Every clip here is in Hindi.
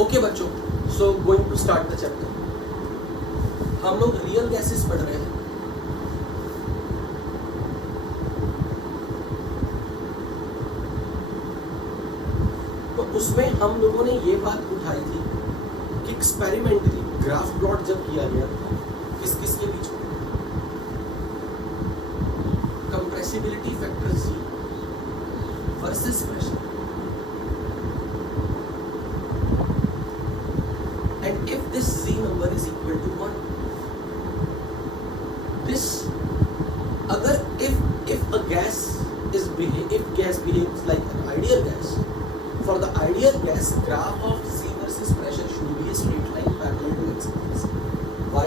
ओके बच्चों, so going to start the chapter. हम लोग रियल गैसेस पढ़ रहे हैं। तो उसमें हम लोगों ने ये बात उठाई थी कि एक्सपेरिमेंटली ग्राफ प्लॉट जब किया गया था किस किस के बीच में, compressibility factor Z versus pressure, and if this z number is equal to 1, this अगर if a gas if gas behaves like an ideal gas, for the ideal gas graph of z versus pressure should be a straight line parallel to its axis. Why?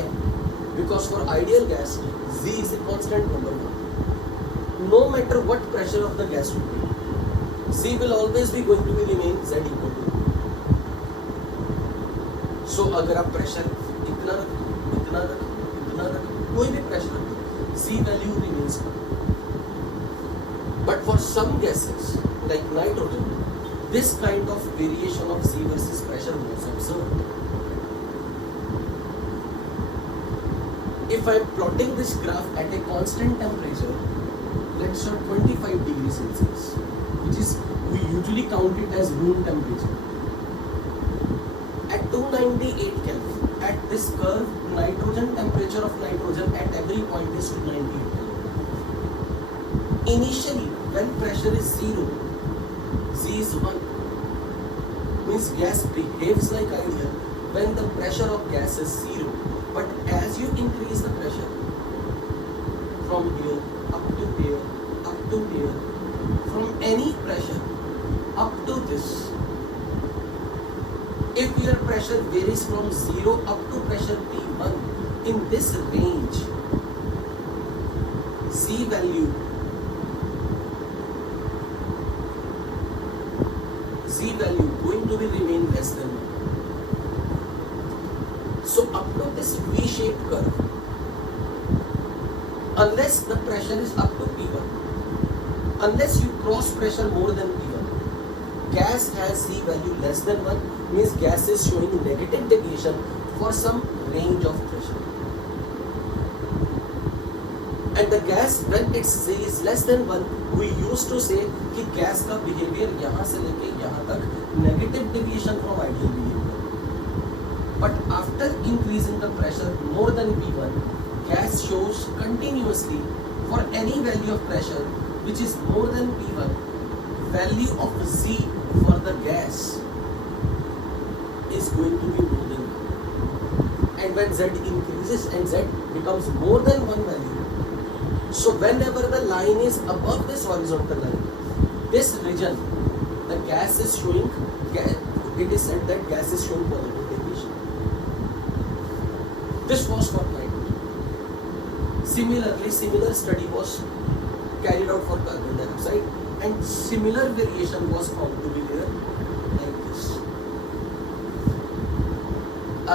Because for ideal gas z is a constant number. No matter what pressure of the gas will be, z will always be going to be remain z equal to 1. सो अगर आप प्रेशर इतना रख कोई भी प्रेशर रखो, Z value remains. But for some gases like nitrogen, this kind of variation of Z versus pressure was observed. If I am plotting this graph at a constant temperature, let's say 25 degrees Celsius, which is we usually count it as room temperature. At 298 Kelvin, at this curve, nitrogen temperature of nitrogen at every point is 298 Kelvin. Initially, when pressure is 0, Z is 1, means gas behaves like ideal when the pressure of gas is 0. But as you increase the pressure from here up to here, up to here, from any pressure up to this, if your pressure varies from 0 up to pressure P1, in this range, Z value going to be remain less than 1. So up to this V-shaped curve, unless the pressure is up to P1, unless you cross pressure more than P1, gas has Z value less than 1, means gas is showing negative deviation for some range of pressure. And the gas, when its Z is less than 1, we used to say कि gas का behavior यहाँ से लेके यहाँ तक negative deviation from ideal behavior. But after increasing the pressure more than P1, gas shows continuously for any value of pressure which is more than P1, value of Z for the gas is going to be more than 1. And when Z increases and Z becomes more than 1 value, so whenever the line is above this horizontal line, this region, the gas is showing, it is said that gas is showing positive deviation. This was for nitrogen. Similarly, similar study was carried out for carbon dioxide, and similar variation was found to be there like this.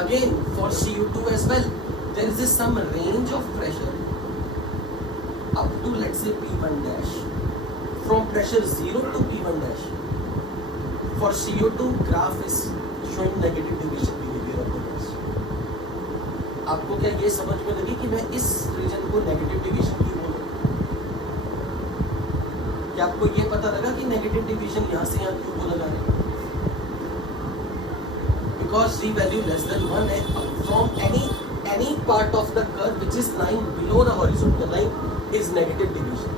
Again, for CO2 as well, there is some range of pressure up to, let's say, P1 dash. From pressure 0 to P1 dash, for CO2 graph is showing negative deviation behavior of the gas. आपको क्या ये समझ में लगी कि मैं इस रीजन को नेगेटिव डिवीजन क्यों बोल रहा हूँ? क्या आपको ये पता लगा कि नेगेटिव डिवीजन यहाँ से यहाँ क्यों को लगा रहे हैं? Because Z value less than 1 है, from any part of the curve which is lying below the horizontal line is negative division.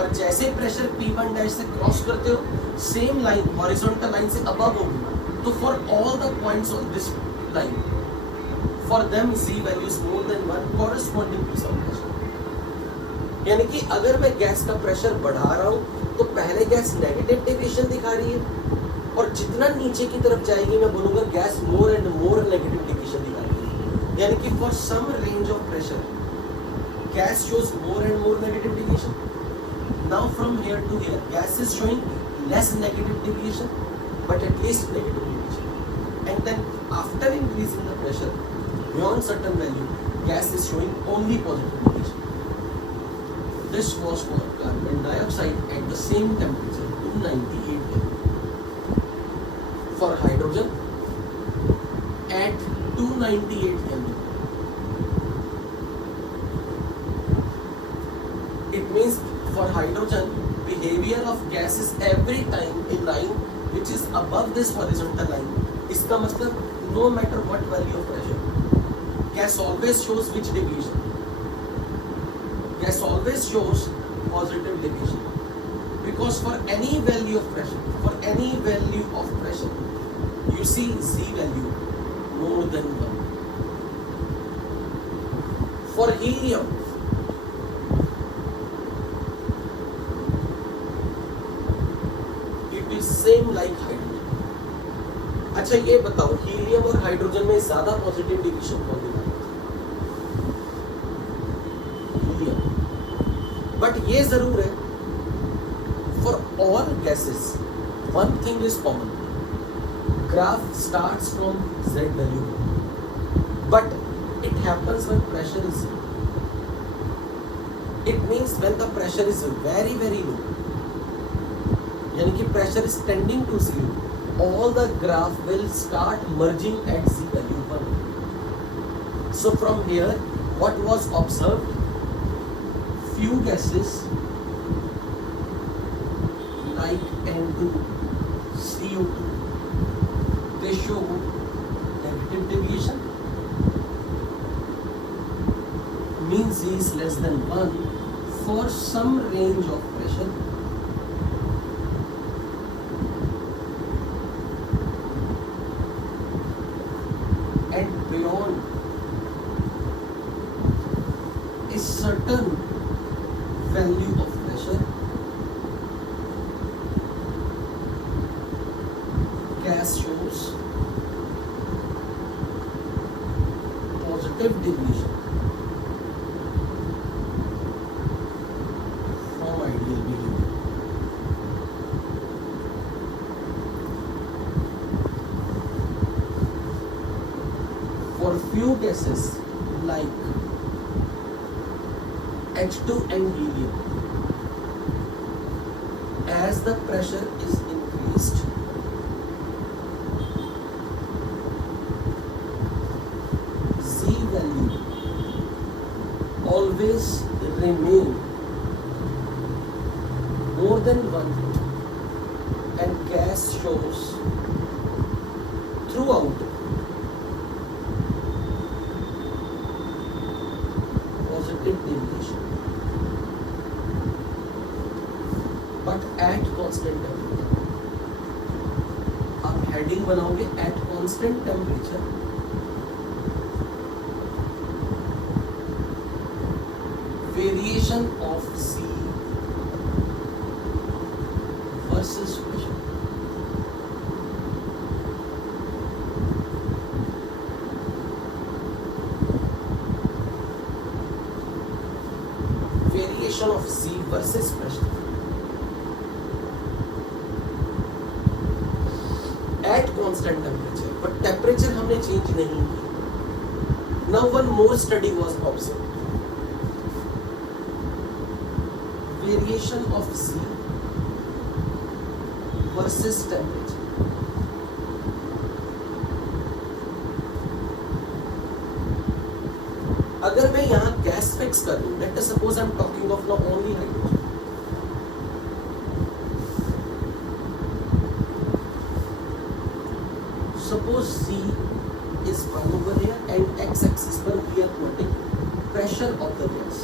और जैसे प्रेशर P1 डैश से क्रॉस करते हो, सेम लाइन हॉरिजॉन्टल लाइन से अबव होगी, तो for all the points on this line, for them Z value is more than 1 corresponding to some pressure. यानी कि अगर मैं गैस का प्रेशर बढ़ा रहा हूँ तो पहले गैस नेगेटिव डेविएशन दिखा रही है, और जितना नीचे की तरफ जाएगी मैं बोलूँगा gas more and more negative deviation दिखा रही है। यानी कि for some range of pressure gas shows more and more negative deviation. Now from here to here, gas is showing less negative deviation, but at least negative deviation. And then after increasing the pressure beyond certain value, gas is showing only positive deviation. This was for carbon dioxide at the same temperature, 298 Kelvin. for hydrogen at 298 Kelvin. It means for hydrogen, behavior of gas is every time in line which is above this horizontal line. इसका मतलब no matter what value of pressure, gas always shows which deviation? Gas always shows positive deviation. Because for any value of pressure, you see Z value more than 1. For helium, it is same like hydrogen. अच्छा ये बताओ, हीलियम और हाइड्रोजन में ज्यादा पॉजिटिव डिविजन कौन दिखाता है? हीलियम. बट ये जरूर है, for all gases, one thing is common. Graph starts from Z value, but it happens when pressure is zero. It means when the pressure is very very low, यानी कि pressure is tending to zero, all the graph will start merging at Z value 1. So from here, what was observed? Few gases like N2, CO2, they show negative deviation, means Z is less than 1 for some range of pressure. And beyond a certain value of pressure, gas shows positive deviation from ideal behavior. For few gases like H2 and helium, as the pressure is increased, Z value always remain more than 1, and gas shows throughout positive deviation, but at constant temperature. आप heading बनाओगे at constant temperature, variation of Z versus pressure. Variation of Z versus pressure at constant temperature, but temperature हमने change नहीं की. Now one more study was observed. Variation of Z versus temperature. अगर मैं यहाँ गैस फिक्स कर दूं, let us suppose I am talking of now only hydrogen. Suppose Z is 1 over here and x axis पर we are plotting pressure of the gas.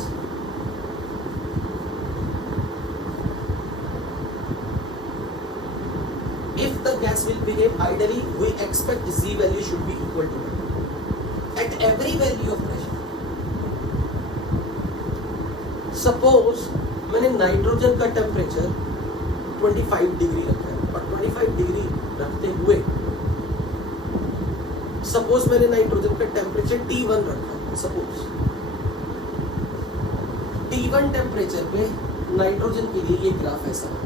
If the gas will behave ideally, we expect Z value should be equal to 1 at every value of pressure. Suppose मैंने नाइट्रोजन का टेम्परेचर 25 डिग्री रखा है, और 25 डिग्री रखते हुए सपोज मैंने नाइट्रोजन का टेम्परेचर T1 रखा है. सपोज T1 टेम्परेचर पे नाइट्रोजन के लिए ये ग्राफ ऐसा है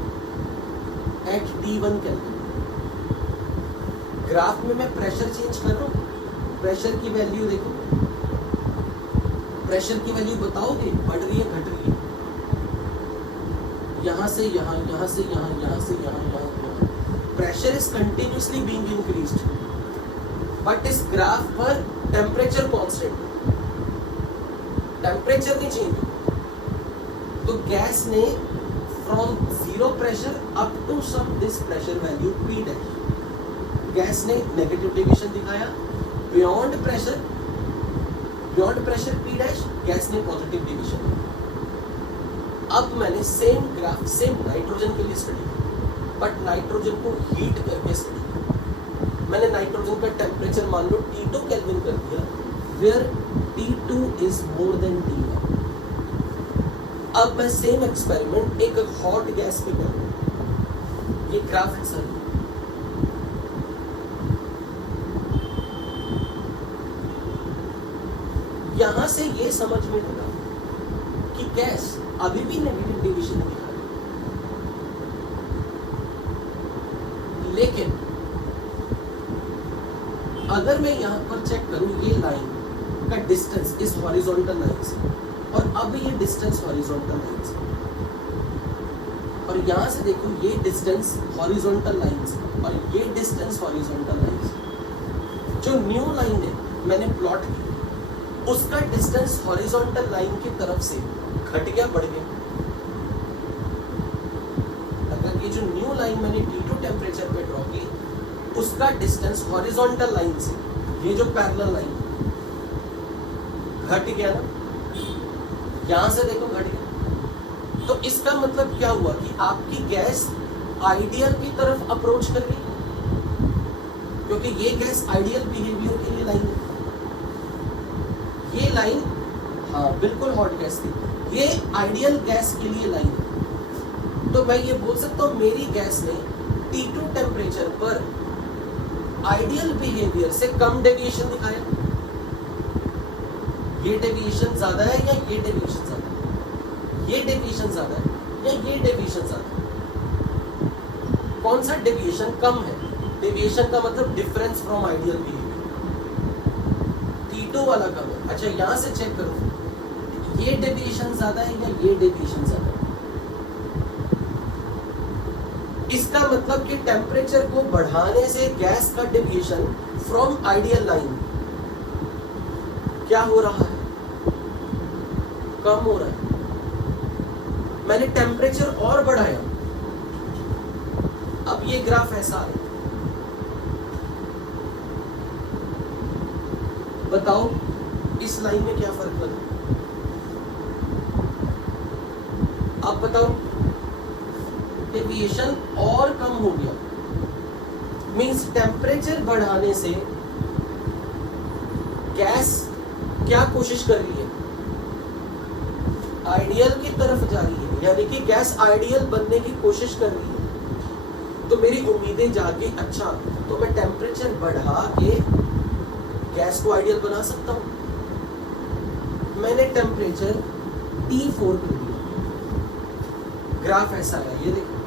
एट T1 केल्विन. ग्राफ में मैं प्रेशर चेंज कर रहा हूँ, प्रेशर की वैल्यू देखो, प्रेशर की वैल्यू बताओगे बढ़ रही है घट रही है, यहाँ से यहाँ, यहाँ से यहाँ, यहाँ से यहाँ, यहाँ pressure is continuously being increased, but इस ग्राफ पर टेम्परेचर कांस्टेंट, टेम्परेचर नहीं चेंज। तो गैस ने from zero pressure up to some this pressure value P dash, gas ने नेगेटिव डेविएशन दिखाया। Beyond pressure P dash, gas ने पॉजिटिव डेविएशन दिखाया। अब मैंने सेम ग्राफ सेम नाइट्रोजन के लिए स्टडी की, बट नाइट्रोजन को हीट करके स्टडी की। मैंने नाइट्रोजन का टेम्परेचर मान लो T2 केल्विन कर दिया, where T2 is more then T1। अब मैं सेम एक्सपेरिमेंट एक हॉट गैस पे करूँ। ये ग्राफ है सर, यहां से ये समझ में लगा कि गैस अभी भी नेगेटिव डेविएशन दिखा रही है, लेकिन अगर मैं यहां पर चेक करूं, ये लाइन का डिस्टेंस इस हॉरिजॉन्टल लाइन से, और अब ये डिस्टेंस हॉरिजॉन्टल लाइन से, और यहां से देखो ये डिस्टेंस हॉरिजॉन्टल लाइन से, और ये डिस्टेंस हॉरिजॉन्टल लाइन से। जो न्यू लाइन है मैंने प्लॉट की, उसका डिस्टेंस हॉरिजॉन्टल लाइन की तरफ से घट गया, बढ़ गया। अगर ये जो न्यू लाइन मैंने T2 टेम्परेचर पे ड्रॉ की, उसका डिस्टेंस हॉरिजॉन्टल लाइन से, ये जो पैरेलल लाइन घट गया ना, यहां से देखो घट गया। तो इसका मतलब क्या हुआ कि आपकी गैस आइडियल की तरफ अप्रोच कर रही, क्योंकि ये गैस आइडियल बिहेवियर के लिए लाइन है। ये लाइन हाँ बिल्कुल हॉट गैस थी, ये आइडियल गैस के लिए लाइन है। तो मैं ये बोल सकता हूँ मेरी गैस ने T2 टेम्परेचर पर आइडियल बिहेवियर से कम डेविएशन दिखाया। ये डेविएशन ज्यादा है या ये डेविएशन ज्यादा है? ये डेविएशन ज्यादा है या ये डेविएशन ज्यादा है? कौन सा डेविएशन कम है? डेविएशन का मतलब difference from ideal behaviour, T2 वाला कम है। अच्छा यहां से चेक करो, ये डेविएशन ज्यादा है या ये डेविएशन ज्यादा है? इसका मतलब कि टेम्परेचर को बढ़ाने से गैस का डेविएशन फ्रॉम आइडियल लाइन क्या हो रहा है? कम हो रहा है। मैंने टेम्परेचर और बढ़ाया, अब ये ग्राफ ऐसा है। बताओ इस लाइन में क्या फर्क लगा? अब बताओ, डेविएशन और कम हो गया, मींस टेम्परेचर बढ़ाने से गैस क्या कोशिश कर रही है? आइडियल की तरफ जा रही है, यानी कि गैस आइडियल बनने की कोशिश कर रही है। तो मेरी उम्मीदें जाके अच्छा, तो मैं टेम्परेचर बढ़ा के गैस को आइडियल बना सकता हूं। मैंने टेम्परेचर T4 कर दिया, ग्राफ ऐसा है, ये देखो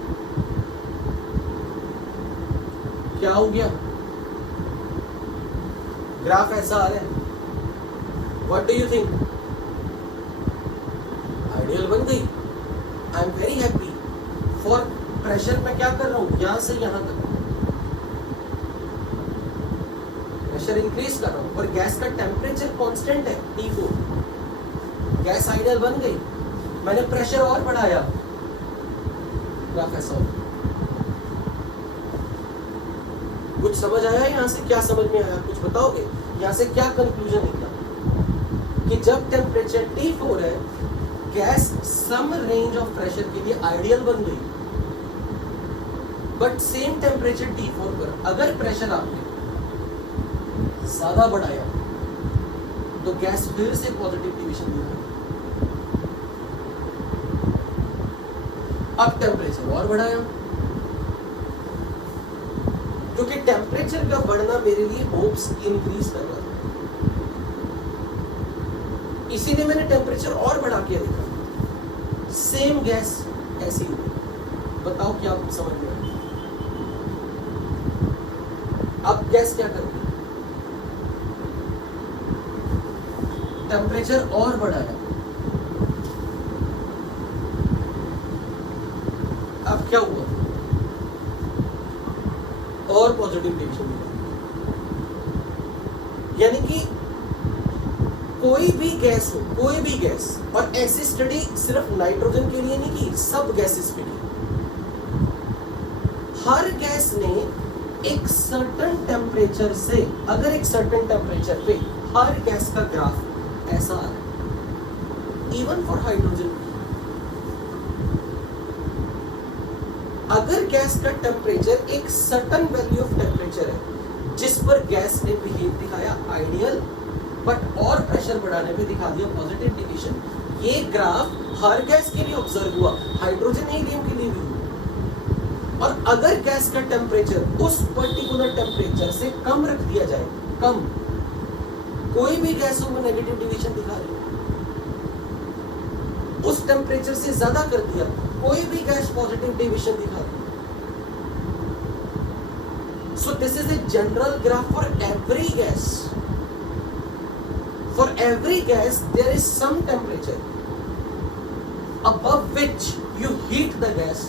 क्या हो गया, ग्राफ ऐसा आ रहा है। What do you think? Ideal बन गई। I am very happy. For pressure मैं क्या कर रहा हूं, यहां से यहां तक प्रेशर इंक्रीज कर रहा हूं, और गैस का टेम्परेचर कांस्टेंट है T4। गैस आइडियल बन गई, मैंने प्रेशर और बढ़ाया, ग्राफ ऐसा हो। कुछ समझ आया यहां से? क्या समझ में आया? कुछ बताओगे यहां से क्या कंक्लूजन निकला? कि जब टेम्परेचर T4 है, gas some range of pressure के लिए आइडियल बन गई, बट सेम टेम्परेचर T4 पर अगर प्रेशर आपने ज्यादा बढ़ाया तो गैस फिर से पॉजिटिव डिविजन दिखाएगी। अब टेम्परेचर और बढ़ाया, क्योंकि टेम्परेचर का बढ़ना मेरे लिए होप्स इंक्रीज कर रहा था, इसीलिए मैंने टेम्परेचर और बढ़ा के देखा, सेम गैस ऐसी ही। बताओ क्या आप समझ में आया? अब गैस क्या करती है? टेम्परेचर और बढ़ाया, अब क्या हुआ? और पॉजिटिव डिविजन दिखा रही है। यानी कि कोई भी गैस हो, कोई भी गैस, और ऐसी स्टडी सिर्फ नाइट्रोजन के लिए नहीं की, सब गैसेस पे की। हर गैस ने एक सर्टेन टेम्परेचर से, अगर एक सर्टेन टेम्परेचर पे हर गैस का ग्राफ ऐसा आ रहा है, इवन फॉर हाइड्रोजन। अगर गैस का टेम्परेचर एक सर्टेन वैल्यू ऑफ टेम्परेचर है जिस पर गैस ने बिहेव दिखाया आइडियल, बट और प्रेशर बढ़ाने पे दिखा दिया पॉजिटिव डिविजन, ये ग्राफ हर गैस के लिए ऑब्जर्व हुआ, हाइड्रोजन हीलियम के लिए भी हुआ। और अगर गैस का टेम्परेचर उस पर्टिकुलर टेम्परेचर से कम रख दिया जाए, कम, कोई भी गैसों में नेगेटिव डिविजन दिखा रही है, उस टेम्परेचर से ज्यादा कर दिया, कोई भी गैस पॉजिटिव डिविजन दिखा रही है। So this is a general graph for every gas. For every gas there is some temperature above which you heat the gas.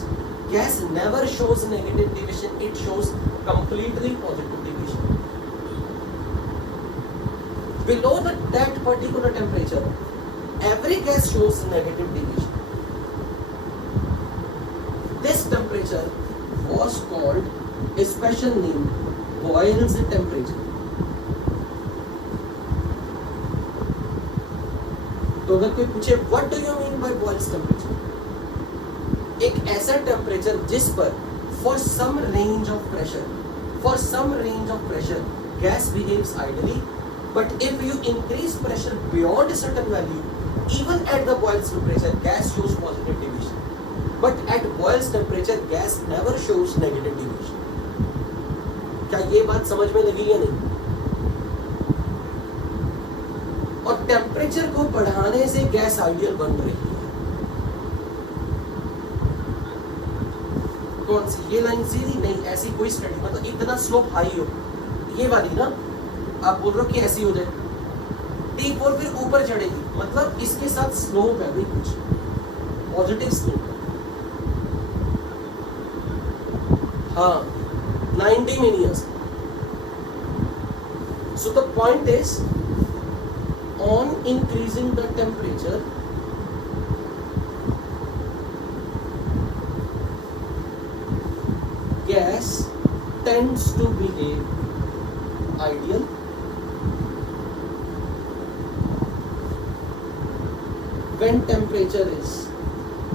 Gas never shows negative division, it shows completely positive division. Below that particular temperature, every gas shows negative division. This temperature was called a special name, Boyle's temperature. तो अगर कोई पूछे what do you mean by Boyle's temperature, एक ऐसा टेम्परेचर जिस पर for some range of pressure gas behaves ideally, but if you increase pressure beyond a certain value, even at the Boyle's temperature gas shows positive division, but at Boyle's temperature gas never shows negative division. क्या ये बात समझ में लगी या नहीं? और टेम्परेचर को बढ़ाने से गैस आइडियल बन रही है। कौन सी, ये लाइन सीधी नहीं, ऐसी कोई स्टडी, मतलब इतना स्लोप हाई हो, ये वाली ना, आप बोल रहे हो कि ऐसी हो जाए T4 फिर ऊपर चढ़ेगी, मतलब इसके साथ स्लोप है भी कुछ पॉजिटिव स्लोप। हाँ, 90 millions. So the point is, on increasing the temperature, gas tends to behave ideal, when temperature is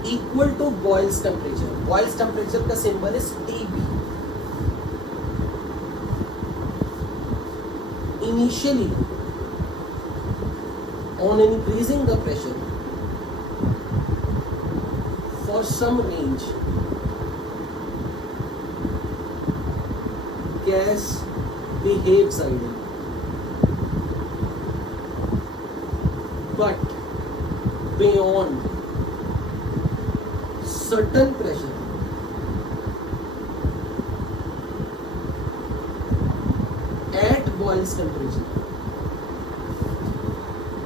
equal to Boyle's temperature. Boyle's temperature का symbol is TB. Initially, on increasing the pressure for some range, gas behaves ideally, but beyond certain pressure, at Boyle's temperature,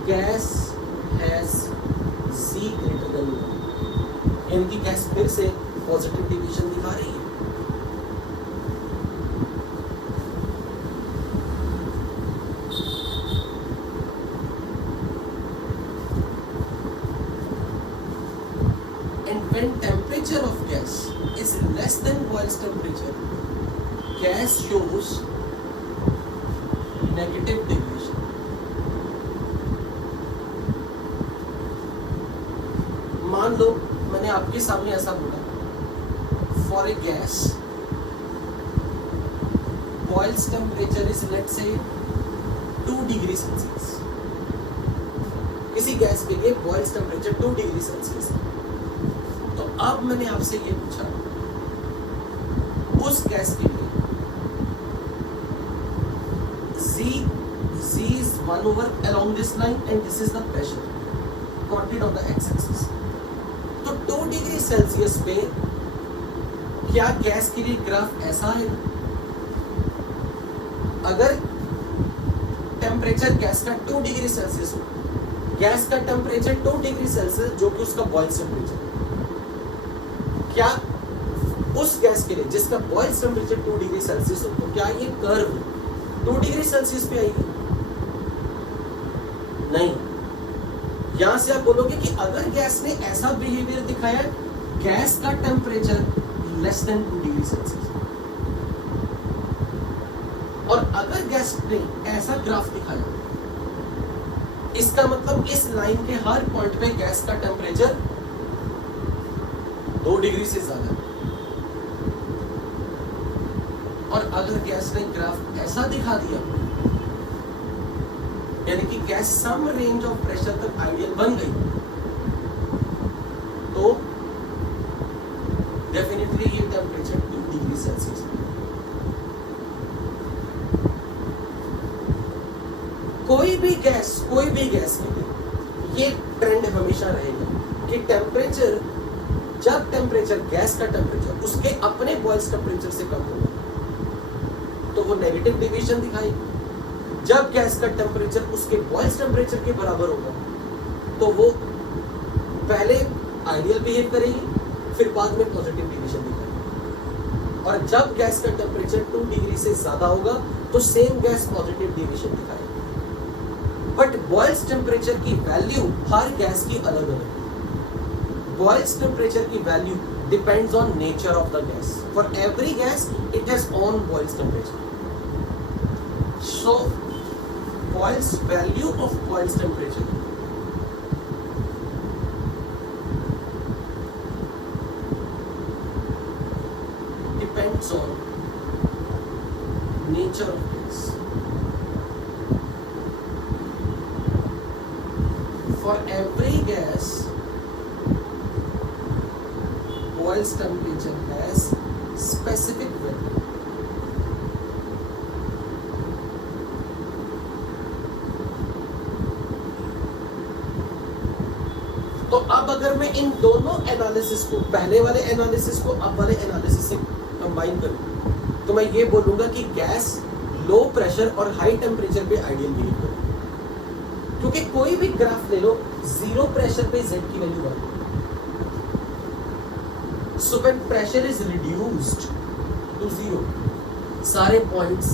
gas has Z greater than 1, यानी गैस फिर से पॉजिटिव डिविजन दिखा रही है। And when temperature of gas is less than Boyle's temperature, gas shows negative division. मान लो मैंने आपके सामने ऐसा बोला, for a gas Boyle's temperature is let's say 2 degree Celsius. किसी गैस के लिए Boyle's temperature 2 डिग्री सेल्सियस है। तो अब मैंने आपसे ये पूछा, उस गैस के लिए Z is 1 over along this line and this is the pressure plotted on the x-axis. तो 2 डिग्री सेल्सियस पे क्या गैस के लिए ग्राफ ऐसा है? अगर टेम्परेचर गैस का 2 डिग्री सेल्सियस हो, गैस का टेम्परेचर 2 डिग्री सेल्सियस जो कि उसका बॉयल्स टेम्परेचर, क्या उस गैस के लिए जिसका बॉइल्स टेम्परेचर 2 डिग्री सेल्सियस हो, तो क्या ये कर्व 2 डिग्री सेल्सियस पे आएगी? नहीं। यहां से आप बोलोगे कि अगर गैस ने ऐसा बिहेवियर दिखाया, गैस का temperature less than 2 degree Celsius, और अगर गैस ने ऐसा ग्राफ दिखाया, इसका मतलब इस लाइन के हर पॉइंट पे गैस का टेम्परेचर 2 डिग्री से ज्यादा है। और अगर गैस ने ग्राफ ऐसा दिखा दिया, यानी कि gas some range of pressure तक आइडियल बन गई, तो डेफिनेटली ये टेम्परेचर 2 डिग्री सेल्सियस है। कोई भी गैस के लिए ये ट्रेंड हमेशा रहेगा कि टेम्परेचर, जब टेम्परेचर गैस का टेम्परेचर उसके अपने बॉइल्स टेम्परेचर से कम होगा तो वो नेगेटिव डेविएशन दिखाएगी। जब गैस का टेम्परेचर उसके बॉइल्स टेम्परेचर के बराबर होगा तो वो पहले आइडियल बिहेव करेगी, फिर बाद में पॉजिटिव डेविएशन दिखाएगी। और जब गैस का टेम्परेचर 2 डिग्री से ज्यादा होगा तो सेम गैस पॉजिटिव डेविएशन दिखाएगी। बट बॉइल्स टेम्परेचर की वैल्यू हर गैस की अलग अलग है। बॉइल्स टेम्परेचर की value depends on nature of the gas. For every gas it has own Boyle's temperature. So Boyle's value of Boyle's temperature depends on nature of gas. For every gas, boils temperature has specific value. तो अब अगर मैं इन दोनों एनालिसिस को, पहले वाले एनालिसिस को अब वाले एनालिसिस से कंबाइन करूं, तो मैं ये बोलूंगा कि गैस लो प्रेशर और हाई टेम्परेचर पे आइडियल बिहेव करेगी। क्योंकि कोई भी ग्राफ ले लो, जीरो प्रेशर पे Z की value 1। So when pressure is reduced to 0, सारे पॉइंट्स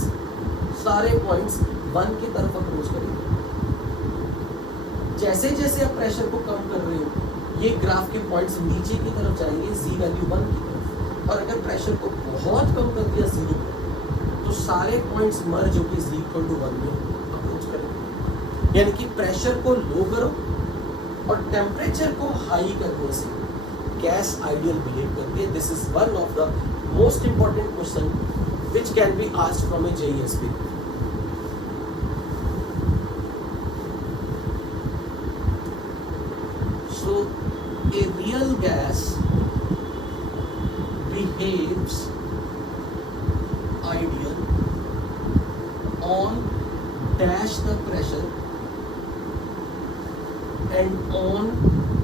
1 की तरफ अप्रोच करेंगे। जैसे जैसे आप प्रेशर को कम कर रहे हो, ये ग्राफ के पॉइंट्स नीचे की तरफ जाएंगे, Z वैल्यू 1 की तरफ। और अगर प्रेशर को बहुत कम कर दिया 0 पर, तो सारे पॉइंट्स मर्ज होकर Z इक्वल टू 1 में अप्रोच करेंगे। यानी कि प्रेशर को लो करो और टेम्परेचर को हाई करने से गैस आइडियल बिहेव करती है। This is one of the most important question which can be asked from A JES paper. So a real gas behaves ideal on dash the pressure and on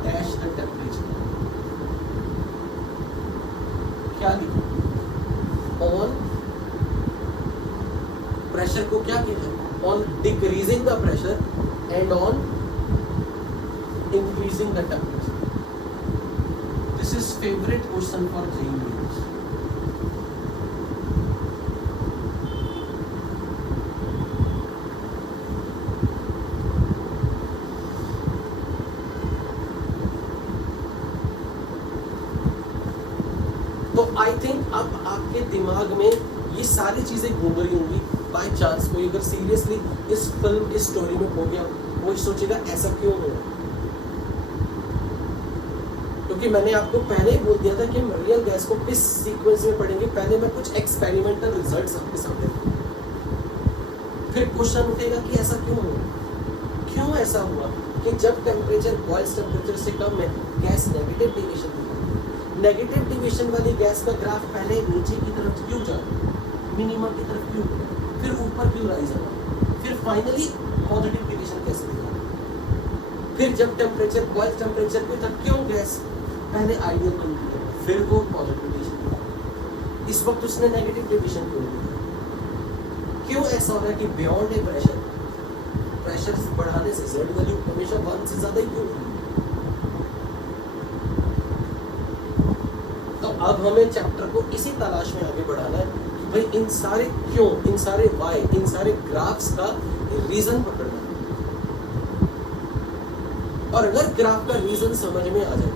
dash the temperature। क्या लिखो? on pressure को क्या कहते हैं? on decreasing the pressure and on increasing the temperature। This is favorite question for JEE। तो आई थिंक अब आपके दिमाग में ये सारी चीजें घूम रही होंगी। बाय चांस कोई अगर सीरियसली इस फिल्म, इस स्टोरी में हो गया, वो सोचेगा ऐसा क्यों हो रहा है। क्योंकि मैंने आपको पहले ही बोल दिया था कि हम रियल गैस को किस सीक्वेंस में पढ़ेंगे। पहले मैं कुछ एक्सपेरिमेंटल रिजल्ट्स आपके सामने दूंगा, फिर क्वेश्चन उठेगा कि ऐसा क्यों हुआ, क्यों ऐसा हुआ कि जब टेम्परेचर बॉइल्स टेम्परेचर से कम है गैस नेगेटिव डेविएशन दिखाती है। नेगेटिव डेविएशन वाली गैस का ग्राफ पहले नीचे की तरफ क्यों जाता है, मिनिमम की तरफ क्यों, फिर ऊपर क्यों राइज होगा, फिर फाइनली पॉजिटिव डेविएशन कैसे दिखाता है। फिर जब टेम्परेचर बॉइल्स टेम्परेचर पे था क्यों गैस पहले आइडियल बनती है, फिर वो पॉजिटिव डेविएशन दिखाता है। इस वक्त उसने नेगेटिव डेविएशन क्यों दिखाया। क्यों ऐसा हो रहा है कि बियॉन्ड ए प्रेशर, प्रेशर बढ़ाने से Z वैल्यू हमेशा 1 से ज्यादा ही क्यों होगी। द अब हमें चैप्टर को इसी तलाश में आगे बढ़ाना है कि भाई इन सारे क्यों, इन सारे वाई, इन सारे ग्राफ्स का रीजन पकड़ना है। और अगर ग्राफ का रीजन समझ में आ जाए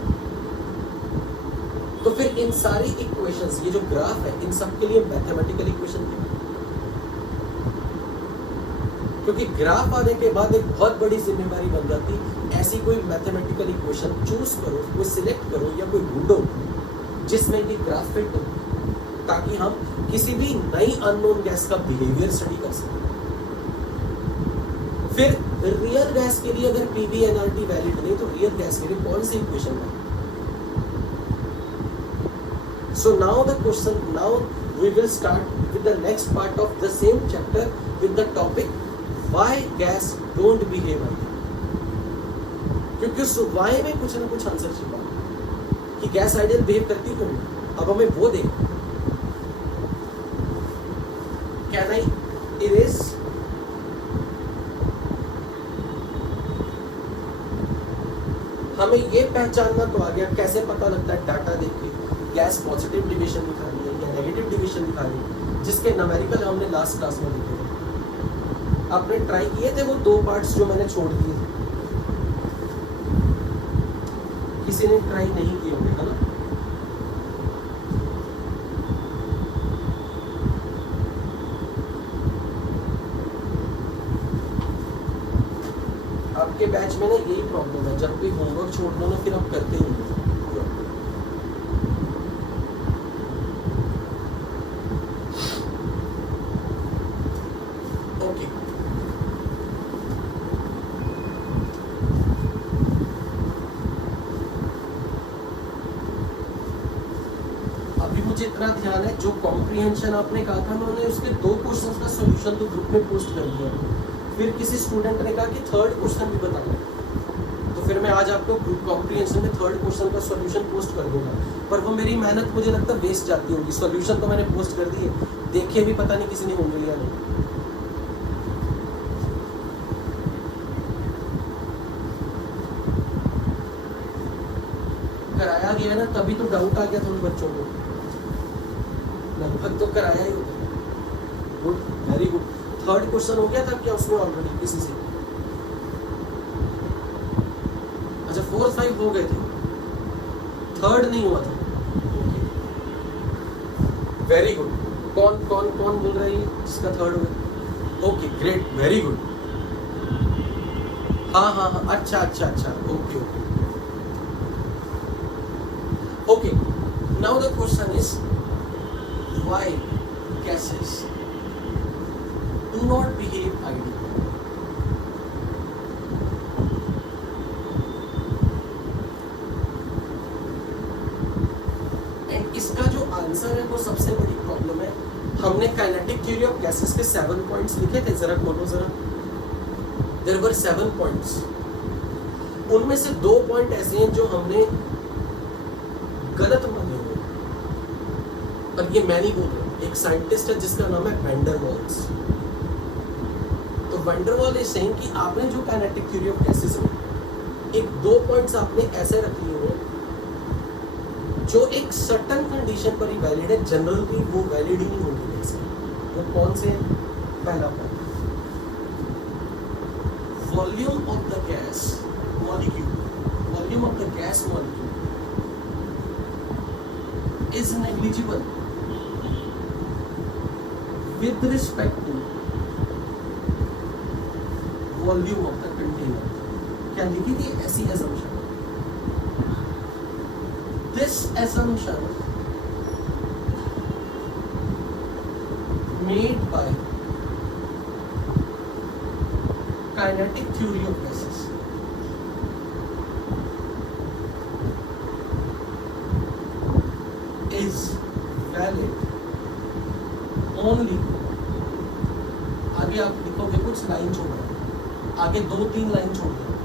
तो फिर इन सारी इक्वेशंस, ये जो ग्राफ है, इन सब के लिए मैथमेटिकल इक्वेशन है। क्योंकि ग्राफ आने के बाद एक बहुत बड़ी जिम्मेदारी बन जाती, ऐसी कोई मैथमेटिकल इक्वेशन चूज करो, कोई सिलेक्ट करो या कोई ढूंढो जिसमें ये ग्राफ फिट हो, ताकि हम किसी भी नई अननोन गैस का बिहेवियर स्टडी कर सकें। फिर रियल गैस के लिए अगर पीवी एनआरटी वैलिड नहीं तो रियल गैस के लिए कौन सी इक्वेशन है? So now the question, now we will start with the next part of the same chapter with the topic why gas don't behave like that. क्योंकि उस why में कुछ ना कुछ आंसर छिपा है कि गैस आइडियल बिहेव करती क्यों नहीं। अब हमें वो देख। Can I erase? हमें ये पहचानना तो आ गया, कैसे पता लगता है डाटा देख के गैस पॉजिटिव डिविजन दिखा रही है या नेगेटिव डिविजन दिखा रही है, जिसके न्यूमेरिकल हमने लास्ट क्लास में लिखे थे। आपने ट्राई किए थे वो 2 पार्ट्स जो मैंने छोड़ दिए थे? किसी ने ट्राई नहीं किए होंगे, है ना? आपके बैच में ना यही प्रॉब्लम है, जब कोई होमवर्क छोड़ दो ना फिर आप करते ही नहीं। इतना ध्यान है, जो कॉम्प्रिहेंशन आपने कहा था मैंने उसके 2 क्वेश्चंस का सॉल्यूशन तो ग्रुप में पोस्ट कर दिया। फिर किसी स्टूडेंट ने कहा कि 3rd क्वेश्चन भी बताना, तो फिर मैं आज आपको ग्रुप कॉम्प्रिहेंशन में 3rd क्वेश्चन का सॉल्यूशन पोस्ट कर दूंगा। पर वो मेरी मेहनत मुझे लगता है वेस्ट जाती होगी। सॉल्यूशन तो मैंने पोस्ट कर दिए, देखे भी पता नहीं किसी ने होंगे या नहीं। कराया गया ना, तभी तो डाउट आ गया था उन बच्चों को। लगभग तो कराया ही होता है। Good, very good. 3rd question हो गया था क्या उसमें ऑलरेडी किसी से? अच्छा 4, 5 हो गए थे, 3rd नहीं हुआ था। Very good. कौन कौन कौन बोल रहा है जिसका 3rd हो गया? Okay great, very good. हाँ हाँ हाँ, अच्छा अच्छा अच्छा, okay okay okay. Now the question is why gases do not behave ideally? And इसका जो आंसर है वो सबसे बड़ी प्रॉब्लम है। हमने काइनेटिक थ्योरी ऑफ गैसेस के 7 पॉइंट्स लिखे थे, जरा खोलो जरा। There were 7 पॉइंट्स, उनमें से 2 पॉइंट ऐसे हैं जो हमने गलत माने हुए, और ये मैं नहीं बोल रहा, एक साइंटिस्ट है जिसका नाम है वैन डर वाल्स। तो वैन डर वाल इज सेइंग कि आपने जो काइनेटिक थ्योरी ऑफ गैसेस में एक 2 पॉइंट्स आपने ऐसे रख लिए हुए जो एक सर्टेन कंडीशन पर ही वैलिड है, जनरली वो वैलिड ही नहीं होगी गैस। वो कौन से? पहला point, volume of the gas molecule, volume of the gas molecule is negligible with respect to volume of the container. क्या लिखी थी ऐसी assumption? This assumption made by kinetic theory of gases is valid only, आगे आप लिखोगे कुछ लाइन छोड़ रहे हैं, आगे 2-3 लाइन छोड़ रहे हैं।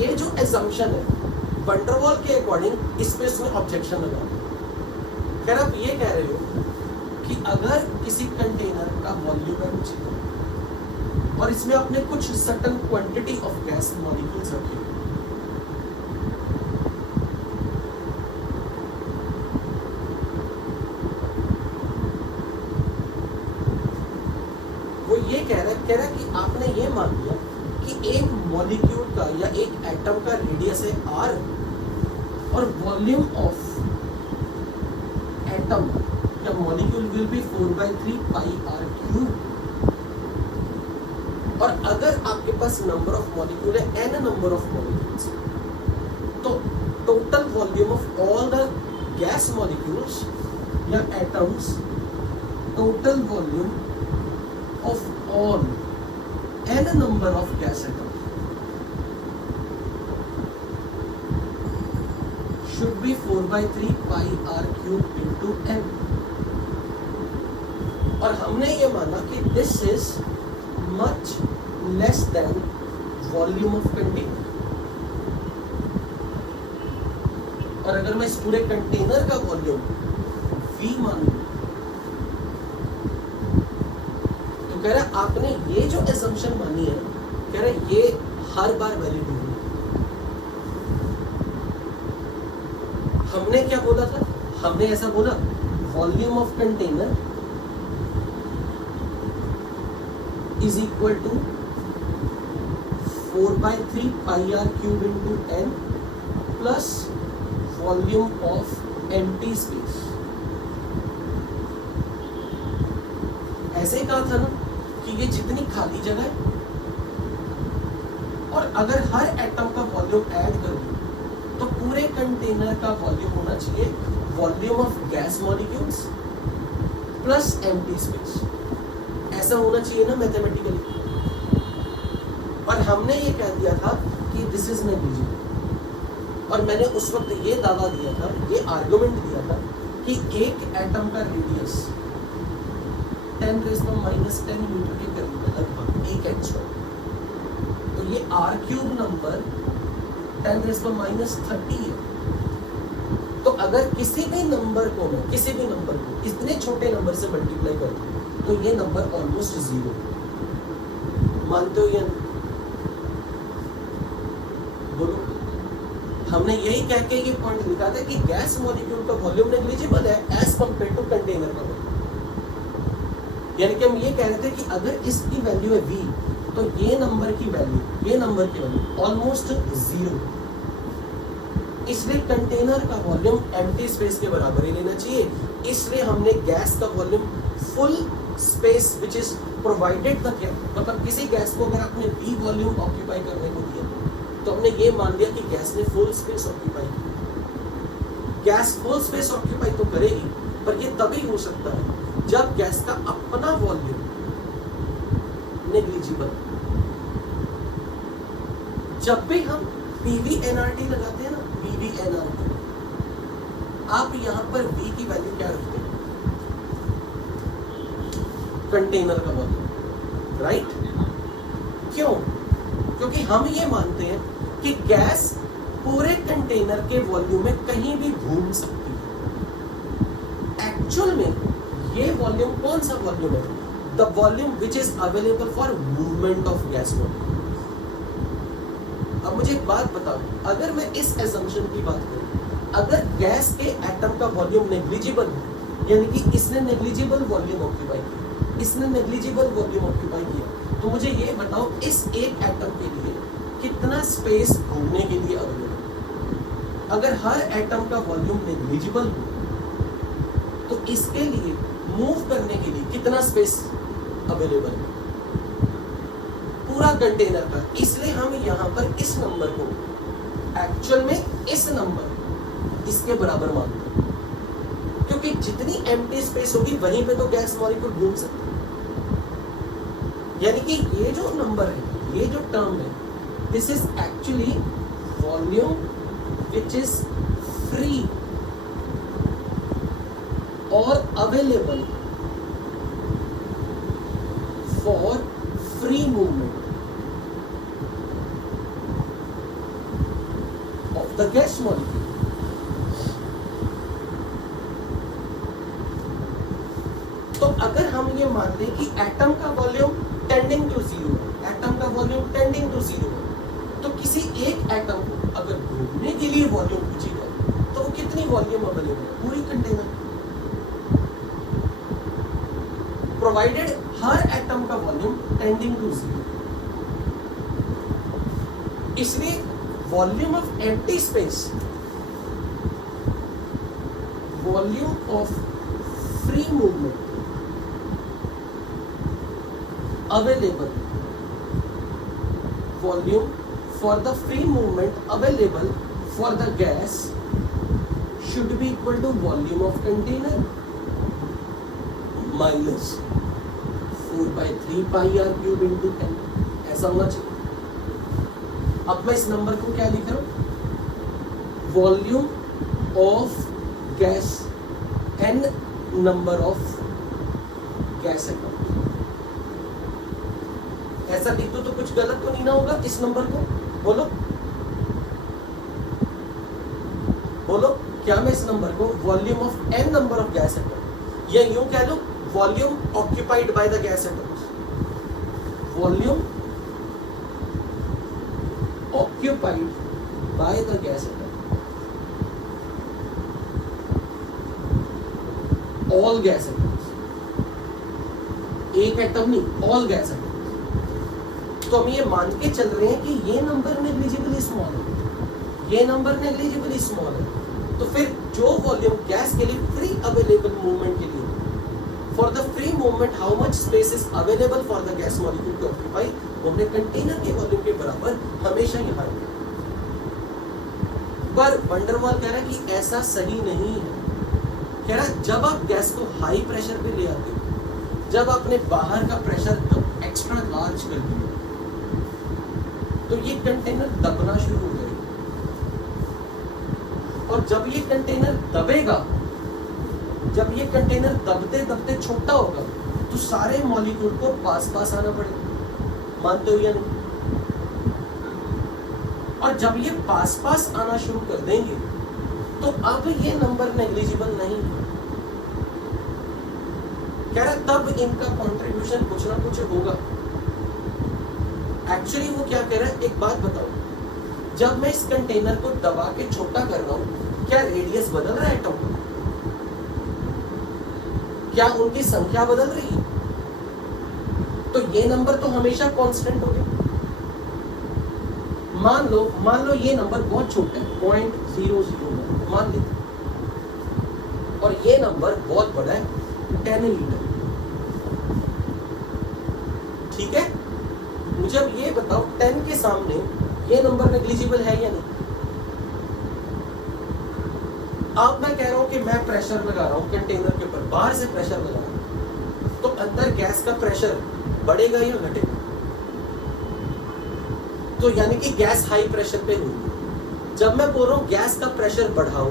ये जो assumption है वैन डर वाल के अकॉर्डिंग, इस पे उसने ऑब्जेक्शन लगा। खैर आप ये कह रहे हो कि अगर किसी कंटेनर का वॉल्यूम है कुछ और इसमें आपने कुछ certain quantity of gas molecules रखे, ये कह रहा है कि आपने ये मान लिया कि एक मॉलिक्यूल का या एक एटम का रेडियस है r और वॉल्यूम ऑफ एटम या molecule will be 4/3 pi r cube. और अगर आपके पास नंबर ऑफ मॉलिक्यूल है n नंबर ऑफ मॉलिक्यूल्स, तो total volume of all the gas molecules या atoms, total volume of all n number of gas atoms should be 4/3 pi r cube into n। और हमने ये माना कि this is much less than volume of container। और अगर मैं इस पूरे कंटेनर का वॉल्यूम V मान लूं, तो कह रहा है आपने ये जो assumption मानी है, कह रहा है ये हर बार वैलिड होगी। हमने क्या बोला था? हमने ऐसा बोला volume of container is equal to 4/3 pi r cube into n plus volume of empty space। ऐसे ही कहा था ना कि ये जितनी खाली जगह है, और अगर हर एटम का वॉल्यूम ऐड कर दूं तो पूरे कंटेनर का वॉल्यूम होना चाहिए volume of gas molecules plus empty space. ऐसा होना चाहिए ना मैथमेटिकली। और हमने ये कह दिया था कि दिस इज नेग्लिजिबल। और मैंने उस वक्त ये दावा दिया था, ये आर्गुमेंट दिया था कि एक एटम का रेडियस 10⁻⁻10 मीटर के करीब है, लगभग 1 एंगस्ट्रॉम। तो ये r क्यूब नंबर 10⁻30 है। तो अगर किसी भी नंबर को मैं इतने छोटे नंबर से मल्टीप्लाई कर दूं तो ये नंबर ऑलमोस्ट 0। मानते हो या नहीं? बोलो। हमने यही कह के ये पॉइंट लिखा था कि गैस मॉलिक्यूल का वॉल्यूम नेग्लिजिबल है एज कंपेयर टू कंटेनर का वॉल्यूम। यानी कि हम ये कह रहे थे कि अगर इसकी वैल्यू है v, तो ये नंबर की वैल्यू ऑलमोस्ट 0। इसलिए कंटेनर का वॉल्यूम एम्प्टी स्पेस के बराबर ही लेना चाहिए। इसलिए हमने गैस का volume full space which is provided the gas, मतलब किसी गैस को अगर आपने v वॉल्यूम ऑक्यूपाई करने को दिया तो हमने ये मान लिया कि गैस ने फुल स्पेस ऑक्यूपाई की। गैस फुल स्पेस ऑक्यूपाई तो करेगी, पर ये तभी हो सकता है जब गैस का अपना वॉल्यूम नेग्लिजिबल। जब भी हम PV-nRT लगाते हैं ना, PV-nRT, आप यहां पर V की वैल्यू क्या रखते हैं? कंटेनर का वॉल्यूम, राइट? क्यों? क्योंकि हम ये मानते हैं कि गैस पूरे कंटेनर के वॉल्यूम में कहीं भी घूम सकती है। एक्चुअल में ये वॉल्यूम कौन सा वॉल्यूम है? The volume which is available for movement of gas volume. अब मुझे एक बात बताओ, अगर मैं इस एजम्पशन की बात करूं, अगर गैस के एटम का वॉल्यूम नेग्लिजिबल है, यानी कि इसने नेग्लिजिबल वॉल्यूम ऑक्यूपाई किया, तो मुझे ये बताओ इस एक एटम के लिए कितना स्पेस घूमने के लिए अवेलेबल? अगर हर एटम का वॉल्यूम नेग्लिजिबल हो तो इसके लिए मूव करने के लिए कितना स्पेस अवेलेबल है? पूरा कंटेनर का। इसलिए हम यहाँ पर इस नंबर को एक्चुअल में इस नंबर इसके बराबर मानते हैं, क्योंकि जितनी एम्प्टी स्पेस होगी वहीं पे तो गैस मॉलिक्यूल घूम सकते हैं। यानी कि ये जो नंबर है, ये जो टर्म है, this is actually volume which is free और available for free movement of the gas molecule. तो अगर हम ये मान लें कि एटम का वॉल्यूम टेंडिंग टू 0 है, तो किसी एक एटम को अगर घूमने के लिए वॉल्यूम पूछी जाए तो वो कितनी वॉल्यूम अवेलेबल है? पूरी कंटेनर। प्रोवाइडेड हर एटम का वॉल्यूम टेंडिंग टू 0। इसलिए volume of empty space, volume of free movement available, volume for the free movement available for the gas should be equal to volume of container minus 4/3 pi r cube into 10। ऐसा होना चाहिए। अब मैं इस नंबर को क्या लिख रहा हूं, volume of gas n number of gas atom. ऐसा लिख दो तो कुछ गलत तो नहीं ना होगा इस नंबर को? बोलो बोलो, क्या मैं इस नंबर को volume of n number of gas atom, या यूं कह low volume occupied by the gas atoms, volume occupied by the gas atom, all gas atoms, एक एटम नहीं, ऑल गैस एटम। तो हम ये मान के चल रहे हैं कि ये नंबर नेग्लिजिबली स्मॉल है, ये नंबर नेग्लिजिबली स्मॉल है। तो फिर जो वॉल्यूम गैस के लिए फ्री अवेलेबल मूवमेंट के लिए, for the free movement how much space is available for the gas molecule to occupy, वो हमने कंटेनर के वॉल्यूम के बराबर हमेशा यहाँ रखा। पर वंडरवॉल कह रहा है कि ऐसा सही नहीं है। कह रहा है जब आप गैस को हाई प्रेशर पे ले आते हो, जब आपने बाहर का प्रेशर एक्स्ट्रा लार्ज कर दिया, तो ये कंटेनर दबना शुरू हो जाएगा, और जब ये कंटेनर दबेगा, जब ये कंटेनर दबते दबते छोटा होगा, तो सारे मॉलिक्यूल को पास पास आना पड़ेगा। मानते हो या नहीं? और जब ये पास पास आना शुरू कर देंगे, तो अब ये नंबर नेग्लिजिबल नहीं है। कह रहा तब इनका कंट्रीब्यूशन कुछ ना कुछ होगा। एक्चुअली वो क्या कह रहा है, एक बात बताओ, जब मैं इस कंटेनर को दबा के छोटा कर रहा हूं, क्या रेडियस बदल रहा है एटम का? क्या उनकी संख्या बदल रही है? तो ये नंबर तो हमेशा कांस्टेंट होगा। मान लो ये नंबर बहुत छोटा है, 0.001 मान लीजिए, और ये नंबर बहुत बड़ा है, 10 लीटर। ठीक है, मुझे अब ये बताओ 10 के सामने ये नंबर नेग्लिजिबल है या नहीं? अब मैं कह रहा हूं कि मैं प्रेशर लगा रहा हूं कंटेनर के ऊपर, बाहर से प्रेशर लगा रहा हूं, तो अंदर गैस का प्रेशर बढ़ेगा या घटेगा? तो यानी कि गैस हाई प्रेशर पे होगी। जब मैं बोल रहा हूं गैस का प्रेशर बढ़ाओ,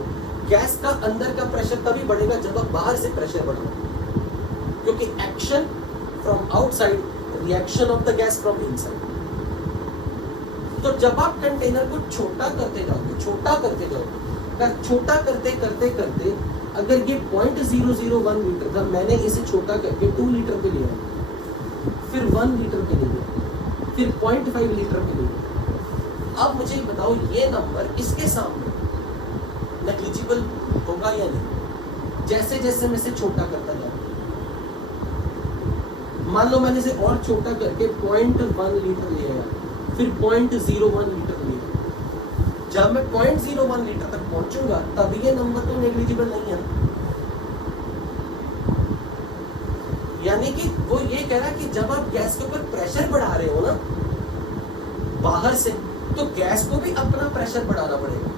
गैस का अंदर का प्रेशर तभी बढ़ेगा जब आप बाहर से प्रेशर बढ़ाओ, क्योंकि action from outside, reaction of the gas from inside. तो जब आप कंटेनर को छोटा करते जाओगे, छोटा करते जाओगे, छोटा करते करते करते अगर ये 0.001 लीटर था, मैंने इसे छोटा करके 2 लीटर पे लिया, फिर 1 लीटर पे लिया, फिर 0.5 लीटर पे लिया। अब मुझे बताओ ये नंबर इसके सामने नेग्लिजिबल होगा या नहीं? जैसे जैसे मैं इसे छोटा करता जाऊँ, मान लो मैंने इसे और छोटा करके 0.1 लीटर लिया, फिर 0.01 लीटर लिया, जब मैं 0.01 लीटर तक पहुंचूंगा तब ये नंबर तो नेग्लिजिबल नहीं है। यानी कि वो ये कह रहा है कि जब आप गैस के ऊपर प्रेशर बढ़ा रहे हो ना बाहर से, तो गैस को भी अपना प्रेशर बढ़ाना पड़ेगा,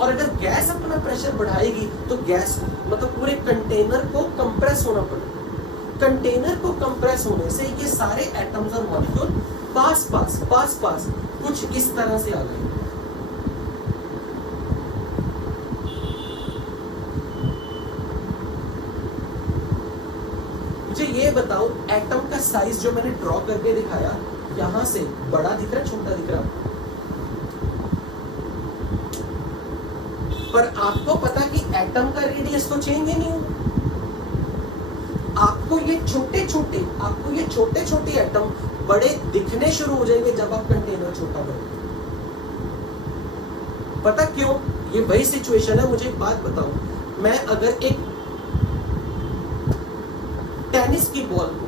और अगर गैस अपना प्रेशर बढ़ाएगी तो गैस मतलब पूरे कंटेनर को कंप्रेस होना पड़ेगा। कंटेनर को कंप्रेस होने से ये सारे एटम्स और मॉलिक्यूल पास पास कुछ इस तरह से आ गए। मुझे ये बताओ एटम का साइज जो मैंने ड्रॉ करके दिखाया, यहां से बड़ा दिख रहा है, छोटा दिख रहा है? पर आपको पता कि एटम का रेडियस तो चेंज ही नहीं होगा। आपको ये छोटे छोटे एटम बड़े दिखने शुरू हो जाएंगे जब आप कंटेनर छोटा करोगे। पता क्यों? ये वही सिचुएशन है। मुझे एक बात बताओ, मैं अगर एक टेनिस की बॉल को,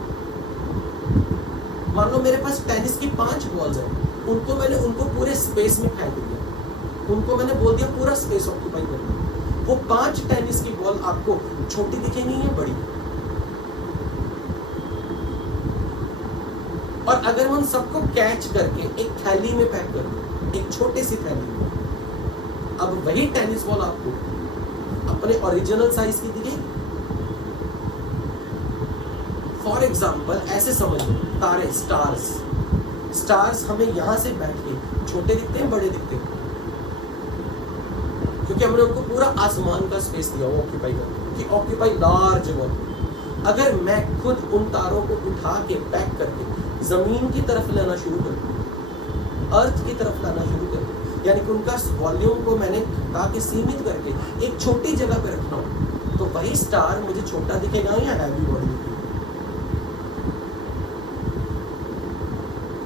मान लो मेरे पास टेनिस की 5 बॉल्स हैं, उनको पूरे स्पेस में फेंक दिया, उनको मैंने बोल दिया पूरा स्पेस ऑक्यूपाई करना। वो 5 टेनिस की बॉल आपको छोटी दिखेंगी या बड़ी? और अगर मैं उन सबको कैच करके एक थैली में पैक कर दूं, एक छोटे सी थैली में, अब वही टेनिस बॉल आपको अपने ओरिजिनल साइज की दिखेगी। फॉर एग्जाम्पल ऐसे समझ लो, तारे, स्टार्स हमें यहां से बैठ के छोटे दिखते हैं, बड़े दिखते हैं? क्योंकि हमने उनको पूरा आसमान का स्पेस दिया वो ऑक्यूपाई करने, कि ऑक्यूपाई लार्ज वॉल्यूम। अगर मैं खुद उन तारों को उठा के पैक करके जमीन की तरफ लाना शुरू कर दूं, अर्थ की तरफ लाना शुरू कर दूं, यानी कि उनका वॉल्यूम को मैंने घटा के सीमित करके एक छोटी जगह पे रखना हो, तो वही स्टार मुझे छोटा दिखेगा या हैवी बॉडी दिखेगा?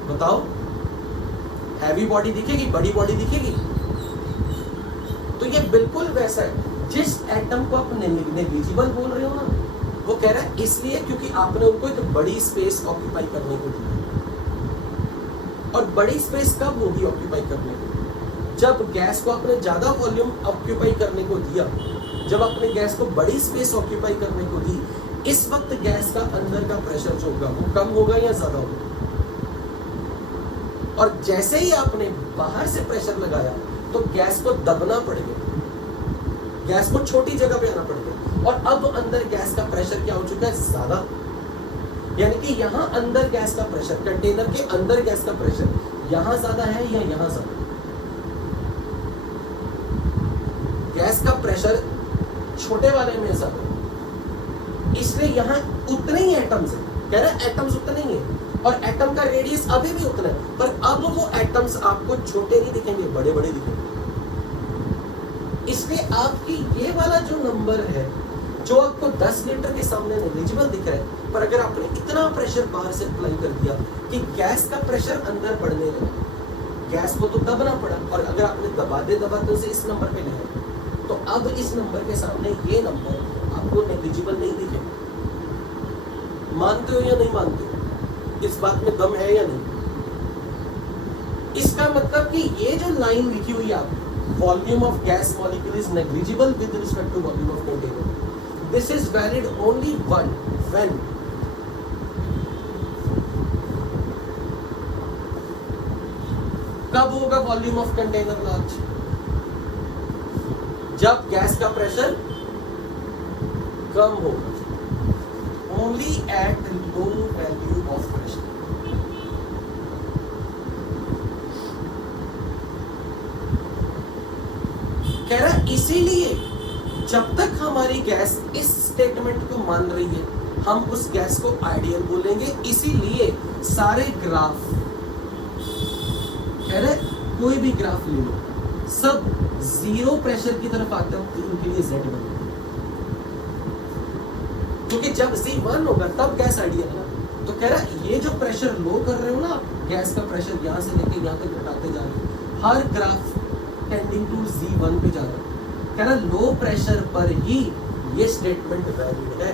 बताओ, हैवी बॉडी दिखेगी, बड़ी बॉडी दिखेगी? तो ये बिल्कुल वैसा है जिस एटम को आप नेग्लिजिबल बोल रहे हो ना, वो कह रहा है इसलिए क्योंकि आपने उनको एक बड़ी स्पेस ऑक्यूपाई करने को दी। और बड़ी स्पेस कब होगी ऑक्यूपाई करने को? जब गैस को आपने ज्यादा वॉल्यूम ऑक्यूपाई करने को दिया, जब आपने गैस को बड़ी स्पेस ऑक्यूपाई करने को दी, इस वक्त गैस का अंदर का प्रेशर जो होगा वो कम होगा या ज्यादा होगा? और जैसे ही आपने बाहर से प्रेशर लगाया तो गैस को दबना पड़ेगा, गैस को छोटी जगह पे आना पड़ेगा, और अब अंदर गैस का प्रेशर क्या हो चुका है? ज्यादा। यानी कि यहां अंदर गैस का प्रेशर, कंटेनर के अंदर गैस का प्रेशर यहां ज्यादा है या यहां ज्यादा? गैस का प्रेशर छोटे वाले में ज्यादा, इसलिए यहां उतने ही एटम्स है, कह रहा है एटम्स उतने ही है, और एटम का रेडियस अभी भी उतना है, पर अब वो एटम्स आपको छोटे नहीं दिखेंगे, बड़े बड़े दिखेंगे। इसलिए आपकी ये वाला जो नंबर है, जो आपको 10 लीटर के सामने नेग्लिजिबल दिख रहा है, पर अगर आपने इतना प्रेशर बाहर से अप्लाई कर दिया कि गैस का प्रेशर अंदर बढ़ने लगा, गैस को तो दबना पड़ा, और अगर आपने दबाते उसे इस नंबर पे लाया, तो अब इस नंबर के सामने ये नंबर आपको नेग्लिजिबल नहीं दिखेगा। मानते हो या नहीं मानते? इस बात में दम है या नहीं? इसका मतलब कि ये जो लाइन लिखी हुई है आप, volume of gas molecule is negligible with respect to volume of container, this is valid only one when कब होगा वॉल्यूम ऑफ कंटेनर लार्ज? जब गैस का प्रेशर कम होगा, only at low value of pressure. कह रहा इसीलिए जब तक हमारी गैस इस स्टेटमेंट को मान रही है, हम उस गैस को आइडियल बोलेंगे। इसीलिए सारे ग्राफ, कह रहे कोई भी ग्राफ ले लो, सब जीरो प्रेशर की तरफ आते हो तो उनके लिए Z बनेगा, क्योंकि जब Z1 होगा तब गैस आइडियल है ना। तो कह रहा ये जो प्रेशर लो कर रहे हो ना, गैस का प्रेशर यहां से लेके यहां तक घटाते जा रहे हो, हर ग्राफ टेंडिंग टू Z1 पे जा रहा है। कह रहा लो प्रेशर पर ही ये स्टेटमेंट वैलिड है,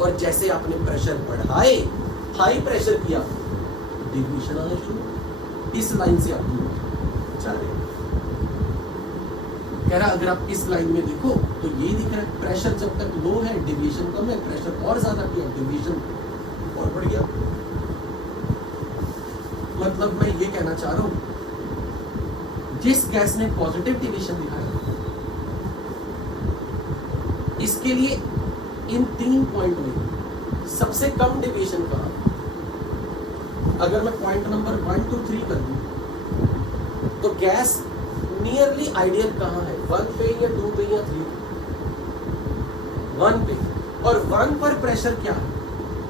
और जैसे आपने प्रेशर बढ़ाए, हाई प्रेशर किया, डिविएशन आना शुरू। इस लाइन से आप जा रहे हैं। कह रहा अगर आप इस लाइन में देखो तो ये दिख रहा है, प्रेशर जब तक लो है डिविएशन कम है, प्रेशर और ज्यादा किया डिविएशन और बढ़ गया। मतलब मैं ये कहना चाह रहा हूं, जिस गैस ने पॉजिटिव डिविएशन दिखाया, इसके लिए इन 3 पॉइंट में सबसे कम डिविएशन कहां? अगर मैं पॉइंट नंबर 1 2 3 कर दूं तो गैस नियरली आइडियल कहां है? 1 पे या 2 पे या 3? 1 पे। और 1 पर प्रेशर क्या है,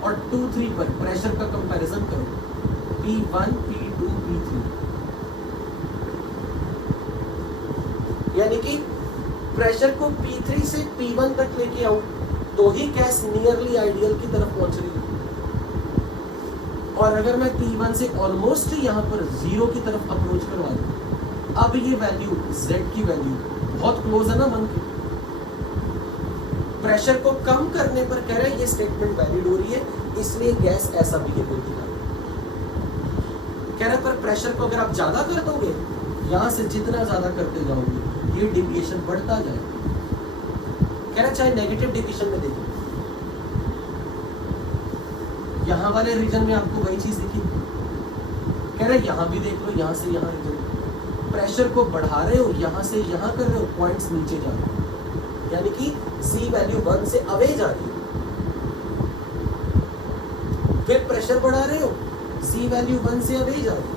और 2 3 पर प्रेशर का कंपैरिजन करो, P1 P2 P3, यानी कि प्रेशर को P3 से P1 तक लेके आऊं तो ही गैस नियरली आइडियल की तरफ पहुंच रही है। और अगर मैं P1 से ऑलमोस्ट यहां पर 0 की तरफ अप्रोच करवा दूं, अब ये वैल्यू Z की वैल्यू बहुत क्लोज है ना 1 के, प्रेशर को कम करने पर कह रहा है ये स्टेटमेंट वैलिड हो रही है, इसलिए गैस ऐसा बिहेवियर दिखा रही है। कह रहा है पर प्रेशर को अगर आप ज्यादा कर दोगे, यहां से जितना ज्यादा करते जाओगे ये डिविएशन बढ़ता जाएगा। कह रहा चाहे नेगेटिव डिविएशन में देखो, यहां वाले रीजन में आपको वही चीज दिखी। कह रहे यहां भी देख लो, यहां से यहां रीजन प्रेशर को बढ़ा रहे हो, यहां से यहां कर रहे हो, पॉइंट्स नीचे जा रहे हो, यानी कि C वैल्यू 1 से अवे जा रही है। फिर प्रेशर बढ़ा रहे हो, C वैल्यू 1 से अवे जा रही है।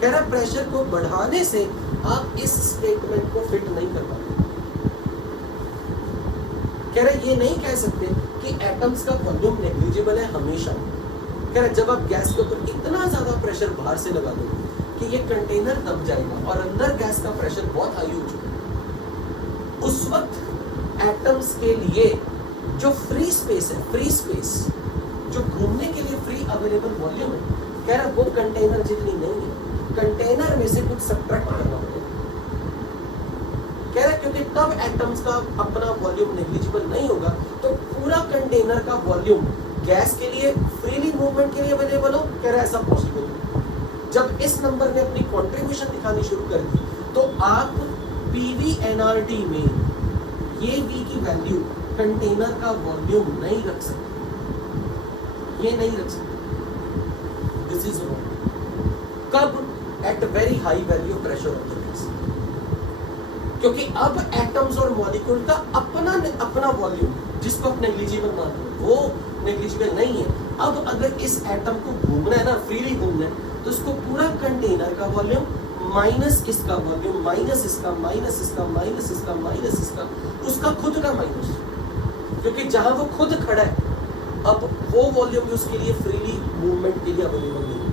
कह रहा प्रेशर को बढ़ाने से आप इस स्टेटमेंट को फिट नहीं कर पाते। कह रहे ये नहीं कह सकते कि एटम्स का वॉल्यूम नेग्लिजिबल है हमेशा। कह रहे जब आप गैस के ऊपर इतना ज्यादा प्रेशर बाहर से लगा दोगे कि ये कंटेनर दब जाएगा और अंदर गैस का प्रेशर बहुत हाई हो चुका है, उस वक्त एटम्स के लिए जो फ्री स्पेस है, फ्री स्पेस जो घूमने के लिए फ्री अवेलेबल वॉल्यूम है, कह रहा वो कंटेनर जितनी नहीं है। कंटेनर में से कुछ सब्ट्रैक्ट करना पड़ेगा। कह रहा क्योंकि तब एटम्स का अपना वॉल्यूम नेग्लिजिबल नहीं होगा, तो पूरा कंटेनर का वॉल्यूम गैस के लिए फ्रीली मूवमेंट के लिए अवेलेबल हो। कह रहा ऐसा पॉसिबल है। जब इस नंबर ने अपनी कंट्रीब्यूशन दिखानी शुरू कर दी, तो आप PV-nRT में ये V की वैल्यू कंटेनर का वॉल्यूम नहीं रख सकते, ये नहीं रख सकते। This is wrong. कब? At very high value of pressure of the gas, क्योंकि अब एटम्स और मॉलिक्यूल का अपना वॉल्यूम जिसको आप नेग्लिजिबल मानते हो वो नेग्लिजिबल नहीं है। अब अगर इस एटम को घूमना है ना, फ्रीली घूमना है, तो इसको पूरा कंटेनर का वॉल्यूम माइनस इसका वॉल्यूम माइनस इसका माइनस इसका माइनस इसका माइनस इसका उसका खुद का माइनस, क्योंकि जहां वो खुद खड़ा है अब वो वॉल्यूम भी उसके लिए फ्रीली मूवमेंट के लिए अवेलेबल नहीं है।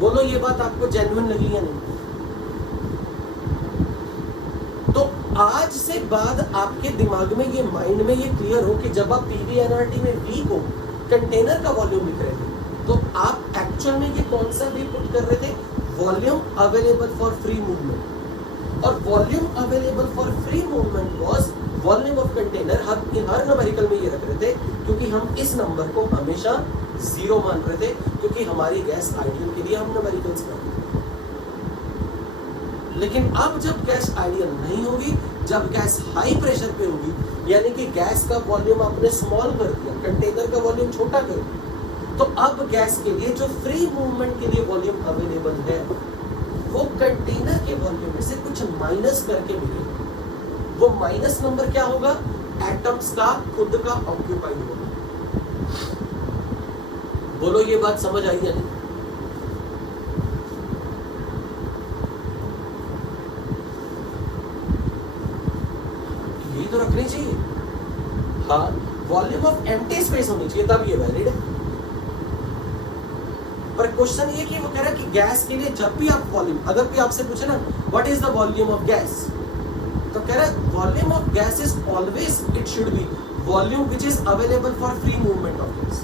बोलो ये बात आपको जेन्युइन लगी या नहीं? तो आज से बाद आपके दिमाग में ये माइंड में ये क्लियर हो कि जब आप PV-nRT में V को कंटेनर का वॉल्यूम लिख रहे थे, तो आप एक्चुअल में ये कौन सा V पुट कर रहे थे? Volume available for free movement. और volume available for free movement was volume of container. हर न्यूमेरिकल में ये रख रहे थे, क्योंकि हम इस नंबर को हमेशा 0 मान रहे थे, क्योंकि हमारी गैस आइडियल के लिए हम न्यूमेरिकल्स करते हैं। लेकिन अब जब गैस आइडियल नहीं होगी, जब गैस हाई प्रेशर पे होगी, यानी कि गैस का वॉल्यूम आपने स्मॉल कर दिया, कंटेनर का वॉल्यूम छोटा कर दिया, तो अब गैस के लिए जो फ्री मूवमेंट के लिए वॉल्यूम अवेलेबल है वो कंटेनर के वॉल्यूम में से कुछ माइनस करके मिलेगा। वो माइनस नंबर क्या होगा? एटम्स का खुद का ऑक्यूपाइड होगा। बोलो ये बात समझ आई या नहीं? ये तो रखनी चाहिए। हाँ, वॉल्यूम ऑफ एम्प्टी स्पेस होनी चाहिए, तब ये वैलिड है। पर क्वेश्चन ये कि वो कह रहा है कि गैस के लिए जब भी आप वॉल्यूम, अगर कोई आपसे पूछे ना what is the volume of gas, तो कह रहा है volume of gas is always, it should be volume which is available for free movement of gas,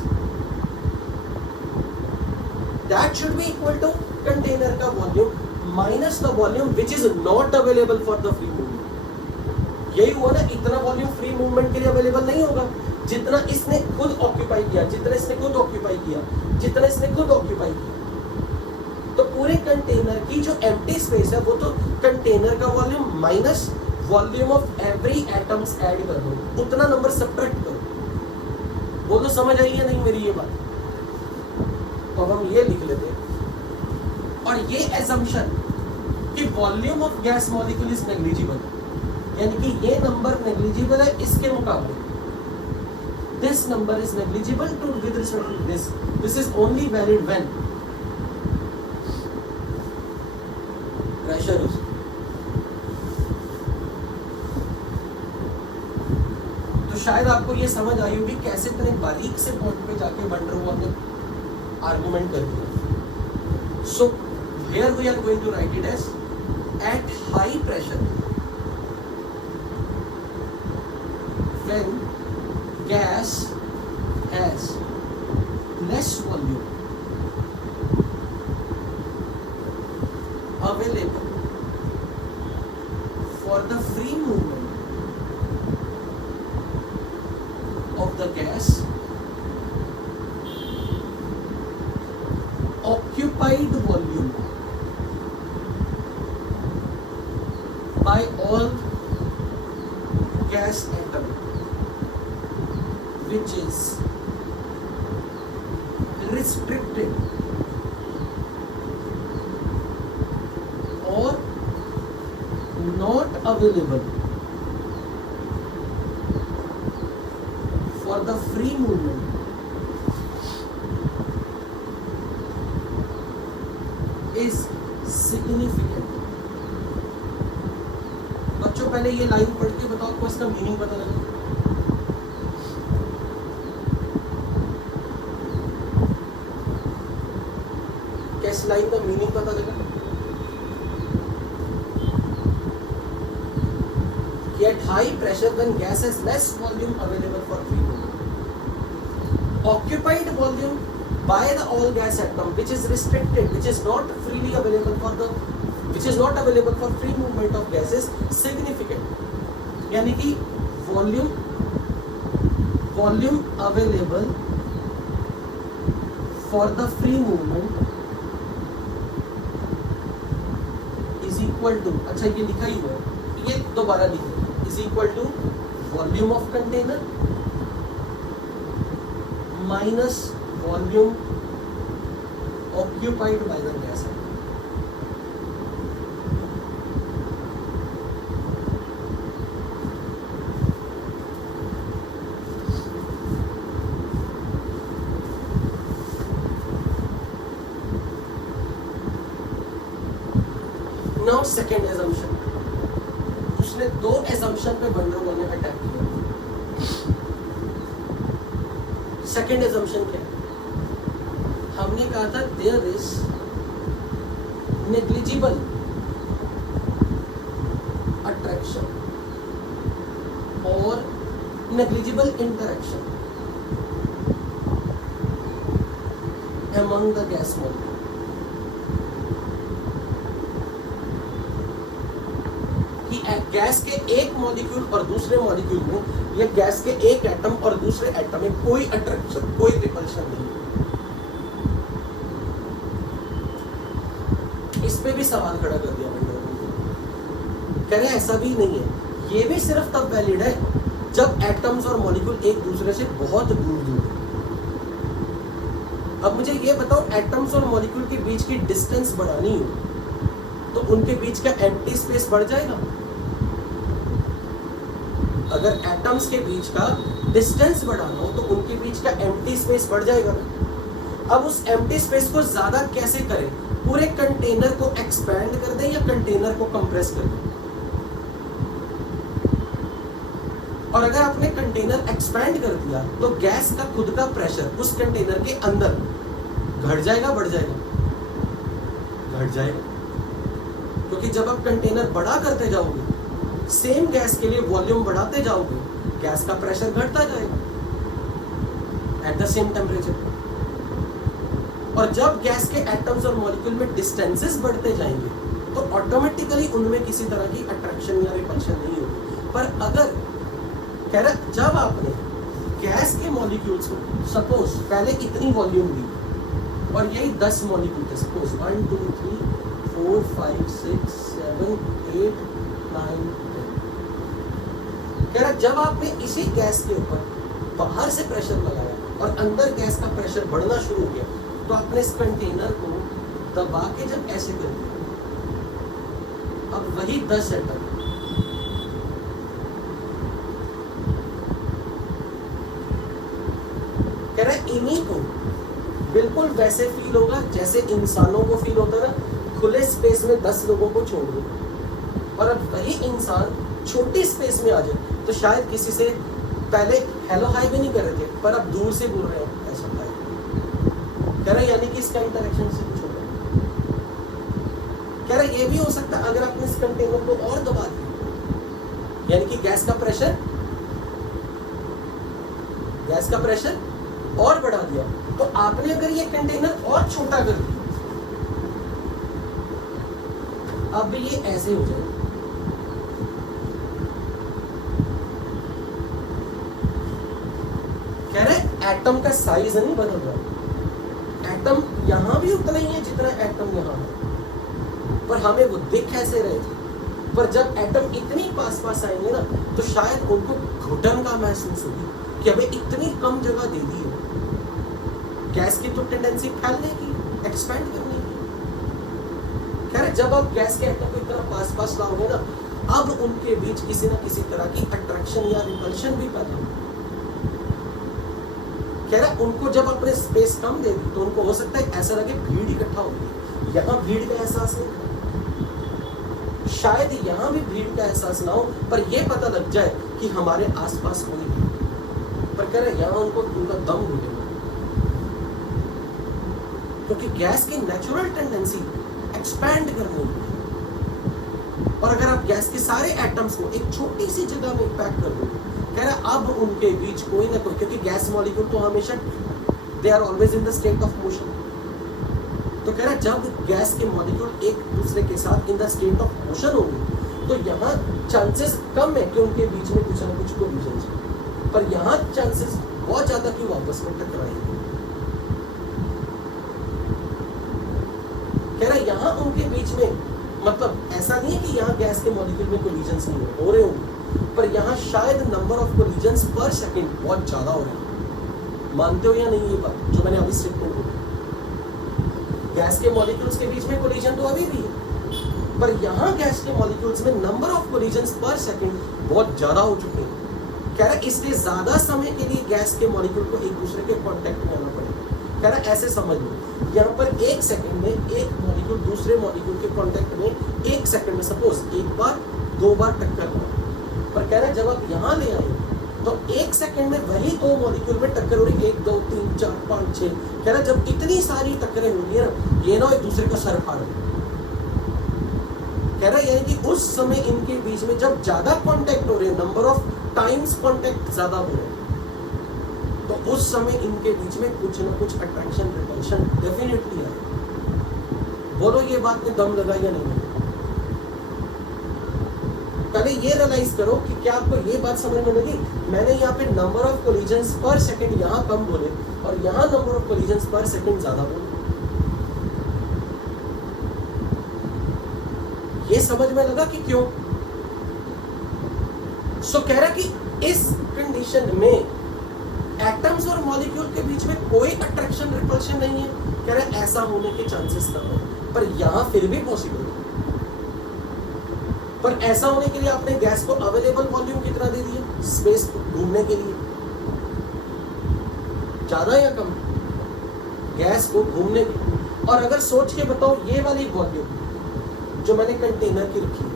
that should be equal to container का volume minus the volume which is not available for the free movement. यही हुआ ना, इतना वॉल्यूम फ्री मूवमेंट के लिए अवेलेबल नहीं होगा जितना इसने खुद ऑक्यूपाई किया, जितना इसने खुद ऑक्यूपाई किया, जितना इसने खुद ऑक्यूपाई किया। तो पूरे कंटेनर की जो एम्प्टी स्पेस है वो तो कंटेनर का volume minus volume of every atoms add कर दो, उतना नंबर सब्ट्रैक्ट करो। वो तो समझ आई है नहीं मेरी ये बात? तो हम ये लिख लेते और ये एजम्पशन कि volume of gas molecule is negligible, यानी कि ये नंबर नेग्लिजिबल है इसके मुकाबले, this number is negligible to with respect to this. This is only valid when pressure is. तो शायद आपको ये समझ आई होगी कैसे इतने बारीक से पॉइंट पे जाके बंडर हुआ ने आर्गुमेंट कर दिया। So here we are going to write it as at high pressure when gas has less volume available for the free movement of the gas occupied volume by all gas atom which is restricted or not available for the free movement is significant. बच्चों पहले ये लाइन पढ़ के बताओ, आपको इसका मीनिंग पता लगा? कैस लाइन का मीनिंग पता लगा? At high pressure, when gas has less volume available for free movement, occupied volume by the all gas atom, which is restricted, which is not freely available for the, which is not available for free movement of gases, significant. यानी कि volume available for the free movement is equal to, अच्छा ये लिखा ही हुआ है, ये दोबारा लिखो, is equal to volume of container minus volume occupied by the gas atom. Now second assumption. उसने दो assumption पे वंडरवॉल ने अटैक किया. सेकेंड assumption क्या है? हमने कहा था there is negligible attraction और negligible interaction among the gas molecule. Gas के एक मॉलिक्यूल और दूसरे मॉलिक्यूल में या गैस के एक एटम और दूसरे एटम में कोई अट्रैक्शन, कोई रिपल्शन नहीं है. इस पे भी सवाल खड़ा कर दिया मैंने. कह रहे ऐसा भी नहीं है. ये भी सिर्फ तब वैलिड है जब एटम्स और मॉलिक्यूल एक दूसरे से बहुत दूर दूर है. अब मुझे ये बताओ, एटम्स और मॉलिक्यूल के बीच की डिस्टेंस बढ़ानी हो तो उनके बीच का एम्प्टी स्पेस बढ़ जाएगा. अगर एटम्स के बीच का डिस्टेंस बढ़ाना हो तो उनके बीच का एम्प्टी स्पेस बढ़ जाएगा. अब उस एम्प्टी स्पेस को ज्यादा कैसे करें? पूरे कंटेनर को एक्सपैंड कर दें या कंटेनर को कंप्रेस कर दें? और अगर आपने कंटेनर एक्सपैंड कर दिया तो गैस का खुद का प्रेशर उस कंटेनर के अंदर घट जाएगा, बढ़ जाएगा? घट जाएगा. क्योंकि जब आप कंटेनर बड़ा करते जाओगे, सेम गैस के लिए वॉल्यूम बढ़ाते जाओगे, गैस का प्रेशर घटता जाएगा एट द सेम टेम्परेचर. और जब गैस के एटम्स और मॉलिक्यूल में डिस्टेंसेस बढ़ते जाएंगे तो ऑटोमेटिकली उनमें किसी तरह की अट्रैक्शन या रिपल्शन नहीं होगी. पर अगर कह रहा जब आपने गैस के मॉलिक्यूल्स को सपोज पहले इतनी वॉल्यूम दी और यही 10 मॉलिक्यूल थे, सपोज 1 2 3 4 5 6 7 8 9 कह रहा जब आपने इसी गैस के ऊपर बाहर से प्रेशर लगाया और अंदर गैस का प्रेशर बढ़ना शुरू हो गया तो आपने इस कंटेनर को दबा के जब ऐसे कर दिया, अब वही 10 एटम कह रहा है इन्हीं को बिल्कुल वैसे फील होगा जैसे इंसानों को फील होता है ना, खुले स्पेस में 10 लोगों को छोड़ दो और अब वही इंसान छोटी स्पेस में आ जाए तो शायद किसी से पहले हेलो हाई भी नहीं कर रहे थे पर अब दूर से बोल रहे हैं ऐसा कह रहे, यानी कि इसका इंटरेक्शन से कुछ होगा. कह रहे ये भी हो सकता है अगर आपने इस कंटेनर को और दबा दिया, यानी कि गैस का प्रेशर और बढ़ा दिया तो आपने अगर ये कंटेनर और छोटा कर दिया अब ये ऐसे हो जाएगा. कह रहे एटम का साइज नहीं बदल रहा, एटम यहां भी उतना ही है जितना एटम यहां है, पर हमें वो दिख कैसे रहे थे। पर जब एटम इतनी पास पास आएंगे ना तो शायद उनको घुटन का महसूस होगी कि हमें इतनी कम जगह दे दी है। गैस की तो टेंडेंसी फैलने की, एक्सपेंड करने की। कह रहे जब आप गैस के एटम को इतना पास पास लाओगे ना, अब उनके बीच किसी ना किसी तरह की अट्रैक्शन या रिपल्शन भी पैदा होगी। कह रहा उनको जब अपने स्पेस कम दे दी तो उनको हो सकता है ऐसा लगे भीड़ इकट्ठा होगी, यहाँ भीड़ का एहसास नहीं, शायद यहाँ भी भीड़ का एहसास ना हो, पर यह पता लग जाए कि हमारे आसपास कोई नहीं। पर कह रहे यहाँ उनको उनका दम घुटेगा, क्योंकि गैस की नेचुरल टेंडेंसी एक्सपैंड करने की। और अगर आप गैस के सारे एटम्स को एक छोटी सी जगह में पैक कर दो, कह रहा अब उनके बीच कोई ना कोई, क्योंकि गैस मॉलिक्यूल तो हमेशा they are always in the state of motion. तो कह रहा जब गैस के मॉलिक्यूल एक दूसरे के साथ इन द स्टेट ऑफ मोशन होंगे तो यहाँ चांसेस कम है कि उनके बीच में कुछ ना कुछ कोलिजन है, पर यहाँ चांसेस बहुत ज्यादा कि वो आपस में टकराएंगे। कह रहा यहाँ उनके बीच में, मतलब ऐसा नहीं है कि यहाँ गैस के मॉलिक्यूल में कोलिजन्स नहीं हो रहे होंगे, पर यहाँ शायद नंबर ऑफ कोलिजन्स पर सेकंड बहुत ज्यादा हो रहे हैं। मानते हो या नहीं ये बात जो मैंने अभी स्टेटमेंट बोली? गैस के मॉलिक्यूल्स के बीच में कोलिजन तो अभी भी है, पर यहाँ गैस के मॉलिक्यूल्स में नंबर ऑफ कोलिजन्स पर सेकंड बहुत ज्यादा हो चुके हैं। कह रहा इसलिए ज्यादा समय के लिए गैस के मॉलिक्यूल को एक दूसरे के कांटेक्ट में आना पड़ेगा। कह रहा ऐसे समझ लो, यहाँ पर एक सेकंड में एक मॉलिक्यूल दूसरे मॉलिक्यूल के कांटेक्ट में एक सेकंड में सपोज एक बार दो बार टक्कर हुआ, पर कह रहा जब आप यहाँ ले आए तो एक सेकंड में वही दो मॉलिक्यूल में टक्कर हो रही, 1 2 3 4 5 6। कह रहा जब इतनी सारी टक्करें हो रही है ना, ये ना एक दूसरे का सर फाड़ दे। कह रहा यानी कि उस समय इनके बीच में जब ज्यादा कांटेक्ट हो रहे हैं, नंबर ऑफ टाइम्स कांटेक्ट ज्यादा हो रहे हैं, तो उस समय इनके बीच में कुछ ना कुछ अट्रैक्शन रिपल्शन डेफिनेटली है। बोलो ये बात में दम लगा या नहीं? पहले ये रियलाइज करो कि क्या आपको ये बात समझ में लगी? मैंने यहाँ पे नंबर ऑफ कोलिजन्स पर सेकंड यहाँ कम बोले और यहाँ नंबर ऑफ कोलिजन्स पर सेकंड ज्यादा बोले। ये समझ में लगा कि क्यों? सो कह रहा कि इस कंडीशन में एटम्स और मॉलिक्यूल के बीच में कोई अट्रैक्शन रिपल्शन नहीं है। कह रहा ऐसा होने के चांसेस ना हो, पर यहाँ फिर भी पॉसिबल है। पर ऐसा होने के लिए आपने गैस को अवेलेबल वॉल्यूम कितना दे दिया स्पेस घूमने के लिए? ज्यादा या कम? गैस को घूमने के। और अगर सोच के बताओ ये वाली वॉल्यूम जो मैंने कंटेनर की रखी है,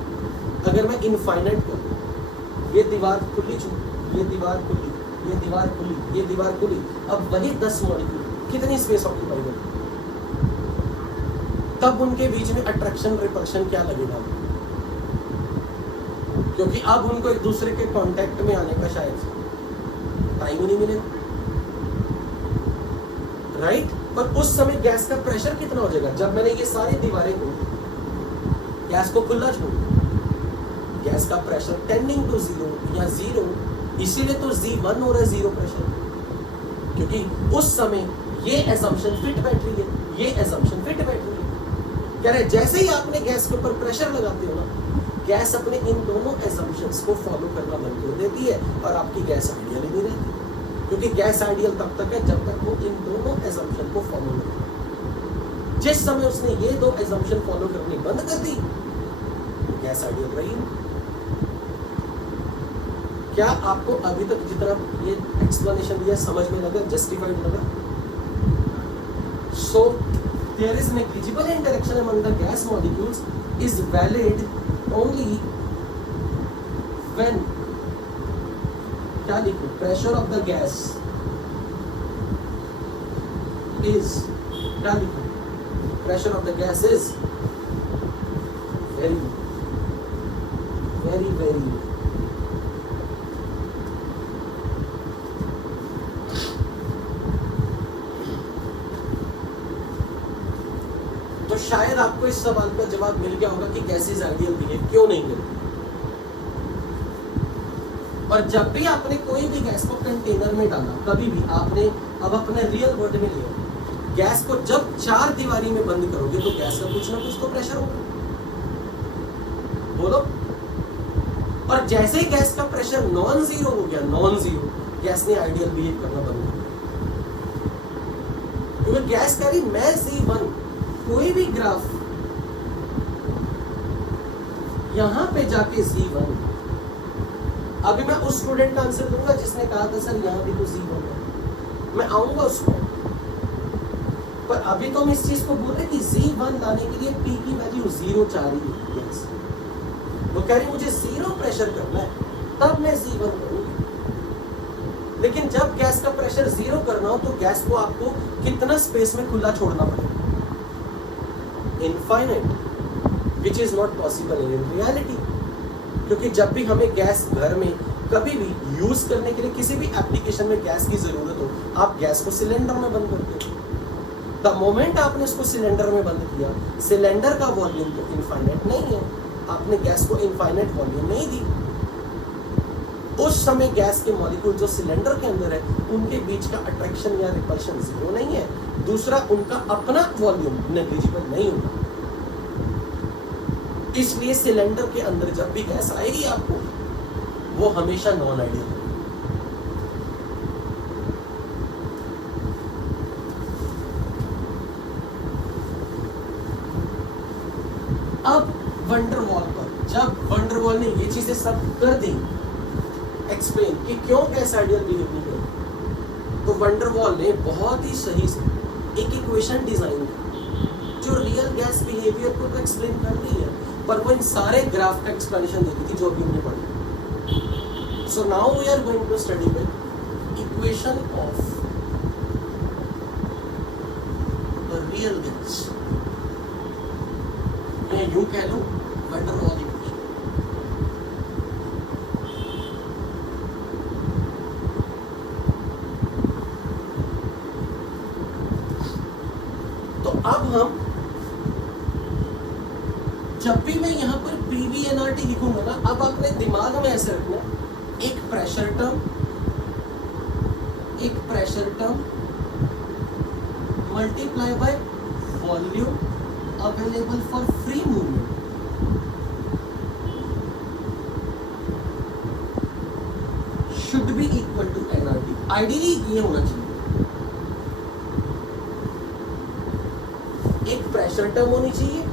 अगर मैं इनफाइनाइट करूं, ये दीवार खुली ये दीवार खुली, ये दीवार खुली, ये दीवार खुली, अब वही 10 मॉलिक्यूल कितनी स्पेस ऑक्यूपाई करें? तब उनके बीच में अट्रैक्शन रिपल्शन क्या लगेगा? क्योंकि अब उनको एक दूसरे के कांटेक्ट में आने का शायद टाइम ही नहीं मिलेगा, राइट? पर उस समय गैस का प्रेशर कितना हो जाएगा? जब मैंने ये सारी दीवारें खोली, गैस को खुला छोड़, गैस का प्रेशर टेंडिंग टू 0 या 0, इसीलिए तो Z1 हो रहा है 0 प्रेशर, क्योंकि उस समय ये एजम्पशन फिट बैठ रही है, ये एजम्पशन फिट बैठ रही है। कह रहे जैसे ही आपने गैस के ऊपर प्रेशर लगाते हो ना, गैस अपने इन दोनों एजम्पशंस को फॉलो करना बंद कर देती है और आपकी गैस आइडियल ही नहीं रहती, क्योंकि गैस आइडियल तब तक है जब तक वो इन दोनों एजम्पशन को फॉलो नहीं करे। जिस समय उसने ये दो एजम्पशन फॉलो करनी बंद कर दी, गैस आइडियल रही। क्या आपको अभी तक जितना ये एक्सप्लेनेशन दिया समझ में लगा, जस्टिफाइड लगा? So there is negligible interaction among the gas molecules is valid only when, क्या लिखो, pressure of the gas is, क्या लिखो, pressure of the gas is very तो शायद आपको इस सवाल का जवाब मिल गया होगा कि गैसेस आइडियल बिहेव क्यों नहीं करती। और जब भी आपने कोई भी गैस को कंटेनर कंटेनर में डाला, कभी भी आपने अब अपने रियल वर्ल्ड में लिया, गैस को जब 4 दीवारी में बंद करोगे तो गैस का कुछ ना कुछ तो प्रेशर होगा, बोलो। और जैसे ही गैस का प्रेशर नॉन जीरो हो गया, नॉन जीरो, गैस ने आइडियल बिहेव करना बंद कर दिया, क्योंकि गैस कह रही मैं C1, कोई भी ग्राफ यहां पे जाके C1। अभी मैं उस स्टूडेंट का आंसर दूंगा जिसने कहा था सर यहां भी तो C1 है, मैं आऊंगा उसको, पर अभी तो हम इस चीज को बोल रहे कि Z1 लाने के लिए P की वैल्यू 0 चाह रही है गैस, वो कह रही मुझे 0 प्रेशर करना है तब मैं Z1 करूंगी। लेकिन जब गैस का प्रेशर 0 करना हो तो गैस को आपको कितना स्पेस में खुला छोड़ना पड़ेगा, infinite, which is not possible in reality. क्योंकि जब भी हमें गैस घर में कभी भी यूज करने के लिए किसी भी एप्लीकेशन में गैस की जरूरत हो, आप गैस को सिलेंडर में बंद करते हो। द मोमेंट आपने इसको सिलेंडर में बंद किया, सिलेंडर का वॉल्यूम तो इनफाइनाइट नहीं है, आपने गैस को इनफाइनाइट वॉल्यूम नहीं दी, उस समय गैस के मॉलिक्यूल जो सिलेंडर के अंदर है उनके बीच का अट्रैक्शन या रिपल्शन 0 नहीं है, दूसरा उनका अपना वॉल्यूम नेग्लिजिबल नहीं होगा। इसलिए सिलेंडर के अंदर जब भी गैस आएगी आपको, वो हमेशा नॉन आइडियल है। अब वंडरवॉल पर, जब वंडरवॉल ने ये चीजें सब कर दी एक्सप्लेन कि क्यों गैस आइडियल बिहेव नहीं करती, तो वंडरवॉल ने बहुत ही सही से एक इक्वेशन डिजाइन की जो रियल गैस बिहेवियर को तो एक्सप्लेन कर रही है, पर वो इन सारे ग्राफ का एक्सप्लेनेशन देती थी जो अभी हमने पढ़ा। So now we are going to study with equation of the real gas, मैं यूं कह लूं वंडरवॉल इक्वेशन। तो अब हम जब भी मैं यहाँ पर PVNRT लिखूंगा ना, अब आपने दिमाग में ऐसे रखना, एक pressure term multiply by volume available for free movement, should be equal to NRT। Ideally ये होना चाहिए, एक प्रेशर टर्म होनी चाहिए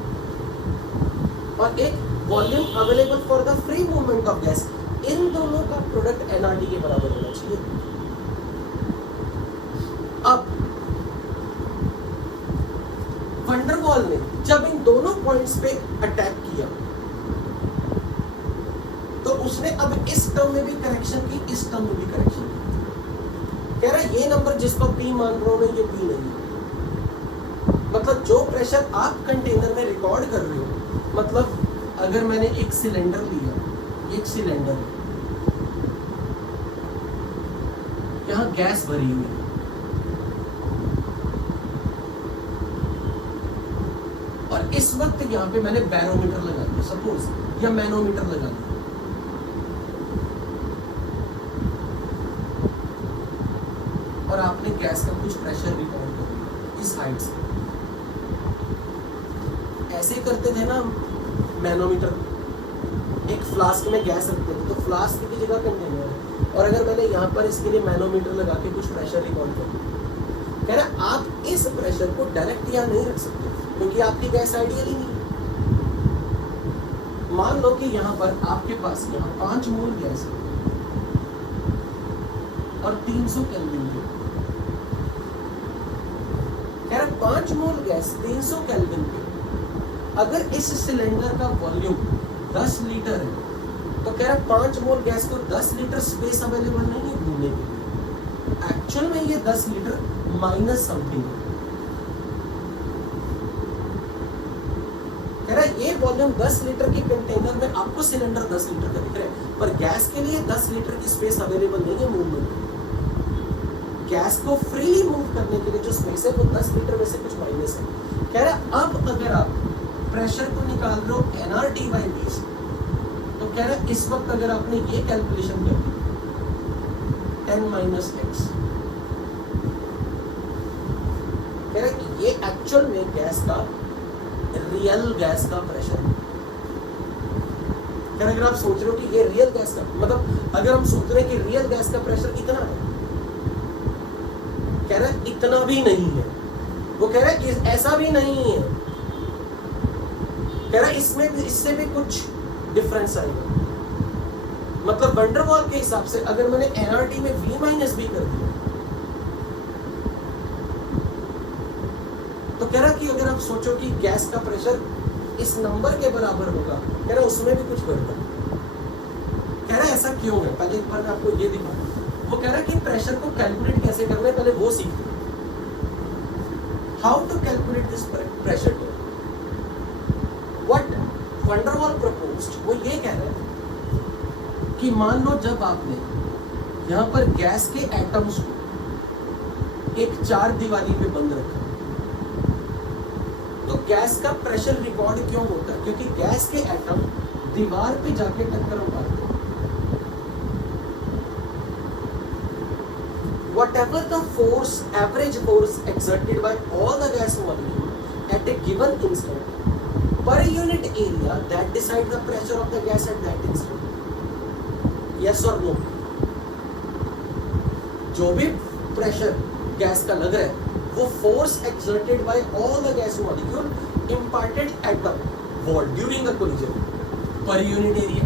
और एक volume available for the free movement of gas, इन दोनों का प्रोडक्ट NRT के बराबर होना चाहिए। अब वंडरवॉल ने जब इन दोनों पॉइंट्स पे अटैक किया तो उसने अब इस टर्म में भी करेक्शन की, इस टर्म में भी करेक्शन की। कह रहा है ये नंबर जिसको P मान रहा हूं मैं, ये P नहीं है। मतलब जो प्रेशर आप कंटेनर में रिकॉर्ड कर रहे हो, मतलब अगर मैंने एक सिलेंडर लिया, एक सिलेंडर है, यहां गैस भरी हुई है, और इस वक्त यहां पे मैंने बैरोमीटर लगा दिया सपोज, या मैनोमीटर लगा दिया, और आपने गैस का कुछ प्रेशर रिकॉर्ड कर दिया इस हाइट से। ऐसे करते थे ना मैनोमीटर, एक फ्लास्क में गैस रखते थे तो फ्लास्क की जगह कंटेनर है, और अगर मैंने यहाँ पर इसके लिए मैनोमीटर लगा के कुछ प्रेशर रिकॉर्ड कर दिया, कह रहा आप इस प्रेशर को डायरेक्ट यहाँ नहीं रख सकते क्योंकि आपकी गैस आइडियल ही नहीं। मान लो कि यहाँ पर आपके पास यहाँ 5 मोल गैस है और 300 केल्विन पे, कह रहा 5 मोल गैस 300 केल्विन पे, अगर इस सिलेंडर का वॉल्यूम 10 लीटर है तो कह रहा 5 मोल गैस को 10 लीटर स्पेस अवेलेबल नहीं है घूमने के लिए, एक्चुअल में ये 10 लीटर माइनस समथिंग है। कह रहा ये वॉल्यूम 10 लीटर के कंटेनर में आपको सिलेंडर 10 लीटर का दिख रहा है, पर गैस के लिए 10 लीटर की स्पेस अवेलेबल नहीं है मूवमेंट। गैस को फ्रीली मूव करने के लिए जो स्पेस है वो 10 लीटर में से कुछ माइनस है। कह रहा अब अगर आप प्रेशर को निकाल रहे हो NRT बाई 20, तो कह रहा इस वक्त अगर आपने ये कैलकुलेशन कर दी 10 माइनस एक्स। कह रहा है कि ये एक्चुअल में गैस का रियल गैस का प्रेशर है। अगर आप सोच रहे हो कि ये रियल गैस का मतलब अगर हम सोच रहे हैं कि रियल गैस का प्रेशर इतना है, कह रहा है इतना भी नहीं है। वो कह रहा है कि ऐसा भी नहीं है, कह रहा है इसमें इससे भी कुछ डिफरेंस आएगा। मतलब वंडर वॉल के हिसाब से अगर मैंने एनआरटी में V माइनस भी कर दिया तो कह रहा कि अगर आप सोचो कि गैस का प्रेशर इस नंबर के बराबर होगा, कह रहा उसमें भी कुछ गड़बड़। कह रहा ऐसा क्यों है, पहले एक बार मैं आपको ये दिखाऊं। वो कह रहा कि प्रेशर को कैलकुलेट कैसे करना है पहले वो सीखते हैं। How to calculate this pressure. What van der Waals proposed, वो ये कह रहे हैं कि मान लो जब आपने यहां पर गैस के एटम्स को एक चार दीवारी में बंद रखा तो गैस का प्रेशर रिकॉर्ड क्यों होता है? क्योंकि गैस के एटम दीवार पे जाके टक्कर मारते हैं। Whatever the force, average force exerted by all the gas molecules at a given instant per unit area that decide the pressure of the gas at that instant. Yes or no? जो भी प्रेशर गैस का लग रहा है वो force exerted by all the gas molecule imparted at the wall during the collision per unit area.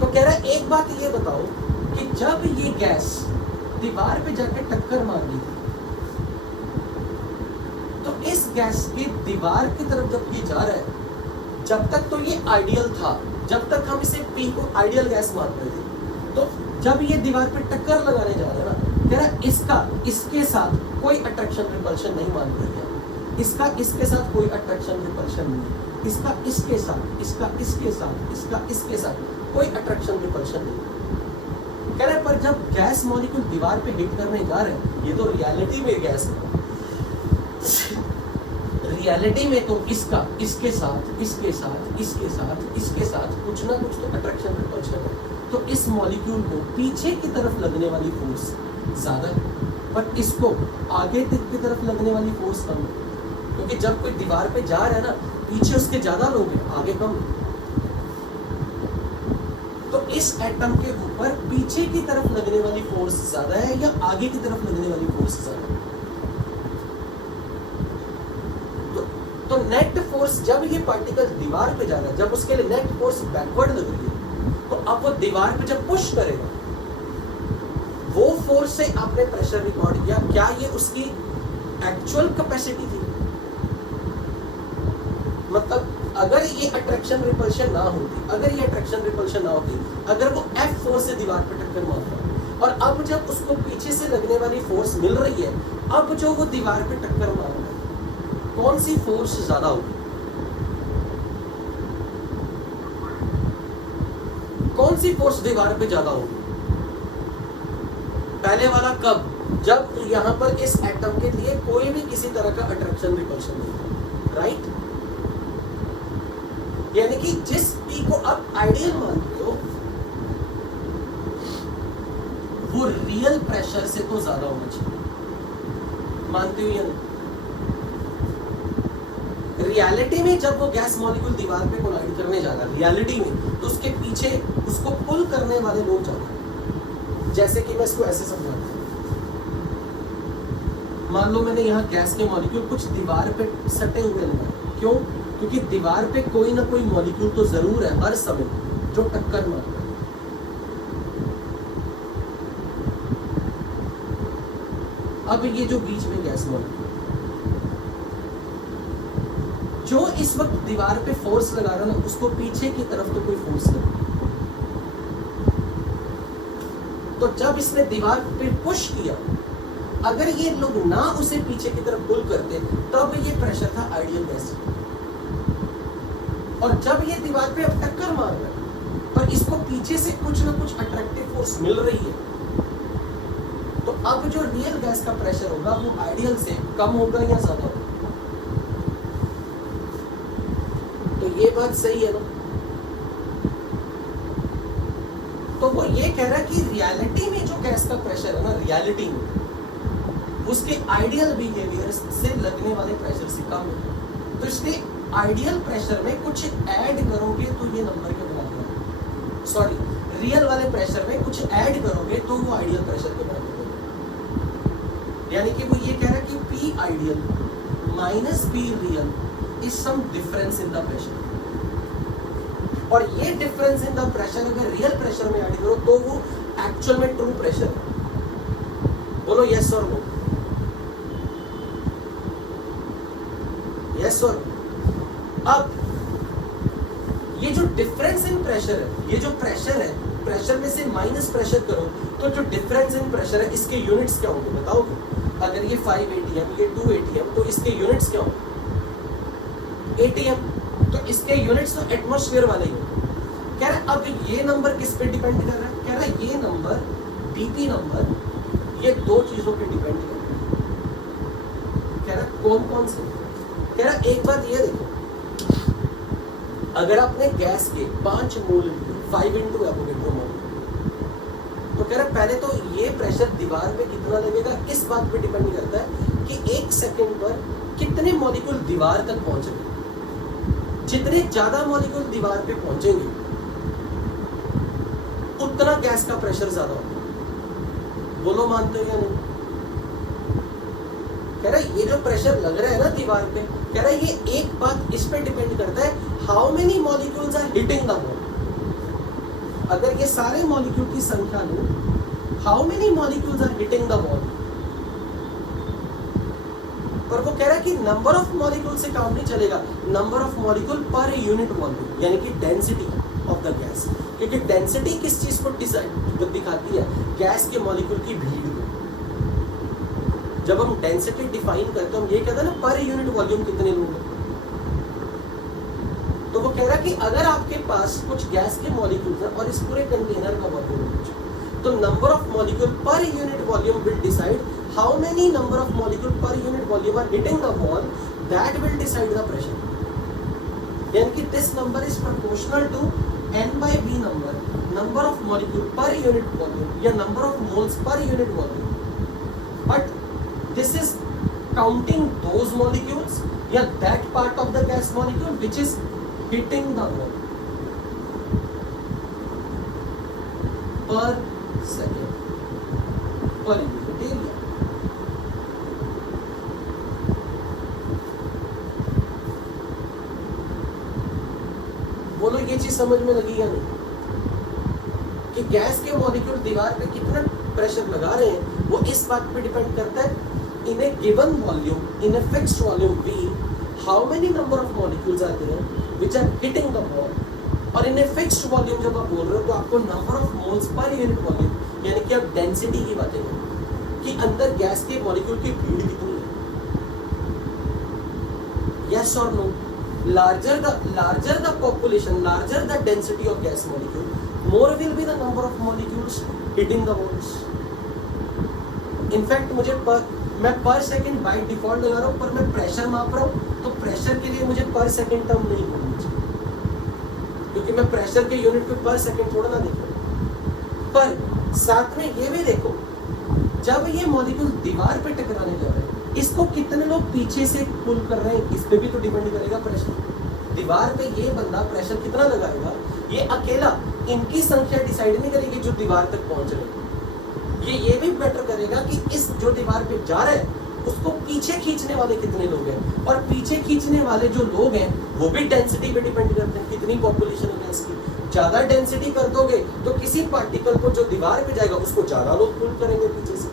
तो कह रहा है एक बात ये बताओ कि जब ये गैस दीवार पे जाके टक्कर मार रही थी तो इस गैस की दीवार की तरफ जब ये जा रहा है, जब तक तो ये आइडियल था, जब तक हम इसे पी को आइडियल गैस मान रहे थे, तो जब ये दीवार पे टक्कर लगाने जा रहा है ना, कह रहा इसका इसके साथ कोई अट्रैक्शन रिपल्शन नहीं मान रहा, इसका इसके साथ कोई अट्रैक्शन रिपल्शन नहीं, इसका इसके साथ, इसका इसके साथ, इसका इसके साथ कोई अट्रैक्शन रिपल्शन नहीं। कह रहे पर जब गैस मॉलिक्यूल दीवार पे हिट करने जा रहे हैं, ये तो रियलिटी में गैस है, रियलिटी में तो इसका इसके साथ, इसके साथ, इसके साथ, इसके साथ कुछ ना कुछ तो अट्रैक्शन रिपल्शन है। तो इस मॉलिक्यूल को पीछे की तरफ लगने वाली फोर्स ज्यादा है पर इसको आगे की तरफ लगने वाली फोर्स कम है, क्योंकि जब कोई दीवार पे जा रहा है ना, पीछे उसके ज्यादा लोग हैं, आगे कम। तो इस एटम के ऊपर पीछे की तरफ लगने वाली फोर्स ज्यादा है या आगे की तरफ लगने वाली फोर्स ज्यादा है? तो नेट फोर्स जब ये पार्टिकल दीवार पे जा रहा है, जब उसके लिए नेट फोर्स बैकवर्ड लग रही है, तो अब वो दीवार पे जब पुश करेगा, वो फोर्स से आपने प्रेशर रिकॉर्ड किया, क्या ये उसकी एक्चुअल कैपेसिटी थी? मतलब अगर ये अट्रैक्शन रिपल्शन ना होती, अगर वो F फोर्स से दीवार पे टक्कर मारता और अब जब उसको पीछे से लगने वाली फोर्स मिल रही है, अब जो वो दीवार पे टक्कर मार रहा है, कौन सी फोर्स ज्यादा होगी? कौन सी फोर्स दीवार पे ज्यादा होगी? पहले वाला कब? जब यहां पर इस एटम के लिए कोई भी किसी तरह का अट्रैक्शन रिपल्शन नहीं है, राइट? यानी कि जिस पी को आप आइडियल मानते हो वो रियल प्रेशर से तो ज्यादा होना चाहिए, मानते हो या नहीं? रियलिटी में जब वो गैस मॉलिक्यूल दीवार पे कोलाइड करने जा रहा है, रियलिटी में, तो उसके पीछे उसको पुल करने वाले लोग ज्यादा हैं। जैसे कि मैं इसको ऐसे समझाता हूं, मान लो मैंने यहाँ गैस के मॉलिक्यूल कुछ दीवार पे सटे हुए लगाए, क्यों? क्योंकि दीवार पे कोई ना कोई मॉलिक्यूल तो जरूर है हर समय जो टक्कर मारता है। अब ये जो बीच में गैस मॉलिक्यूल जो इस वक्त दीवार पे फोर्स लगा रहा है ना, उसको पीछे की तरफ तो कोई फोर्स नहीं, तो जब इसने दीवार पे पुश किया, अगर ये लोग ना उसे पीछे की तरफ पुल करते तब ये प्रेशर था आइडियल गैस। और जब ये दीवार पे अब टक्कर मार रहा है पर इसको पीछे से कुछ ना कुछ अट्रैक्टिव फोर्स मिल रही है, तो अब जो रियल गैस का प्रेशर होगा वो आइडियल से कम होगा या ज्यादा होगा? तो ये बात सही है ना? तो तो वो ये कह रहा है कि रियलिटी में जो गैस का प्रेशर है ना, रियलिटी में उसके आइडियल बिहेवियर से लगने वाले प्रेशर से कम है। तो इसलिए आइडियल प्रेशर में कुछ ऐड करोगे तो ये नंबर के बराबर है, सॉरी रियल वाले प्रेशर में कुछ ऐड करोगे तो वो आइडियल प्रेशर के बराबर है। यानी कि वो ये कह रहा है कि P ideal minus P real is some difference in the pressure, और ये डिफरेंस इन द प्रेशर अगर रियल प्रेशर में ऐड करो तो वो एक्चुअल में ट्रू प्रेशर है। बोलो यस और नो, यस और नो। अब ये जो डिफरेंस इन प्रेशर है, ये जो प्रेशर है, प्रेशर में से माइनस प्रेशर करो तो जो डिफरेंस इन प्रेशर है इसके यूनिट्स क्या होंगे बताओगे? अगर ये 5 ATM ये 2 ATM तो इसके यूनिट्स क्या होंगे? ATM, तो इसके यूनिट्स तो एटमॉस्फेयर वाले ही होंगे। कह रहा है अब ये नंबर किस पे डिपेंड कर रहा है? कह रहा है ये नंबर डीपी नंबर ये दो चीजों पे डिपेंड कर रहा है। कह रहा है कौन कौन से? कह रहा है एक बात ये देखो, अगर आपने गैस के 5 मोल 5 into एवोगैड्रो मोल, तो कह रहा है पहले तो ये प्रेशर दीवार पे कितना लगेगा इस बात पे डिपेंड करता है कि 1 सेकंड पर कितने मॉलिक्यूल दीवार तक पहुंचेंगे। जितने ज्यादा मॉलिक्यूल दीवार पे पहुंचेंगे उतना गैस का प्रेशर ज्यादा होगा। बोलो मानते हो या नहीं? कह रहा है ये जो प्रेशर लग रहा है ना दीवार पे, कह रहा है ये एक बात इस पे डिपेंड करता है how many molecules are hitting the wall. अगर ये सारे मॉलिक्यूल की संख्या लो, how many molecules are hitting the wall, पर वो कह रहा है कि नंबर ऑफ मॉलिक्यूल से काम नहीं चलेगा, number of molecule per unit volume, यानी कि डेंसिटी ऑफ द गैस। क्योंकि डेंसिटी किस चीज को डिसाइड दिखाती है? गैस के मॉलिक्यूल की भीड़ को। जब हम डेंसिटी डिफाइन करते हैं हम ये कहते हैं ना पर यूनिट वॉल्यूम कितने लोग हैं। तो वो कह रहा है कि अगर आपके पास कुछ गैस के मॉलिक्यूल हैं और इस पूरे कंटेनर का वॉल्यूम तो number of molecule per unit volume will decide how many number of molecule per unit volume are hitting the wall, that will decide the pressure. यानी कि this number is proportional to n/v number of molecule per unit volume या number of moles per unit volume. But this is counting those molecules या that part of the gas molecule which is hitting the wall per second per unit area। बोलो ये चीज समझ में लगी या नहीं कि गैस के मॉलिक्यूल दीवार पे कितना प्रेशर लगा रहे हैं वो इस बात पे डिपेंड करता है in a given volume in a fixed volume V how many number of molecules are there which are hitting the wall। और in a fixed volume जब आप बोल रहे हो तो आपको number of moles per unit volume यानी कि आप डेंसिटी की बातें करें कि अंदर गैस के मॉलिक्यूल की भीड़ कितनी है। yes or no? larger the population, larger the density of gas molecule, more will be the number of molecules hitting the walls। In fact मैं पर सेकंड बाय डिफॉल्ट लगा रहा हूँ, पर मैं प्रेशर माप रहा हूँ तो प्रेशर के लिए मुझे पर सेकंड टर्म नहीं होनी चाहिए क्योंकि मैं प्रेशर के यूनिट पे पर सेकंड थोड़ा ना देख रहा हूँ। पर साथ में ये भी देखो जब ये मॉलिक्यूल दीवार पे टकराने जा रहे हैं इसको कितने लोग पीछे से पुल कर रहे हैं इस पे भी तो डिपेंड करेगा प्रेशर। दीवार पे ये बंदा प्रेशर कितना लगाएगा ये अकेला इनकी संख्या डिसाइड नहीं करेगी जो दीवार तक पहुंच रहे हैं। ये भी बेटर करेगा कि इस जो दीवार पे जा रहे हैं उसको पीछे खींचने वाले कितने लोग हैं, और पीछे खींचने वाले जो लोग हैं वो भी डेंसिटी पे डिपेंड करते हैं कितनी पॉपुलेशन है गैस की। ज्यादा डेंसिटी कर दोगे तो किसी पार्टिकल को जो दीवार पे जाएगा उसको ज्यादा लोग पुल करेंगे पीछे से।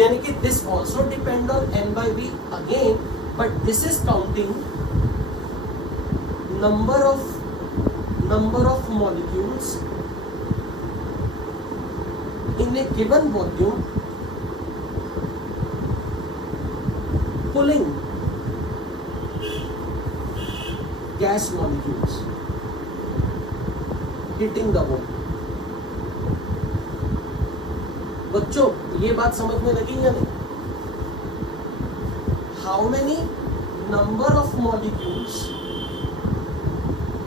यानी कि this also depend on n/v again, but this is counting number of molecules in a given volume pulling gas molecules hitting the wall। बच्चों ये बात समझ में लगी या नहीं? How many number of molecules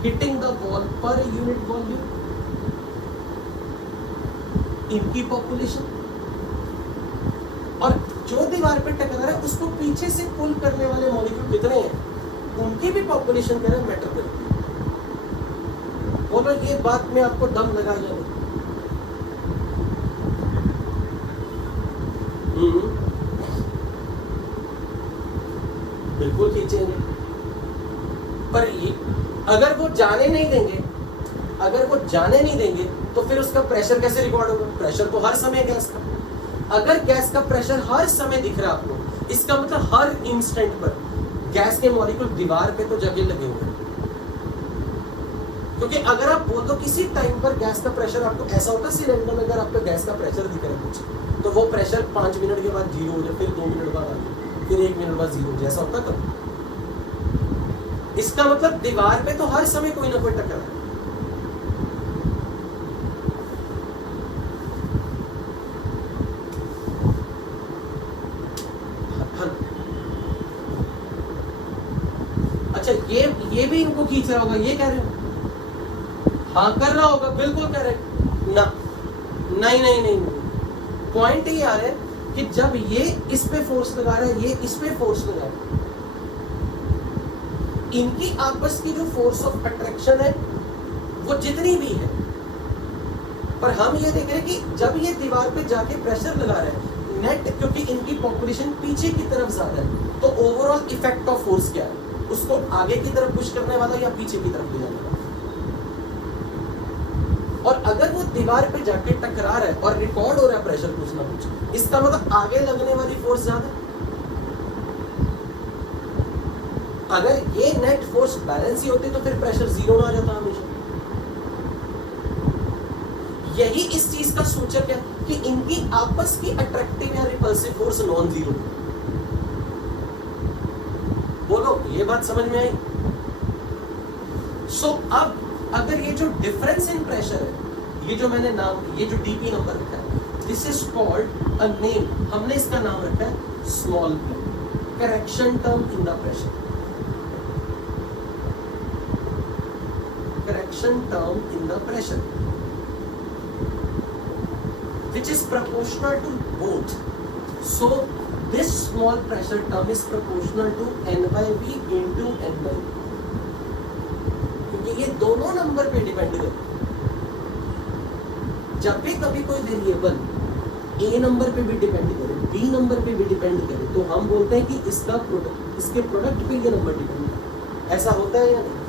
hitting the wall per unit volume? इनकी पॉपुलेशन, और जो दीवार पे टकरा रहा है उसको पीछे से पुल करने वाले मॉलिक्यूल कितने हैं, उनकी भी पॉपुलेशन कह रहे हैं मैटर करती है। बोलो ये बात में आपको दम लगा या नहीं? बिल्कुल खींचेंगे, पर ये अगर वो जाने नहीं देंगे, अगर वो जाने नहीं देंगे तो फिर उसका प्रेशर कैसे रिकॉर्ड होगा? प्रेशर तो हर समय गैस का, अगर गैस का प्रेशर हर समय दिख रहा है आपको, इसका मतलब हर इंस्टेंट पर गैस के मॉलिक्यूल दीवार पे तो जगह लगे हुए हैं। क्योंकि अगर आप बोल दो किसी टाइम पर गैस का प्रेशर आपको ऐसा होता है सिलेंडर में, अगर आपको गैस का प्रेशर दिख रहा है कुछ, तो वो प्रेशर 5 मिनट के बाद 0 हो जाए, फिर 2 मिनट बाद आ जाए, फिर 1 मिनट बाद 0 हो जाए, ऐसा होता कब? इसका मतलब दीवार पे तो हर समय कोई ना कोई टक्कर है। अच्छा, ये भी इनको खींच रहा होगा, ये कह रहे हो? हाँ कर रहा होगा, बिल्कुल कह रहे ना। नहीं, पॉइंट ये आ रहा है कि जब ये इस पे फोर्स लगा रहा है, ये इस पे फोर्स लगा रहा है, इनकी आपस की जो फोर्स ऑफ अट्रैक्शन है वो जितनी भी है, पर हम ये देख रहे हैं कि जब ये दीवार पे जाके प्रेशर लगा रहा है नेट, क्योंकि इनकी पॉपुलेशन पीछे की तरफ ज्यादा है, तो ओवरऑल इफेक्ट ऑफ फोर्स क्या है? उसको आगे की तरफ पुश करने वाला या पीछे की तरफ ले जाने वाला? और अगर वो दीवार पे जाके टकरा रहा है और रिकॉर्ड हो रहा है प्रेशर कुछ ना कुछ, इसका मतलब आगे लगने वाली फोर्स ज्यादा है। अगर ये नेट फोर्स बैलेंस ही होती तो फिर प्रेशर 0 ना आ जाता हमेशा। यही इस चीज का सूचक है कि इनकी आपस की अट्रैक्टिव या रिपल्सिव फोर्स नॉन जीरो। बोलो ये बात समझ में आई? सो अब अगर ये जो डिफरेंस इन प्रेशर है, ये जो मैंने नाम, ये जो डीपी नंबर रखा है, this is called a name, हमने इसका नाम रखा है small P, correction term in the pressure, correction term in the pressure which is proportional to both. So this small pressure term is proportional to n by v into n by v, क्योंकि ये दोनों नंबर पे डिपेंड करते हैं। जब भी कभी कोई वेरिएबल a नंबर पे भी डिपेंड करे, b नंबर पे भी डिपेंड करे, तो हम बोलते हैं कि इसका प्रोडक्ट, इसके प्रोडक्ट पे ये नंबर डिपेंड है। ऐसा होता है या नहीं?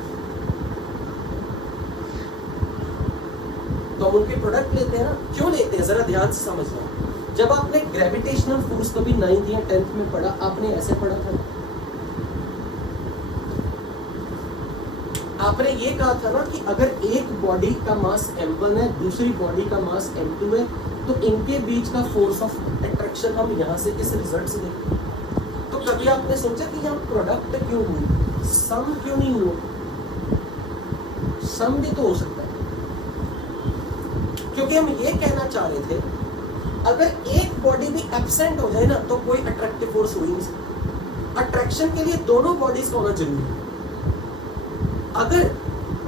तो हम उनके प्रोडक्ट लेते हैं ना, क्यों लेते हैं जरा ध्यान से समझना। जब आपने ग्रेविटेशनल फोर्स कभी 9th या 10th में पढ़ा, आपने ऐसे पढ़ा था, आपने ये कहा था ना कि अगर एक बॉडी का मास m1 है, दूसरी बॉडी का मास m2 है, तो इनके बीच का फोर्स ऑफ अट्रैक्शन हम यहाँ से इस रिजल्ट से देखते। तो कभी आपने सोचा कि यहाँ प्रोडक्ट क्यों हुई, सम क्यों नहीं हुआ? सम भी तो हो सकता है, क्योंकि हम ये कहना चाह रहे थे अगर एक बॉडी भी एब्सेंट हो जाए ना तो कोई अट्रैक्टिव फोर्स हो ही नहीं सकती। अट्रैक्शन के लिए दोनों बॉडीज का होना जरूरी है। अगर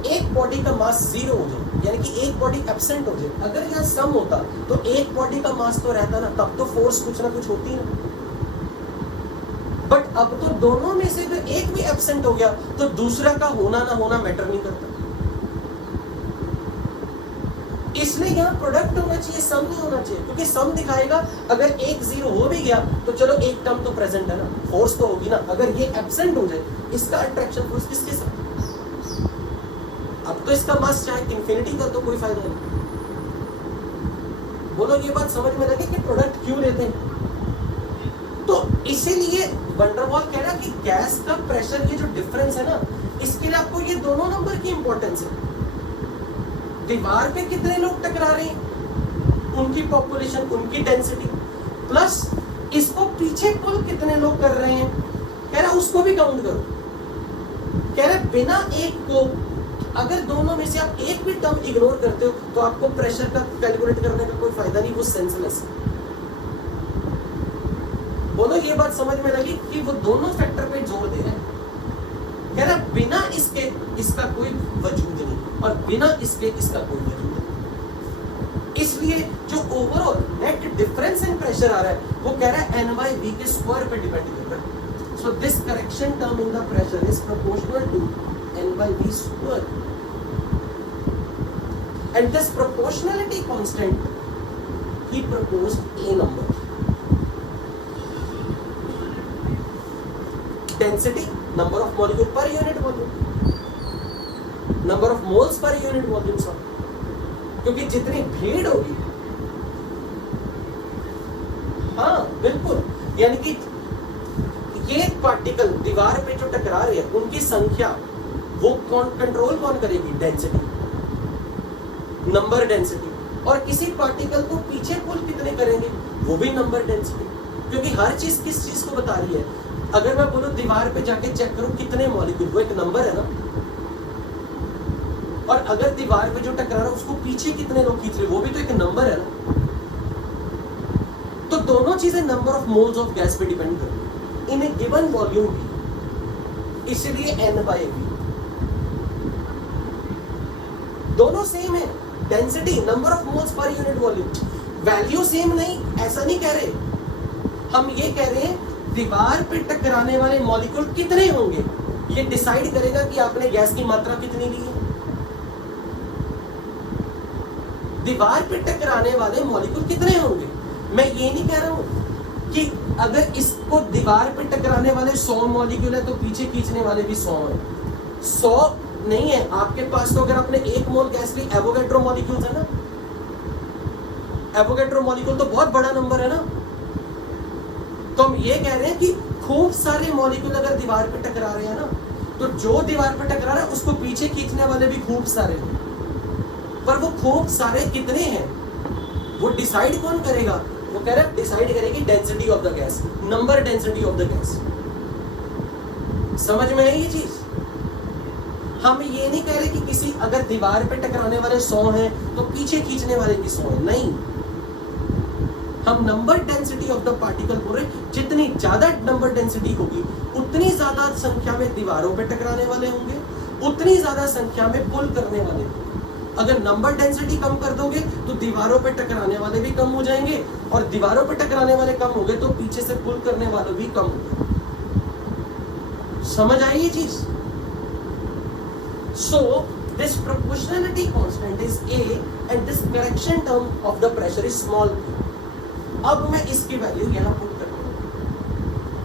एक बॉडी का मास 0 हो जाए, यानी कि एक बॉडी एब्सेंट हो जाए, अगर यहाँ सम होता तो एक बॉडी का मास तो रहता ना, तब तो फोर्स कुछ ना कुछ होती ना। बट अब तो दोनों में से अगर एक भी एब्सेंट हो गया तो दूसरा का होना ना होना मैटर नहीं करता। इसलिए यहाँ प्रोडक्ट होना चाहिए, सम नहीं होना चाहिए, क्योंकि सम दिखाएगा अगर एक 0 हो भी गया तो चलो एक टर्म तो प्रेजेंट है ना, फोर्स तो होगी ना। अगर ये एब्सेंट हो जाए, इसका अट्रैक्शन फोर्स किसके साथ? अब तो इसका मास चाहे इंफिनिटी का तो कोई फायदा नहीं। बोलो ये बात समझ में लगे कि प्रोडक्ट क्यों लेते हैं? तो इसीलिए वैन डर वाल कह रहा कि गैस का प्रेशर, ये जो डिफरेंस है ना, इसके लिए आपको ये दोनों नंबर की इंपॉर्टेंस है। दीवार पे कितने लोग टकरा रहे हैं, उनकी पॉपुलेशन, उनकी डेंसिटी, प्लस इसको पीछे पुल कितने लोग कर रहे हैं, कह रहा उसको भी काउंट करो। कह रहा बिना एक को, अगर दोनों में से आप एक भी टर्म इग्नोर करते हो तो आपको प्रेशर का कैलकुलेट करने का कोई फायदा नहीं, वो सेंसलेस है। बोलो ये बात समझ में लगी कि वो दोनों फैक्टर पे जोर दे रहे हैं। कह रहा बिना इसके इसका कोई वजूद नहीं, और बिना इसके इसका कोई वजूद नहीं। इसलिए जो overall net difference in pressure आ रहा है, वो कह रहा है n/v के स्क्वायर पे डिपेंड कर रहा है। So this correction term in the pressure is proportional to n/v square, and this proportionality constant he proposed a number. Density, number of molecule per unit volume, number of moles per unit volume सब, क्योंकि जितनी भीड़ होगी, हाँ बिल्कुल, यानी कि ये पार्टिकल दीवार पे जो टकरा रहे हैं उनकी संख्या वो कंट्रोल कौन करेगी? Density, number density. और किसी पार्टिकल को पीछे पुल कितने करेंगे? वो भी नंबर डेंसिटी, क्योंकि हर चीज किस चीज को बता रही है। अगर मैं बोलूं दीवार पे जाके चेक करो कितने मॉलिक्यूल, वो एक नंबर है ना। और अगर दीवार पे जो टकरा रहा है उसको पीछे कितने लोग खींच रहे, वो भी तो एक नंबर है ना। तो दोनों चीजें number of moles of gas पे डिपेंड करती है इन ए गिवन वॉल्यूम भी, इसलिए n/v दोनों सेम है। Density, number of moles per unit volume, value same नहीं, ऐसा नहीं कह रहे हम, ये कह रहे हैं दीवार पे टकराने वाले मॉलिक्यूल कितने होंगे, ये डिसाइड करेगा कि आपने गैस की मात्रा कितनी ली है। दीवार पे टकराने वाले मॉलिक्यूल कितने होंगे, मैं ये नहीं कह रहा हूं कि अगर इसको दीवार पे टकराने वाले 100 मॉलिक्यूल है तो पीछे खींचने वाले भी 100 है। 100 नहीं है आपके पास, तो अगर आपने 1 मोल गैस ली, एवोगैड्रो मॉलिक्यूल्स है ना, एवोगैड्रो मॉलिक्यूल तो बहुत बड़ा नंबर है ना। तो हम ये कह रहे हैं कि खूब सारे मॉलिक्यूल अगर दीवार पे टकरा रहे हैं ना, तो जो दीवार पे टकरा रहा है उसको पीछे खींचने वाले भी खूब सारे हैं, पर वो खूब सारे कितने हैं वो डिसाइड कौन करेगा? वो कह रहा है डिसाइड करेगी density of the gas, number density of the gas. समझ में आई ये चीज? हम ये नहीं कह रहे कि किसी अगर दीवार पे टकराने वाले 100 हैं तो पीछे खींचने वाले भी 100 हैं, नहीं। हम number density of the particle बोल रहे, जितनी ज्यादा नंबर डेंसिटी होगी उतनी ज्यादा संख्या में दीवारों पे टकराने वाले होंगे, उतनी ज्यादा संख्या में पुल करने वाले होंगे। अगर नंबर डेंसिटी कम कर दोगे तो दीवारों पे टकराने वाले भी कम हो जाएंगे, और दीवारों पे टकराने वाले कम हो गए तो पीछे से पुल करने वाले भी कम हो गए। समझ आई ये चीज? So this proportionality constant is A and this correction term of the pressure is small p. अब मैं इसकी वैल्यू यहाँ पुट करता हूँ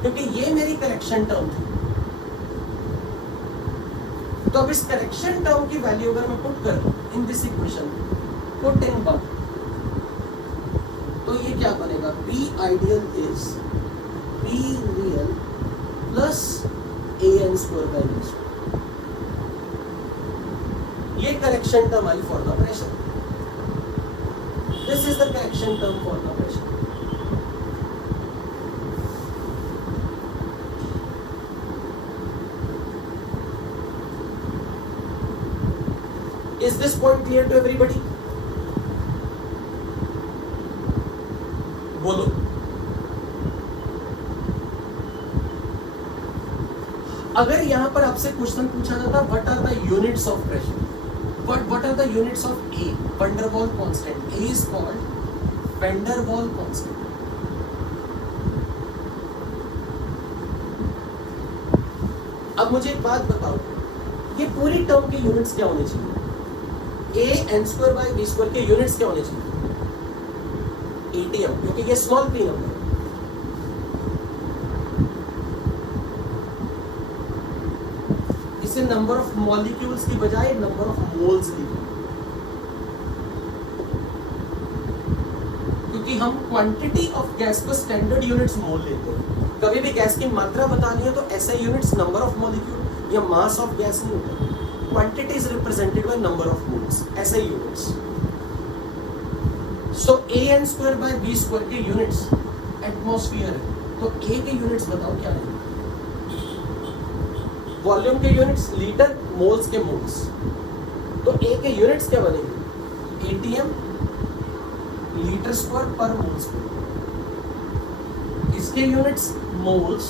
क्योंकि ये मेरी करेक्शन टर्म थी। तो अब इस करेक्शन टर्म की वैल्यू अगर मैं पुट कर दूं in this equation, put in बम, तो ये क्या बनेगा? P ideal is P real plus AN square by V square। ये correction term I for the pressure. This is the correction term for the pressure. Is this point clear to everybody? बोलो। अगर यहां पर आपसे क्वेश्चन पूछा जाता what are the units of pressure, what are the units of A? Van der Waals constant. A is called Van der Waals constant. अब मुझे एक बात बताओ, ये पूरी टर्म के यूनिट्स क्या होने चाहिए? A n square by v square के यूनिट्स क्या होने चाहिए? ATM, क्योंकि ये स्मॉल p नंबर है। इसे नंबर ऑफ मॉलिक्यूल्स की बजाय नंबर ऑफ मोल्स लिखें, क्योंकि हम क्वांटिटी ऑफ गैस को स्टैंडर्ड यूनिट्स मोल लेते हैं। कभी भी गैस की मात्रा बतानी है तो ऐसे यूनिट्स नंबर ऑफ मॉलिक्यूल या मास ऑफ गैस नहीं होता, quantity is represented by number of moles, ऐसे units. So an square by v square के यूनिट्स एटमॉस्फेयर है, तो A के यूनिट्स बताओ क्या है? वॉल्यूम के यूनिट्स लीटर, मोल्स के मोल्स, तो A के यूनिट्स क्या बनेंगे? ATM लीटर स्क्वायर पर मोल स्क्वायर। इसके यूनिट्स मोल्स,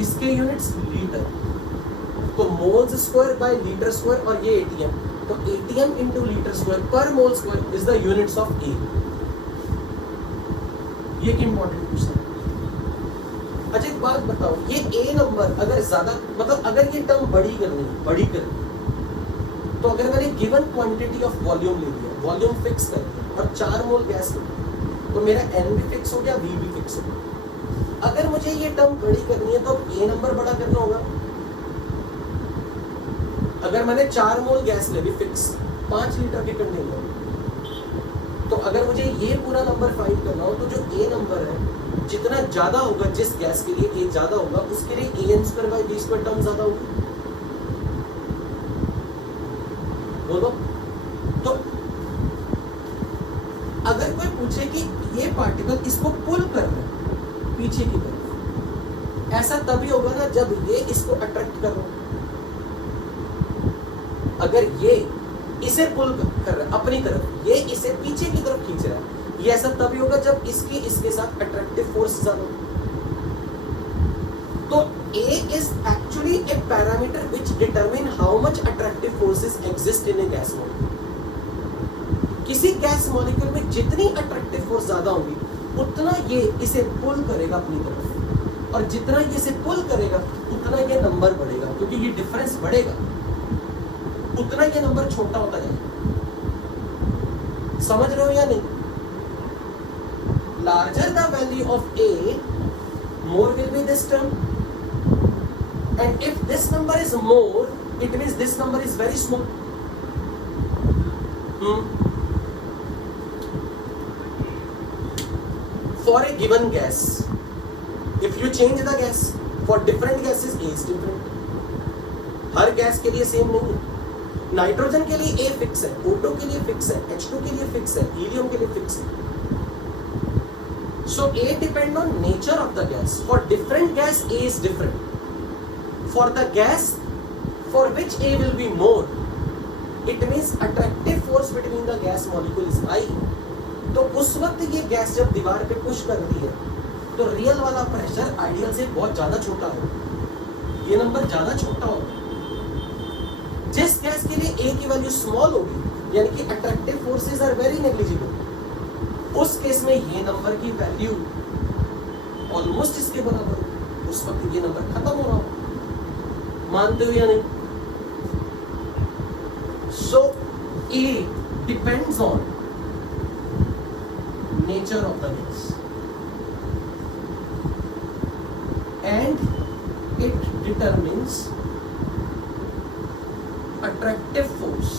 इसके यूनिट्स लीटर, तो moles square by litre square, और ये ATM, तो ATM इंटू लीटर स्क्वायर पर mole square is the units of A। ये एक इंपॉर्टेंट क्वेश्चन है। अच्छा एक बात बताओ, ये ए नंबर अगर ज्यादा मतलब अगर ये टर्म बड़ी करनी तो अगर मैंने गिवन क्वांटिटी ऑफ वॉल्यूम ले लिया, वॉल्यूम फिक्स कर दिया और 4 मोल गैस ले लिया, तो मेरा एन भी फिक्स हो गया, वी भी फिक्स हो गया। अगर मुझे ये टर्म बड़ी करनी है तो ए नंबर बड़ा करना होगा। अगर मैंने 4 मोल गैस ले ली फिक्स 5 लीटर के कंटेनर, तो अगर मुझे ये पूरा नंबर फाइंड करना हो तो जो ए नंबर है जितना ज्यादा होगा, जिस गैस के लिए ए ज्यादा होगा उसके लिए a n square by B square term ज्यादा होगी। बोलो तो अगर कोई पूछे कि ये पार्टिकल इसको पुल कर रहा है पीछे की तरफ, ऐसा तभी होगा ना जब ये इसको अट्रैक्ट कर रहा हो। अगर ये इसे पुल कर रहा है अपनी तरफ, ये इसे पीछे की तरफ खींच रहा है, ये ऐसा तभी होगा जब इसके साथ अट्रैक्टिव फोर्स ज्यादा हो। तो A is actually a parameter which determine how much attractive forces exist in a gas molecule। किसी गैस मॉलिक्यूल में जितनी अट्रैक्टिव फोर्स ज्यादा होगी उतना ये इसे पुल करेगा अपनी तरफ, और जितना ये इसे पुल करेगा उतना ये नंबर बढ़ेगा, क्योंकि ये डिफरेंस बढ़ेगा उतना ये नंबर छोटा होता जाएगा। समझ रहे हो या नहीं? Larger the value of A, more will be this term, and if this number is more, it means this number is very small. For a given gas, if you change the gas, for different gases A is different. Her gas के लिए सेम नहीं है। नाइट्रोजन के लिए A फिक्स है, O2 के लिए फिक्स है, H2 के लिए फिक्स है, हीलियम के लिए फिक्स है। So A depend on nature of the gas. For different gas, A is different. For the gas for which A will be more, it means attractive force between the gas molecule is high. तो उस वक्त ये गैस जब दीवार पे पुश करती है तो रियल वाला प्रेशर आइडियल से बहुत ज्यादा छोटा होगा, ये नंबर ज्यादा छोटा होगा। जिस गैस के लिए A की वैल्यू स्मॉल होगी, यानी कि attractive forces are very negligible, उस केस में ये नंबर की वैल्यू ऑलमोस्ट इसके बराबर होगी, उस वक्त ये नंबर खत्म हो रहा होगा। मानते हो या नहीं? सो A depends on nature of the gas and it determines attractive force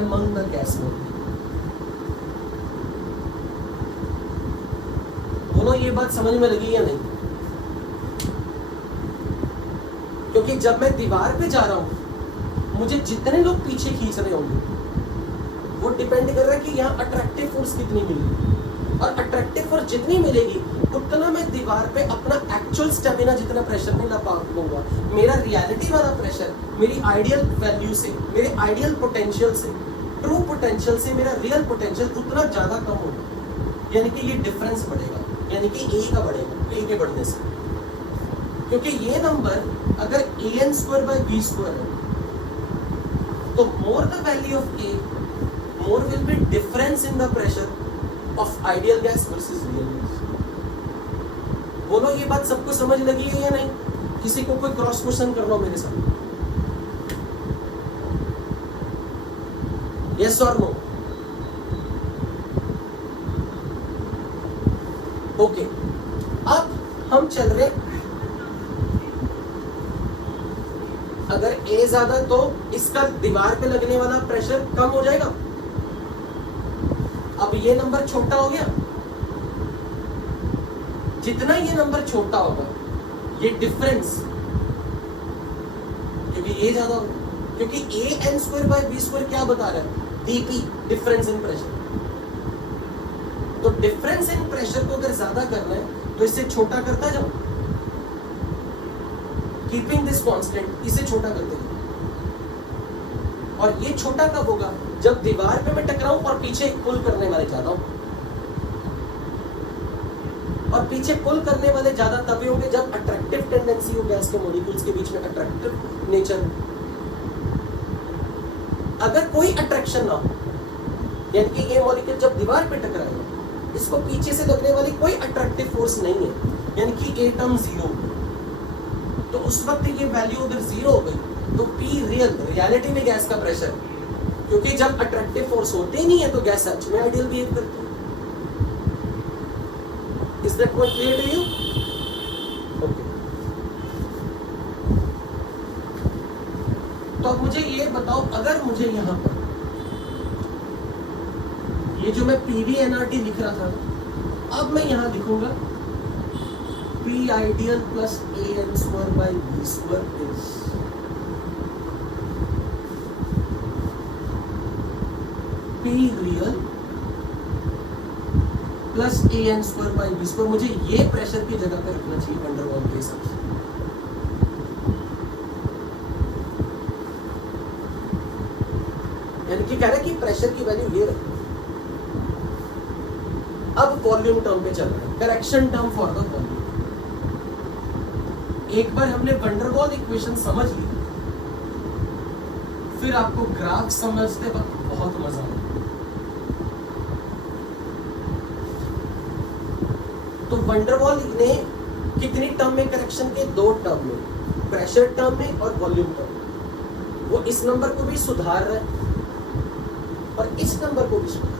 among the gas molecule। बोलो ये बात समझ में लगी या नहीं? क्योंकि जब मैं दीवार पे जा रहा हूं, मुझे जितने लोग पीछे खींच रहे होंगे वो डिपेंड कर रहा है कि यहाँ अट्रैक्टिव फोर्स कितनी मिलेगी, और अट्रैक्टिव फोर्स जितनी मिलेगी उतना मैं दीवार पे अपना एक्चुअल स्टेमिना जितना प्रेशर नहीं ला पाऊंगा, मेरा रियलिटी वाला प्रेशर मेरी आइडियल वैल्यू से, मेरे आइडियल पोटेंशियल से, ट्रू पोटेंशियल से मेरा रियल पोटेंशियल उतना ज्यादा कम होगा, यानी कि ये डिफरेंस बढ़ेगा, यानी कि ए का बढ़ेगा ए के बढ़ने से। क्योंकि ये नंबर अगर a n square by B square है तो more the value of a, more will be difference in the pressure of ideal gas versus real gas. बोलो ये बात सबको समझ लगी है या नहीं? किसी को कोई क्रॉस क्वेश्चन करना हो मेरे साथ? यस और नो? ओके, अब हम चल रहे, अगर ए ज्यादा तो इसका दीवार पे लगने वाला प्रेशर कम हो जाएगा। अब ये नंबर छोटा हो गया, जितना ये नंबर छोटा होगा ये डिफरेंस, क्योंकि ये ज्यादा होगा, क्योंकि a n square by b square क्या बता रहा है? DP, difference in pressure. तो डिफरेंस इन प्रेशर को अगर ज्यादा करना है तो इससे छोटा करता जाओ, कीपिंग दिस कांस्टेंट, इसे छोटा करते जाओ। और ये छोटा कब होगा? जब दीवार पे मैं टकराऊं और पीछे पुल करने वाले ज्यादा हो, और पीछे पुल करने वाले ज्यादा तभी होंगे जब अट्रैक्टिव टेंडेंसी हो गैस के मॉलिक्यूल्स के बीच में, अट्रैक्टिव नेचर। अगर कोई अट्रैक्शन ना हो यानी कि ये मॉलिक्यूल जब दीवार पे टकराएगा, इसको पीछे से लगने वाली कोई अट्रैक्टिव फोर्स नहीं है, यानी कि ए टर्म जीरो, तो उस वक्त ये वैल्यू अगर जीरो हो गई तो पी रियल, रियलिटी में गैस का प्रेशर, क्योंकि जब अट्रैक्टिव फोर्स होते ही नहीं है तो गैस सच में आइडियल बिहेव करती है। Is that point clear to you? Okay, तो अब मुझे ये बताओ, अगर मुझे यहां पर ये जो मैं PV/nRT लिख रहा था, अब मैं यहां लिखूंगा P ideal plus AN square by V square is P real plus AN square by V square। मुझे ये प्रेशर की जगह पे रखना चाहिए वंडर वॉल के हिसाब से। यानी कि कह रहा है कि प्रेशर की वैल्यू ये रखो। अब वॉल्यूम टर्म पे चल रहा है, correction term for the volume. एक बार हमने वंडरवॉल इक्वेशन समझ ली, फिर आपको ग्राफ समझते वक्त बहुत मजा आएगा। तो वंडरवॉल ने कितनी टर्म में करेक्शन के? 2 टर्म में, प्रेशर टर्म में और वॉल्यूम टर्म में। वो इस नंबर को भी सुधार रहा है और इस नंबर को भी सुधार।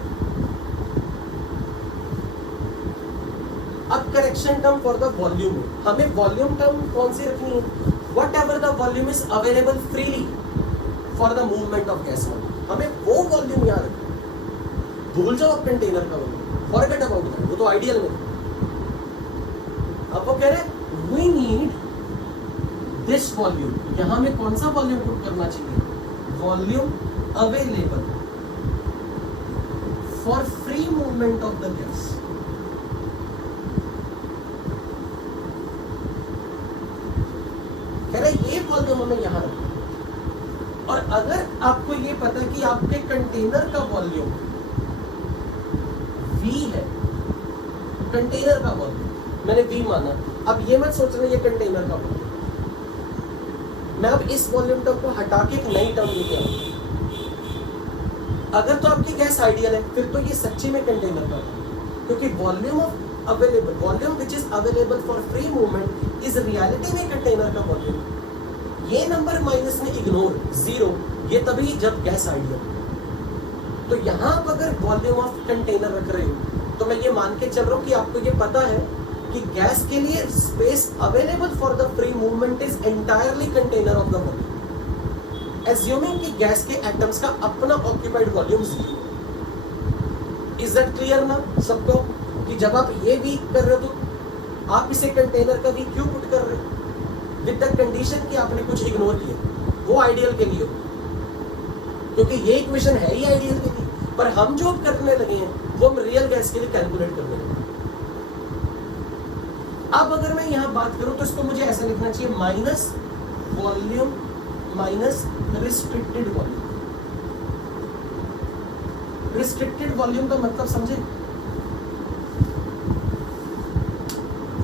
अब correction term for the volume, हमें वॉल्यूम टर्म कौन सी रखनी है? What ever the volume is available freely for the movement of gas, हमें वो वॉल्यूम याद रखना। भूल जाओ आप कंटेनर का वॉल्यूम, फॉरगेट अबाउट दैट, वो तो आइडियल में। अब वो कह रहे वी नीड दिस वॉल्यूम, यहां में कौन सा वॉल्यूम पुट करना चाहिए? Volume available for free movement of the gas. ये वॉल्यूम हमें यहां रखना। और अगर आपको ये पता है कि आपके कंटेनर का वॉल्यूम V है, कंटेनर का वॉल्यूम मैंने V माना, अब ये मत सोच रहे ये कंटेनर का वॉल्यूम, मैं अब इस वॉल्यूम टर्म को हटा के एक नई टर्म लेके आऊंगा। अगर तो आपकी गैस आइडियल है, फिर तो ये सच्ची में कंटेनर का है, क्योंकि volume of available, volume which is available for free movement is reality में कंटेनर का वॉल्यूम। ये नंबर माइनस में इग्नोर, जीरो, ये तभी जब गैस आइडियल। तो यहां आप अगर वॉल्यूम ऑफ कंटेनर रख रहे हो, तो मैं ये मान के चल रहा हूं कि आपको ये पता है कि गैस के लिए space available for the free movement is entirely container of the volume, assuming कि गैस के एटम्स का अपना occupied volume 0। Is that clear ना सबको? कि जब आप ये भी कर रहे हो तो आप इसे कंटेनर का भी क्यों पुट कर रहे हो? विद द कंडीशन कि आपने कुछ इग्नोर किया, वो आइडियल के लिए हो, क्योंकि ये इक्वेशन है ही आइडियल के लिए, पर हम जो करने लगे हैं वो हम रियल गैस के लिए कैलकुलेट करने लगे। अब अगर मैं यहां बात करूं तो इसको मुझे ऐसा लिखना चाहिए, minus volume minus restricted volume. Restricted volume का मतलब समझे?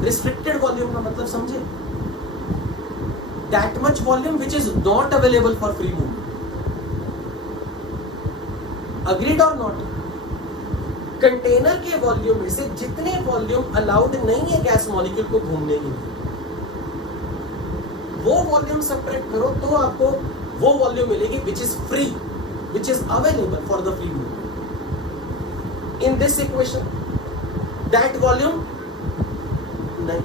रिस्ट्रिक्टेड वॉल्यूम का मतलब समझे? That much volume which is not available for free movement। Agreed or not? Container के वॉल्यूम में से जितने वॉल्यूम अलाउड नहीं है गैस मॉलिक्यूल को घूमने के लिए, वो वॉल्यूम सेपरेट करो तो आपको वो वॉल्यूम मिलेगी which is free, which is available for the free movement। In this equation, that volume नहीं,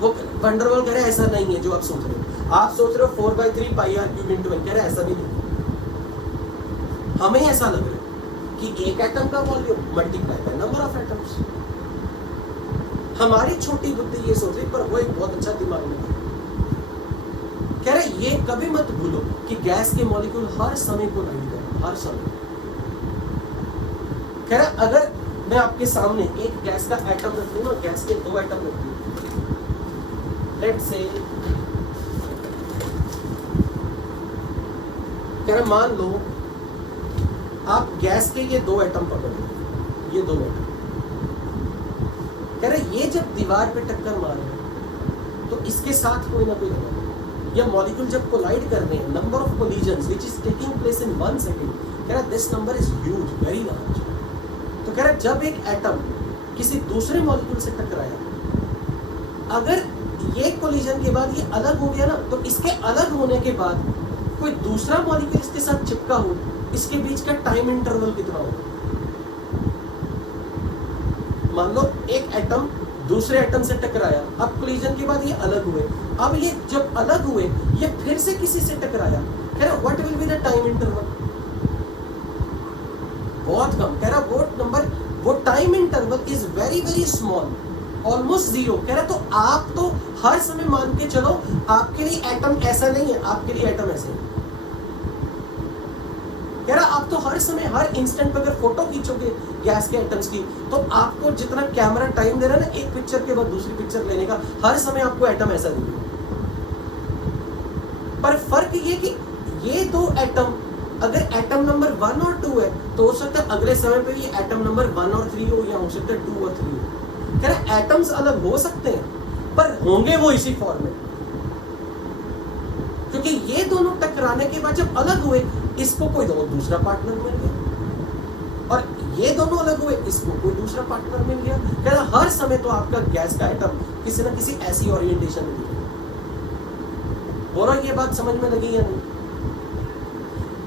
वो वंडरवॉल कह रहे ऐसा नहीं है जो आप सोच रहे हो। आप सोच रहे हो 4/3 pi r cube into n, कह रहे ऐसा भी नहीं। हमें ऐसा लग रहा है कि एक एटम का volume multiply by number of atoms. हमारी छोटी बुद्धि ये सोच रही, पर वो एक बहुत अच्छा दिमाग में कह रहे ये कभी मत भूलो कि गैस के मॉलिक्यूल हर समय को लाइट कर, हर समय। कह रहा अगर मैं आपके सामने एक गैस का एटम रख दूं ना, गैस के 2 एटम रख दूं, लेट्स से कह रहा मान लो आप गैस के ये 2 एटम पकड़ लो, ये 2 एटम, कह रहे ये जब दीवार पे टक्कर मार रहे हैं तो इसके साथ कोई ना कोई लगा, या मॉलिक्यूल जब कोलाइड कर रहे हैं, number of collisions which is taking place in 1 second, कह रहा this number is huge, very large. तो कह रहा है जब एक एटम किसी दूसरे मॉलिक्यूल से टकराया, अगर ये कोलिजन के बाद ये अलग हो गया ना, तो इसके अलग होने के बाद कोई दूसरा मॉलिक्यूल इसके साथ चिपका हो, इसके बीच का टाइम इंटरवल कितना हो? मान लो एक एटम दूसरे एटम से टकराया, अब कोलिजन के बाद ये अलग हुए, अब ये जब अलग हुए ये फिर से किसी से टकराया, कह रहा what will be the time interval? बहुत कम। कह रहा वो time interval is very very small, almost zero. कह रहा तो आप तो हर समय मान के चलो आपके लिए एटम ऐसा नहीं है, आपके लिए एटम ऐसे है। कह रहा आप तो हर समय हर इंस्टेंट पे अगर फोटो खींचोगे गैस के एटम्स की, तो आपको जितना कैमरा टाइम दे रहा है ना एक पिक्चर के बाद दूसरी पिक्चर लेने का, हर समय आपको एटम ऐसा दिखेगा। पर फर्क ये कि ये दो एटम अगर एटम नंबर 1 और 2 है, तो हो सकता है अगले समय पे ये एटम नंबर 1 और 3 हो, या हो सकता है 2 और 3 हो। कह रहा एटम्स अलग हो सकते हैं पर होंगे वो इसी फॉर्म में, क्योंकि ये दोनों टकराने के बाद जब अलग हुए इसको कोई दूसरा पार्टनर मिल गया, और ये दोनों अलग हुए इसको कोई दूसरा पार्टनर मिल गया। कह रहा हर समय तो आपका गैस का एटम किसी ना किसी ऐसी ओरिएंटेशन में दिखेगा। बोलो ये बात समझ में लगी या नहीं?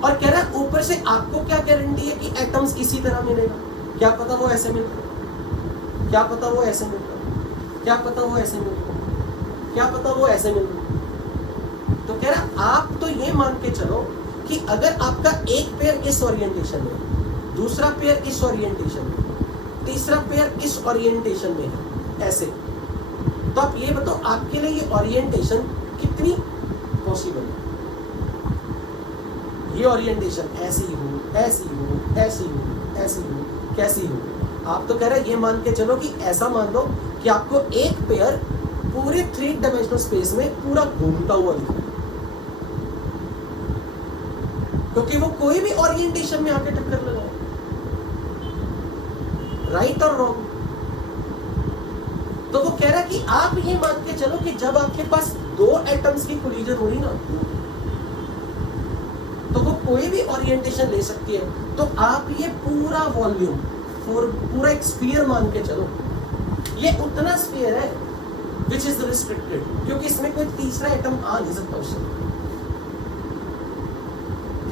और कह रहा ऊपर से आपको क्या गारंटी है कि एटम्स इसी तरह मिलेगा? क्या पता वो ऐसे मिल रहा, क्या पता वो ऐसे मिल रहा, क्या पता वो ऐसे मिल रहा, क्या पता वो ऐसे मिल रहा। तो कह रहा आप तो ये मान के चलो कि अगर आपका एक पेयर इस ओरिएंटेशन में, दूसरा पेयर इस ओरिएंटेशन में, तीसरा पेयर इस ओरिएंटेशन में है ऐसे, तो आप ये बताओ आपके लिए ये ओरिएंटेशन कितनी पॉसिबल है? ये ओरिएंटेशन ऐसी हो, ऐसी हो, ऐसी हो, ऐसी हो, कैसी हो? आप तो कह रहे ये मान के चलो कि ऐसा मान लो कि आपको एक पेयर पूरे 3 डायमेंशनल स्पेस में पूरा घूमता हुआ दिखा, क्योंकि वो कोई भी ओरिएंटेशन में आके टक्कर लगाए, राइट और रॉन्ग। तो वो कह रहा है कि आप ये मान के चलो कि जब आपके पास 2 एटम्स की कोलिजन हो रही ना, तो वो कोई भी ओरिएंटेशन ले सकती है। तो आप ये पूरा वॉल्यूम पूरा एक स्फीयर मान के चलो, ये उतना स्फीयर है विच इज रिस्ट्रिक्टेड, क्योंकि इसमें कोई तीसरा एटम आ नहीं सकता उससे।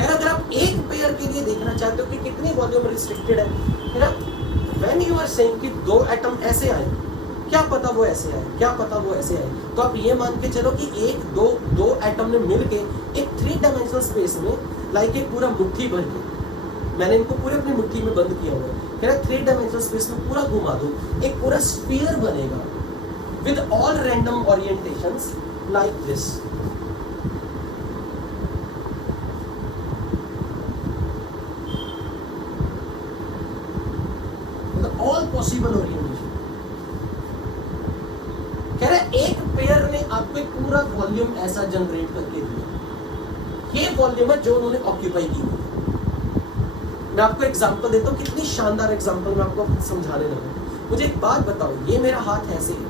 अगर आप एक पेयर के लिए देखना चाहते हो कि कितनी वॉल्यूम रिस्ट्रिक्टेड है, व्हेन यू आर सेइंग कि 2 एटम ऐसे आए, क्या पता वो ऐसे आए, क्या पता वो ऐसे आए, तो आप ये मान के चलो कि दो एटम ने मिलके एक 3 डायमेंशनल स्पेस में लाइक एक पूरा मुट्ठी भर के, मैंने इनको पूरे अपनी मुट्ठी में बंद किया हुआ है, फिर 3 डायमेंशनल स्पेस में पूरा घुमा दो, एक पूरा स्फीयर बनेगा with all random orientations like this. All possible orientation. कह रहे एक पेयर ने आपको एक पूरा वॉल्यूम ऐसा जनरेट करके दिया, ये वॉल्यूम है जो उन्होंने ऑक्यूपाई की हुई। मैं आपको एग्जांपल देता हूँ, कितनी शानदार एग्जांपल मैं आपको समझाने लगा। मुझे एक बात बताओ, ये मेरा हाथ ऐसे है,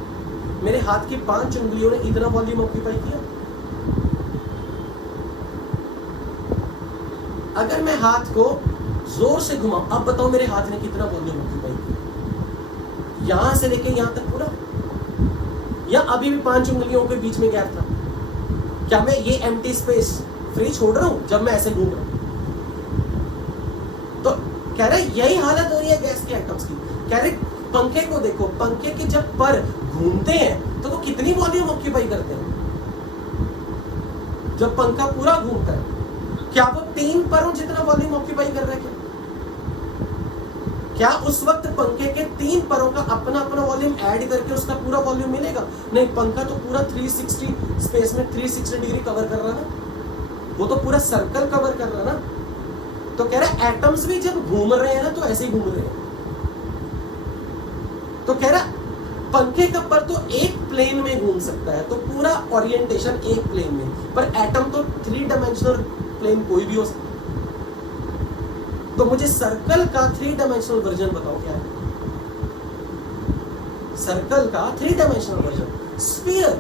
मेरे हाथ की 5 उंगलियों ने इतना वॉल्यूम ऑक्यूपाई किया? अगर मैं हाथ को जोर से घुमाऊं, अब बताओ मेरे हाथ ने कितना वॉल्यूम ऑक्यूपाई किया? यहां से लेके यहां तक पूरा, या अभी भी 5 उंगलियों के बीच में गैप था? क्या मैं ये एम्प्टी स्पेस फ्री छोड़ रहा हूं जब मैं ऐसे घूम रहा हूं? तो कह रहे यही हालत हो रही है गैस के एटम्स की। कह रहे पंखे को देखो, पंखे के जब पर घूमते हैं तो वो कितनी वॉल्यूम ऑक्यूपाई करते हैं? जब पंखा पूरा घूमता है, क्या वो 3 परों जितना वॉल्यूम ऑक्यूपाई कर रहा है? क्या उस वक्त पंखे के 3 परों का अपना अपना वॉल्यूम ऐड करके उसका पूरा वॉल्यूम मिलेगा? नहीं, पंखा तो पूरा 360 स्पेस में 360 डिग्री कवर कर रहा ना, वो तो पूरा सर्कल कवर कर रहा ना। तो कह रहा है एटम्स भी जब घूम रहे हैं ना तो ऐसे ही घूम रहे हैं। तो कह रहा पंखे का पर तो एक प्लेन में घूम सकता है, तो पूरा ओरिएंटेशन एक प्लेन में, पर एटम तो 3 डायमेंशनल प्लेन कोई भी हो सकता है। तो मुझे सर्कल का 3 डायमेंशनल वर्जन बताओ क्या है? सर्कल का 3 डायमेंशनल वर्जन स्फीयर।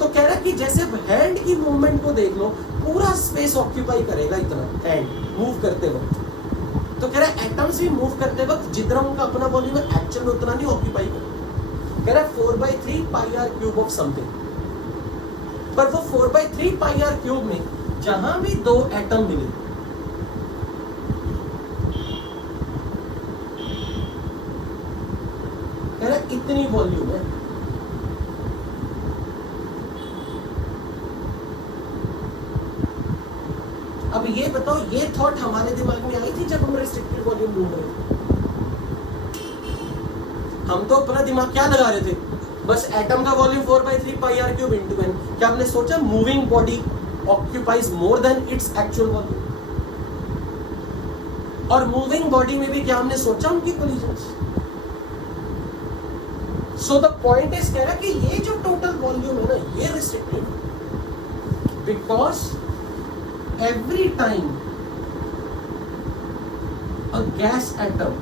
तो कह रहा है कि जैसे हैंड की मूवमेंट को देख लो, पूरा स्पेस ऑक्यूपाई करेगा इतना हैंड मूव करते वक्त। तो कह रहा है एटम्स भी मूव करते वक्त जितना उनका अपना वॉल्यूम है एक्चुअल में उतना नहीं ऑक्यूपाई करते। कह रहा है 4/3 pi are cube of something, पर वो 4/3 पाई आर क्यूब में जहां भी दो एटम मिले, कह रहा है इतनी वॉल्यूम है। अब ये बताओ, ये थॉट हमारे दिमाग में आई थी जब हम रिस्ट्रिक्टेड वॉल्यूम ढूंढ रहे थे? हम तो अपना दिमाग क्या लगा रहे थे, बस एटम का volume 4/3 pi are cube into N. क्या आपने सोचा moving body occupies more than its actual volume? और मूविंग बॉडी में भी क्या हमने सोचा उनकी collisions? So the point is, कह रहा कि ये जो टोटल वॉल्यूम है ना, ये restricted, because every time a gas atom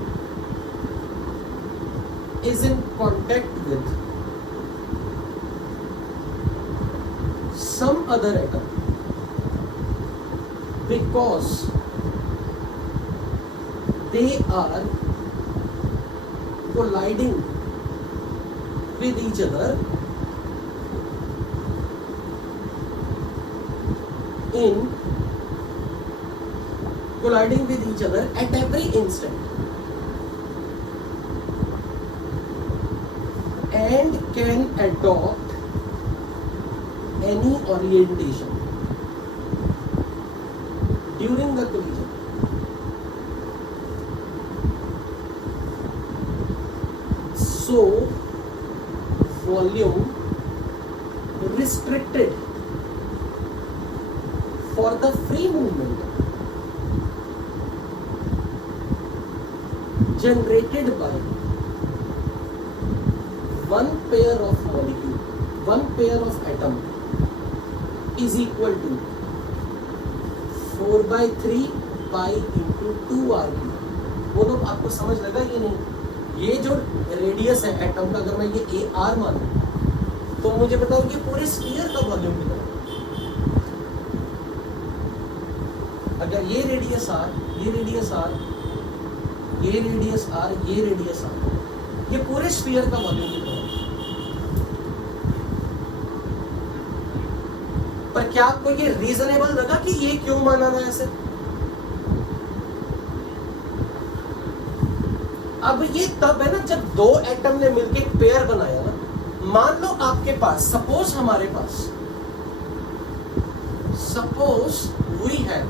is in contact with some other atom, because they are colliding with each other colliding with each other at every instant and can adopt any orientation during the collision. So volume restricted for the free movement generated by one pair of molecule, one pair of atom is equal to 4/3 pi into 2r cube। बोलो आपको समझ लगा ये नहीं? ये जो रेडियस है एटम का, अगर मैं ये ए आर मानूं तो मुझे बताओ ये पूरे स्फीयर का वॉल्यूम कितना है? अगर ये रेडियस आर, ये रेडियस आर, ये रेडियस आर, ये रेडियस आर, ये पूरे स्फीयर का वॉल्यूम कितना है? पर क्या आपको ये रीजनेबल लगा कि ये क्यों माना रहा है ऐसे? अब ये तब है ना जब दो एटम ने मिलकर एक पेयर बनाया ना। मान लो आपके पास, सपोज हमारे पास, suppose we have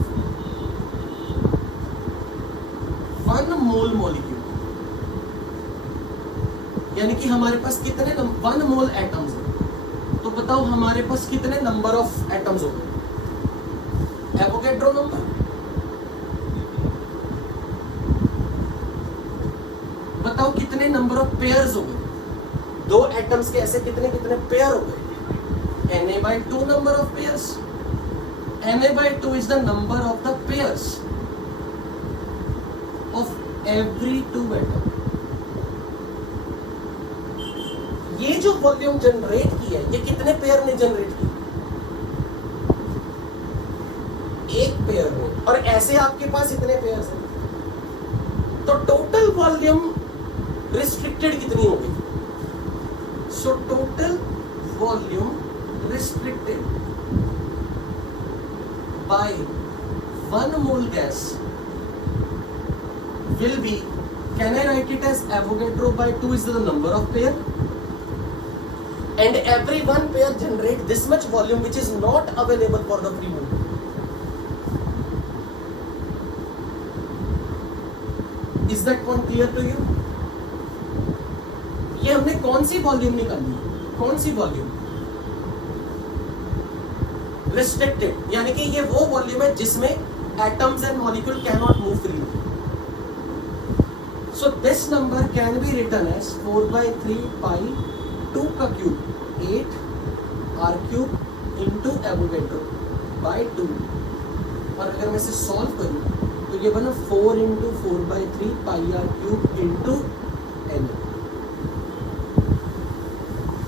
1 mole molecule, यानी कि हमारे पास कितने 1 मोल एटम्स हैं। तो बताओ हमारे पास कितने नंबर ऑफ एटम्स हो गए? Avogadro number. बताओ कितने नंबर ऑफ पेयर्स हो गए? दो एटम्स के ऐसे कितने कितने पेयर हो गए? Na/2 number of pairs. Na/2 is the number of the pairs of every 2 atom। ये जो वॉल्यूम जनरेट किया है, ये कितने पेयर ने जनरेट किया? एक पेयर ने। और ऐसे आपके पास इतने पेयर्स हैं, तो टोटल वॉल्यूम रिस्ट्रिक्टेड कितनी होगी? So total volume restricted by 1 mole gas will be, can I write it as Avogadro by 2 is the number of pair, and every one pair generate this much volume which is not available for the free movement। Is that point clear to you? ये हमने कौन सी वॉल्यूम निकाली? कौन सी वॉल्यूम? रिस्ट्रिक्टेड, यानी कि ये वो वॉल्यूम है जिसमें atoms and molecule can not move freely. So this number can be written as 4/3 pi 2 का cube 8 r cube into Avogadro by 2। और अगर मैं इसे सॉल्व करूं तो ये बना 4 into 4/3 pi r cube into n।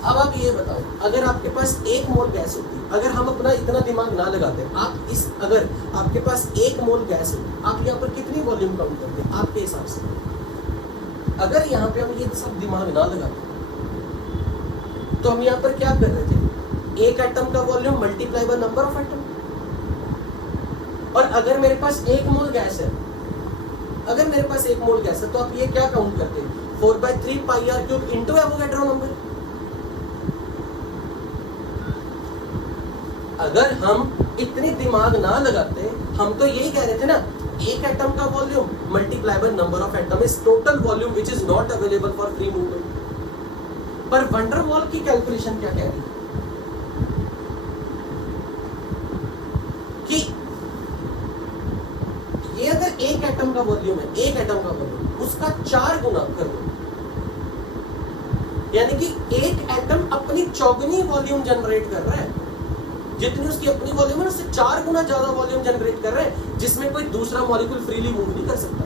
अब आप ये बताओ, अगर आपके पास पास 1 मोल गैस होती, अगर हम अपना इतना दिमाग ना लगाते, आप इस अगर आपके पास 1 मोल गैस हो, आप यहाँ पर कितनी वॉल्यूम काउंट करते आपके हिसाब से? अगर यहाँ पे हम ये सब दिमाग ना लगाते तो हम यहाँ पर क्या कर रहे थे? एक एटम का volume multiply by number of atom. और अगर मेरे पास 1 मोल गैस है, अगर मेरे पास 1 मोल गैस है तो आप ये क्या काउंट करते हैं? 4/3 pi are cube into Avogadro number. अगर हम इतनी दिमाग ना लगाते, हम तो यही कह रहे थे ना, एक एटम का volume multiply by number of atom is total volume which is not available for free movement. पर वंडर वॉल की कैलकुलेशन क्या कह रही है कि ये अगर एक एटम का वॉल्यूम है, एक एटम का वॉल्यूम, उसका 4 गुना कर दो, यानी कि एक एटम अपनी चौगुनी वॉल्यूम जनरेट कर रहा है, जितनी उसकी अपनी वॉल्यूम है उससे 4 गुना ज्यादा वॉल्यूम जनरेट कर रहा है, जिसमें कोई दूसरा मॉलिक्यूल फ्रीली मूव नहीं कर सकता।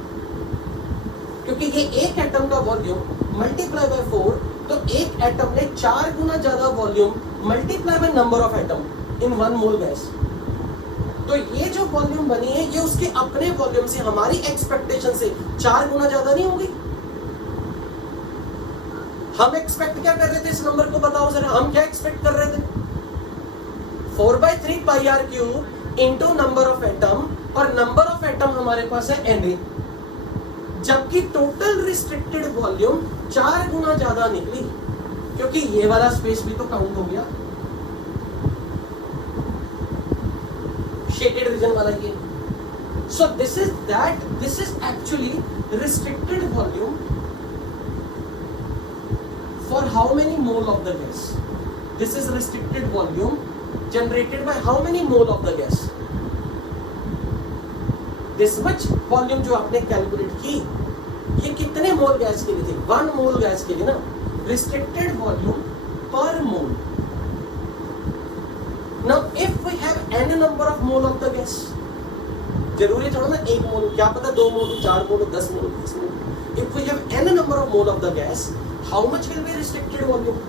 क्योंकि ये एक एटम का वॉल्यूम मल्टीप्लाई बाय 4, तो एक एटम ने 4 गुना ज्यादा volume multiply by number of atom in 1 mole gas. तो ये जो वॉल्यूम बनी है ये उसके अपने वॉल्यूम से, हमारी एक्सपेक्टेशन से 4 गुना ज्यादा नहीं होगी। हम एक्सपेक्ट क्या कर रहे थे? इस नंबर को बताओ जरा, हम क्या एक्सपेक्ट कर रहे थे? 4/3 pi are cube into number of atom, और नंबर ऑफ एटम हमारे पास है Na, जबकि टोटल रिस्ट्रिक्टेड वॉल्यूम 4 गुना ज्यादा निकली, क्योंकि ये वाला स्पेस भी तो काउंट हो गया, शेडेड रीजन वाला ये। So this is actually restricted volume for how many mole of the gas? This is restricted volume generated by how many mole of the gas? This much volume जो आपने कैलकुलेट की, ये कितने मोल गैस के लिए थी? 1 मोल गैस के लिए ना। restricted volume per mole. Now if we have n number of mole of the gas, जरूरी थोड़ा ना 1 मोल, क्या पता 2 मोल, 4 मोल, 10 मोल, 20 मोल। If we have n number of mole of the gas, how much will be restricted volume?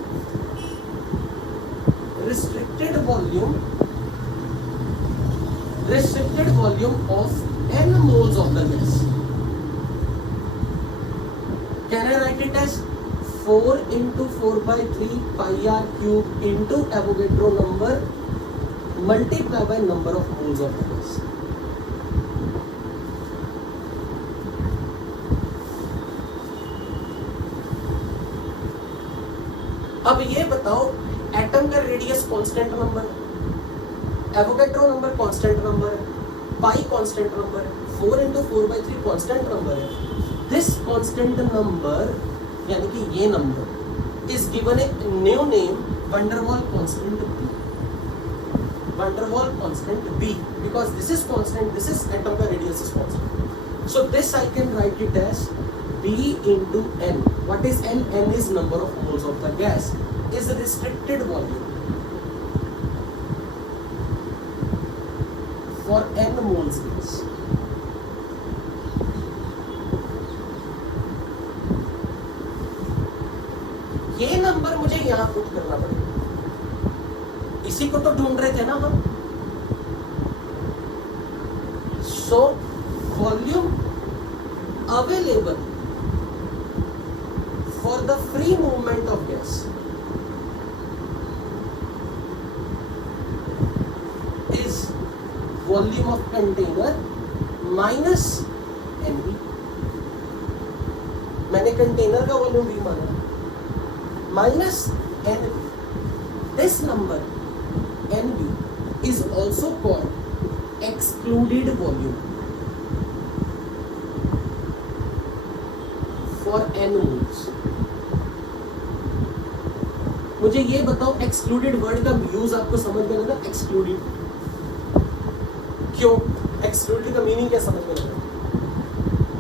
Restricted volume of n moles of the gas. Can I write it as 4 into 4/3 pi r cube into Avogadro number multiplied by number of moles of the gas? अब ये बताओ, एटम का रेडियस कांस्टेंट नंबर है, एवोगैड्रो नंबर कांस्टेंट नंबर है, पाई कांस्टेंट नंबर है, 4 into 4/3 कांस्टेंट नंबर है। दिस कांस्टेंट नंबर, यानी कि ये number is given a new name, van der Waals constant b. Van der Waals constant b, because this is constant, this is atom का radius is constant. So this I can write it as b into n. What is n? N is number of moles of the gas, is restricted volume for n moles gas. ये नंबर मुझे यहां पुट करना पड़ेगा, इसी को तो ढूंढ रहे थे ना हम। So volume available for the free movement of gas is volume of container minus NV. मैंने कंटेनर का वॉल्यूम भी माना, minus NV. This number NV is also called excluded volume for n moles. मुझे ये बताओ, एक्सक्लूडेड वर्ड का यूज आपको समझ में लगा? एक्सक्लूडेड क्यों? एक्सक्लूडेड का मीनिंग क्या समझ में लगा?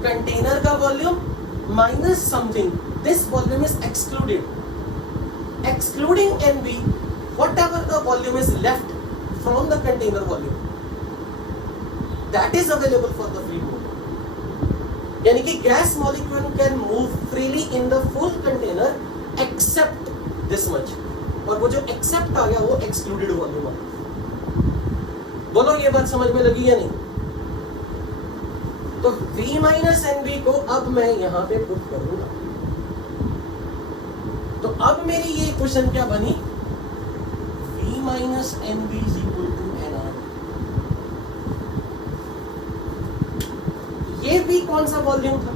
कंटेनर का volume minus something, this volume is excluded. Excluding NV, whatever the volume is left from the container volume, that is available for the free movement. यानी कि gas molecule can move freely in the full container except this much, और वो जो एक्सेप्ट आ गया वो एक्सक्लूडेड वॉल्यूम आ गया। बोलो ये बात समझ में लगी या नहीं? तो V माइनस एनबी को अब मैं यहां पे पुट करूंगा, तो अब मेरी ये इक्वेशन क्या बनी? V minus NB is equal to NR. ये भी कौन सा वॉल्यूम था?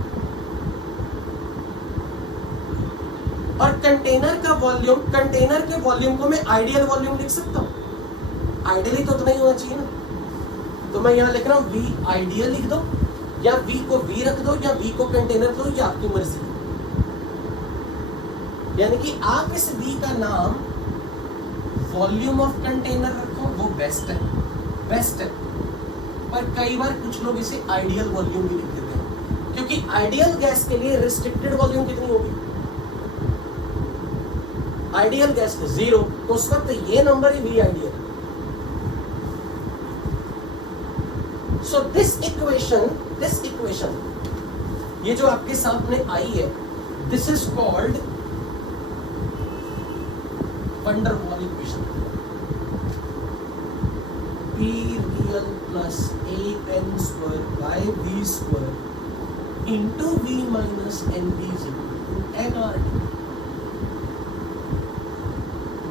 और कंटेनर का वॉल्यूम, कंटेनर के वॉल्यूम को मैं आइडियल वॉल्यूम लिख सकता हूं। आइडियली तो उतना ही होना चाहिए ना। तो मैं यहां लिख रहा हूं V आइडियल लिख दो, या V को V रख दो, या V को कंटेनर दो, या आपकी मर्जी। यानी कि आप इस V का नाम वॉल्यूम ऑफ कंटेनर रखो, वो बेस्ट है, बेस्ट है। पर कई बार कुछ लोग इसे आइडियल वॉल्यूम भी लिख देते हैं, क्योंकि आइडियल गैस के लिए रिस्ट्रिक्टेड वॉल्यूम कितनी होगी? आइडियल गैस को 0, तो उस वक्त ये number he V ideal. So this equation ये जो आपके सामने आई है, this is called wonder wall equation. P real plus AN² by V² into V minus NB is equal to nRT.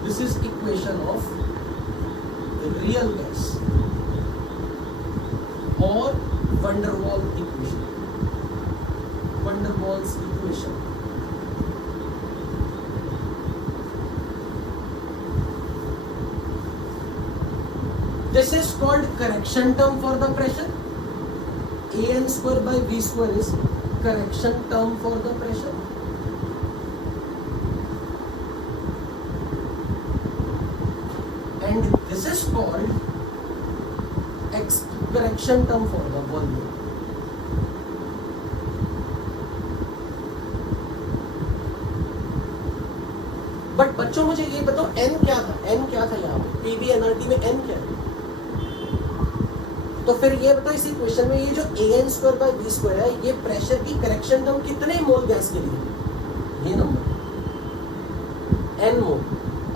This is equation of real gas or van der Waals equation. Van der Waals equation. This is called correction term for the pressure. AN² by V² is correction term for the pressure. And this is called correction term for the volume. But बच्चों मुझे ये बताओ n क्या था? n क्या था यहाँ पे? PV NRT में n क्या है? तो फिर ये बताओ इस इक्वेशन में ये जो AN² by V² है, ये प्रेशर की करेक्शन टर्म कितने मोल गैस के लिए? ये नंबर n मोल।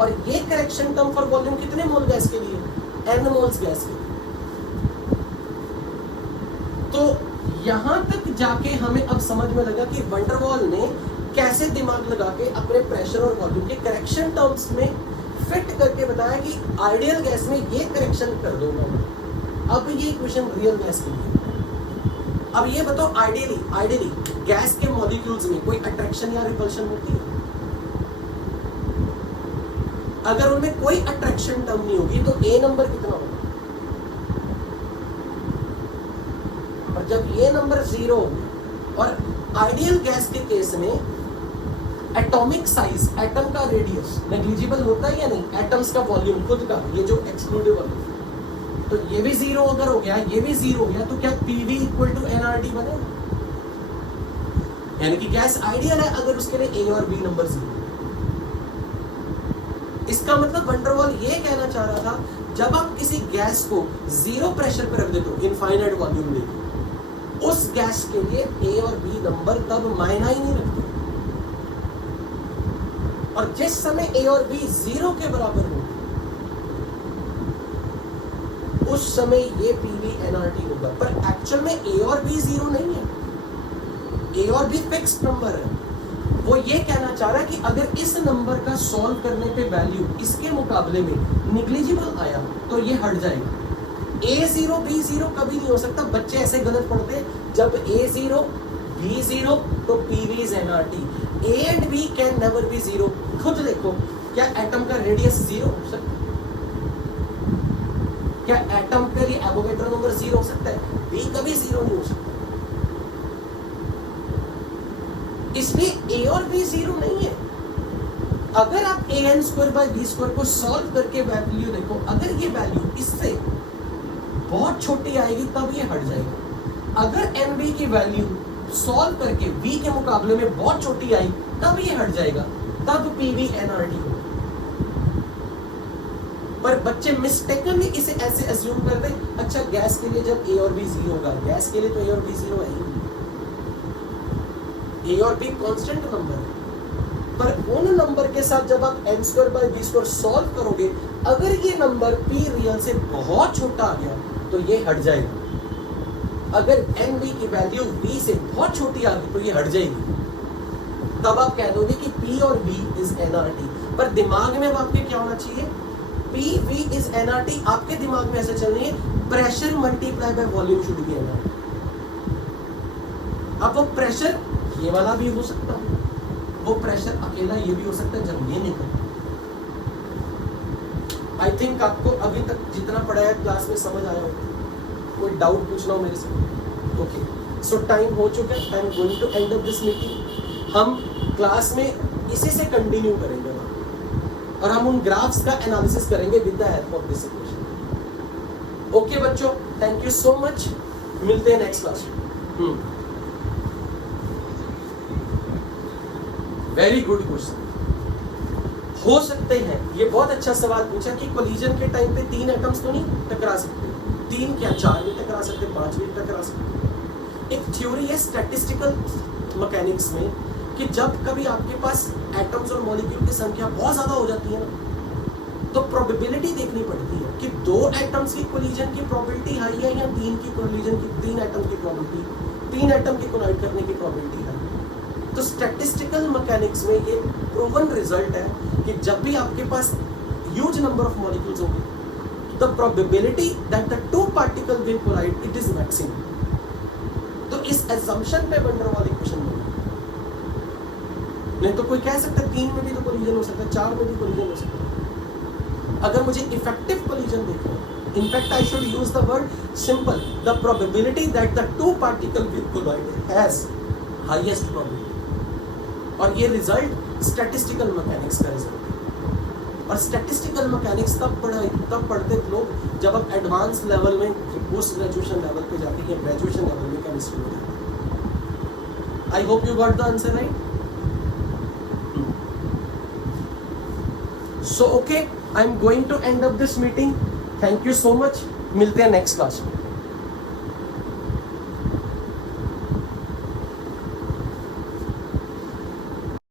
और ये करेक्शन टर्म फॉर वॉल्यूम कितने मोल गैस के लिए? n मोल्स गैस के लिए। तो यहां तक जाके हमें अब समझ में लगा कि वंडर वॉल ने कैसे दिमाग लगा के अपने प्रेशर और वॉल्यूम के करेक्शन टर्म्स में फिट करके बताया कि आइडियल गैस में ये करेक्शन कर दूंगा। अब ये इक्वेशन रियल गैस के लिए। अब ये बताओ आइडियली गैस के मॉलिक्यूल्स में कोई अट्रैक्शन या रिपल्शन होती है? अगर उनमें कोई अट्रैक्शन टर्म नहीं होगी तो A नंबर कितना होगा? और जब ये नंबर 0 होगा, और आइडियल गैस के केस में एटॉमिक साइज, एटम का रेडियस नेग्लिजिबल होता है या नहीं? एटम्स का वॉल्यूम खुद का, ये जो एक्सक्लूडेड वॉल्यूम, तो ये भी 0 अगर हो गया, ये भी 0 हो गया, तो क्या PV इक्वल टू nRT बनेगा? यानी कि गैस आइडियल है अगर उसके लिए A और B नंबर 0। इसका मतलब वंडर वॉल ये कहना चाह रहा था, जब आप किसी गैस को 0 प्रेशर पे रख देते हो, इनफाइनाइट वॉल्यूम लेके, उस गैस के लिए A और B नंबर तब मायना ही नहीं रखते। और जिस समय A और B 0 के बराबर हो, उस समय ये PV NRT होगा। पर एक्चुअल में A और B 0 नहीं है, A और B फिक्स्ड नंबर है। वो ये कहना चाह रहा है कि अगर इस नंबर का सॉल्व करने पे वैल्यू इसके मुकाबले में निग्लिजिबल आया तो ये हट जाएगा। A0 B0 कभी नहीं हो सकता। बच्चे ऐसे गलत पढ़ते हैं, जब A0 B0 तो PV is NRT। A and B can never be 0। खुद देखो, क्या एटम का रेडियस 0 हो सकता है? क्या एटम के लिए एवोगैड्रो नंबर 0 हो सकता है? B कभी 0 नहीं हो सकता। इसलिए A और B 0 नहीं है। अगर आप AN² by V² को सॉल्व करके वैल्यू देखो, अगर ये वैल्यू इससे बहुत छोटी आएगी तब ये हट जाएगा। अगर NB की वैल्यू सॉल्व करके V के मुकाबले में बहुत छोटी आई तब ये हट जाएगा, तब PV NRT होगा। पर बच्चे मिस्टेकनली इसे ऐसे अज्यूम कर दे, अच्छा गैस के लिए जब A और B 0 होगा, गैस के लिए तो A और B 0 है ही। A और B कांस्टेंट नंबर है। पर उन नंबर के साथ जब आप n square by B square solve करोगे, अगर ये नंबर p रियल से बहुत छोटा आ गया तो ये हट जाएगा। अगर n b की वैल्यू v से बहुत छोटी आ गई तो ये हट जाएगी। तब आप कह दोगे कि p और v इज nRT। पर दिमाग में अब आपके क्या होना चाहिए, p v इज nRT। आपके दिमाग में ऐसा चलनी है, pressure multiply by volume should be nRT। अब वो प्रेशर ये वाला भी हो सकता है, वो प्रेशर अकेला ये भी हो सकता है जब ये निकले। आई थिंक आपको अभी तक जितना पढ़ाया क्लास में समझ आया होगा। कोई डाउट पूछना हो मेरे से? ओके, सो टाइम हो चुका है। I am going to end up this meeting. हम क्लास में इसी से कंटिन्यू करेंगे और हम उन ग्राफ्स का एनालिसिस करेंगे with the help of this equation. Okay बच्चों, थैंक यू सो मच। मिलते हैं नेक्स्ट क्लास में। Very good question. हो सकते हैं, ये बहुत अच्छा सवाल पूछा कि कोलिजन के टाइम पे 3 एटम्स तो नहीं टकरा सकते, 3 क्या 4 भी टकरा सकते, 5 भी टकरा सकते। एक थ्योरी है स्टैटिस्टिकल मैकेनिक्स में कि जब कभी आपके पास एटम्स और मॉलिक्यूल की संख्या बहुत ज्यादा हो जाती है ना, तो प्रोबेबिलिटी देखनी पड़ती है कि 2 एटम्स की कोलिजन की प्रोबेबिलिटी हाई है या 3 की कोलिजन की, 3 एटम की प्रोबेबिलिटी, 3 एटम की कोलाइड करने की प्रोबेबिलिटी है। तो स्टैटिस्टिकल मैकेनिक्स में ये प्रूवन रिजल्ट है कि जब भी आपके पास ह्यूज नंबर ऑफ मॉलिक्यूल्स होंगे, the probability that the 2 particle will collide it is maximum. तो इस असम्पशन पे वंडर वॉल इक्वेशन बना। नहीं तो कोई कह सकता है 3 में भी तो कोलिजन हो सकता है, 4 में भी कोलिजन हो सकता है। अगर मुझे इफेक्टिव कोलिजन देखना है, in fact I should use the word simple, the probability that the 2 particle will collide has highest probability। और ये रिजल्ट स्टैटिस्टिकल मैकेनिक्स का रिजल्ट है। और स्टैटिस्टिकल मैकेनिक्स तब पढ़ते लोग जब आप एडवांस लेवल में, पोस्ट ग्रेजुएशन लेवल पे जाते हैं, ग्रेजुएशन लेवल में केमिस्ट्री में जाते हैं। I hope you got the answer right. So okay, I am going to end up this meeting. Thank you so much. मिलते हैं नेक्स्ट क्लास में।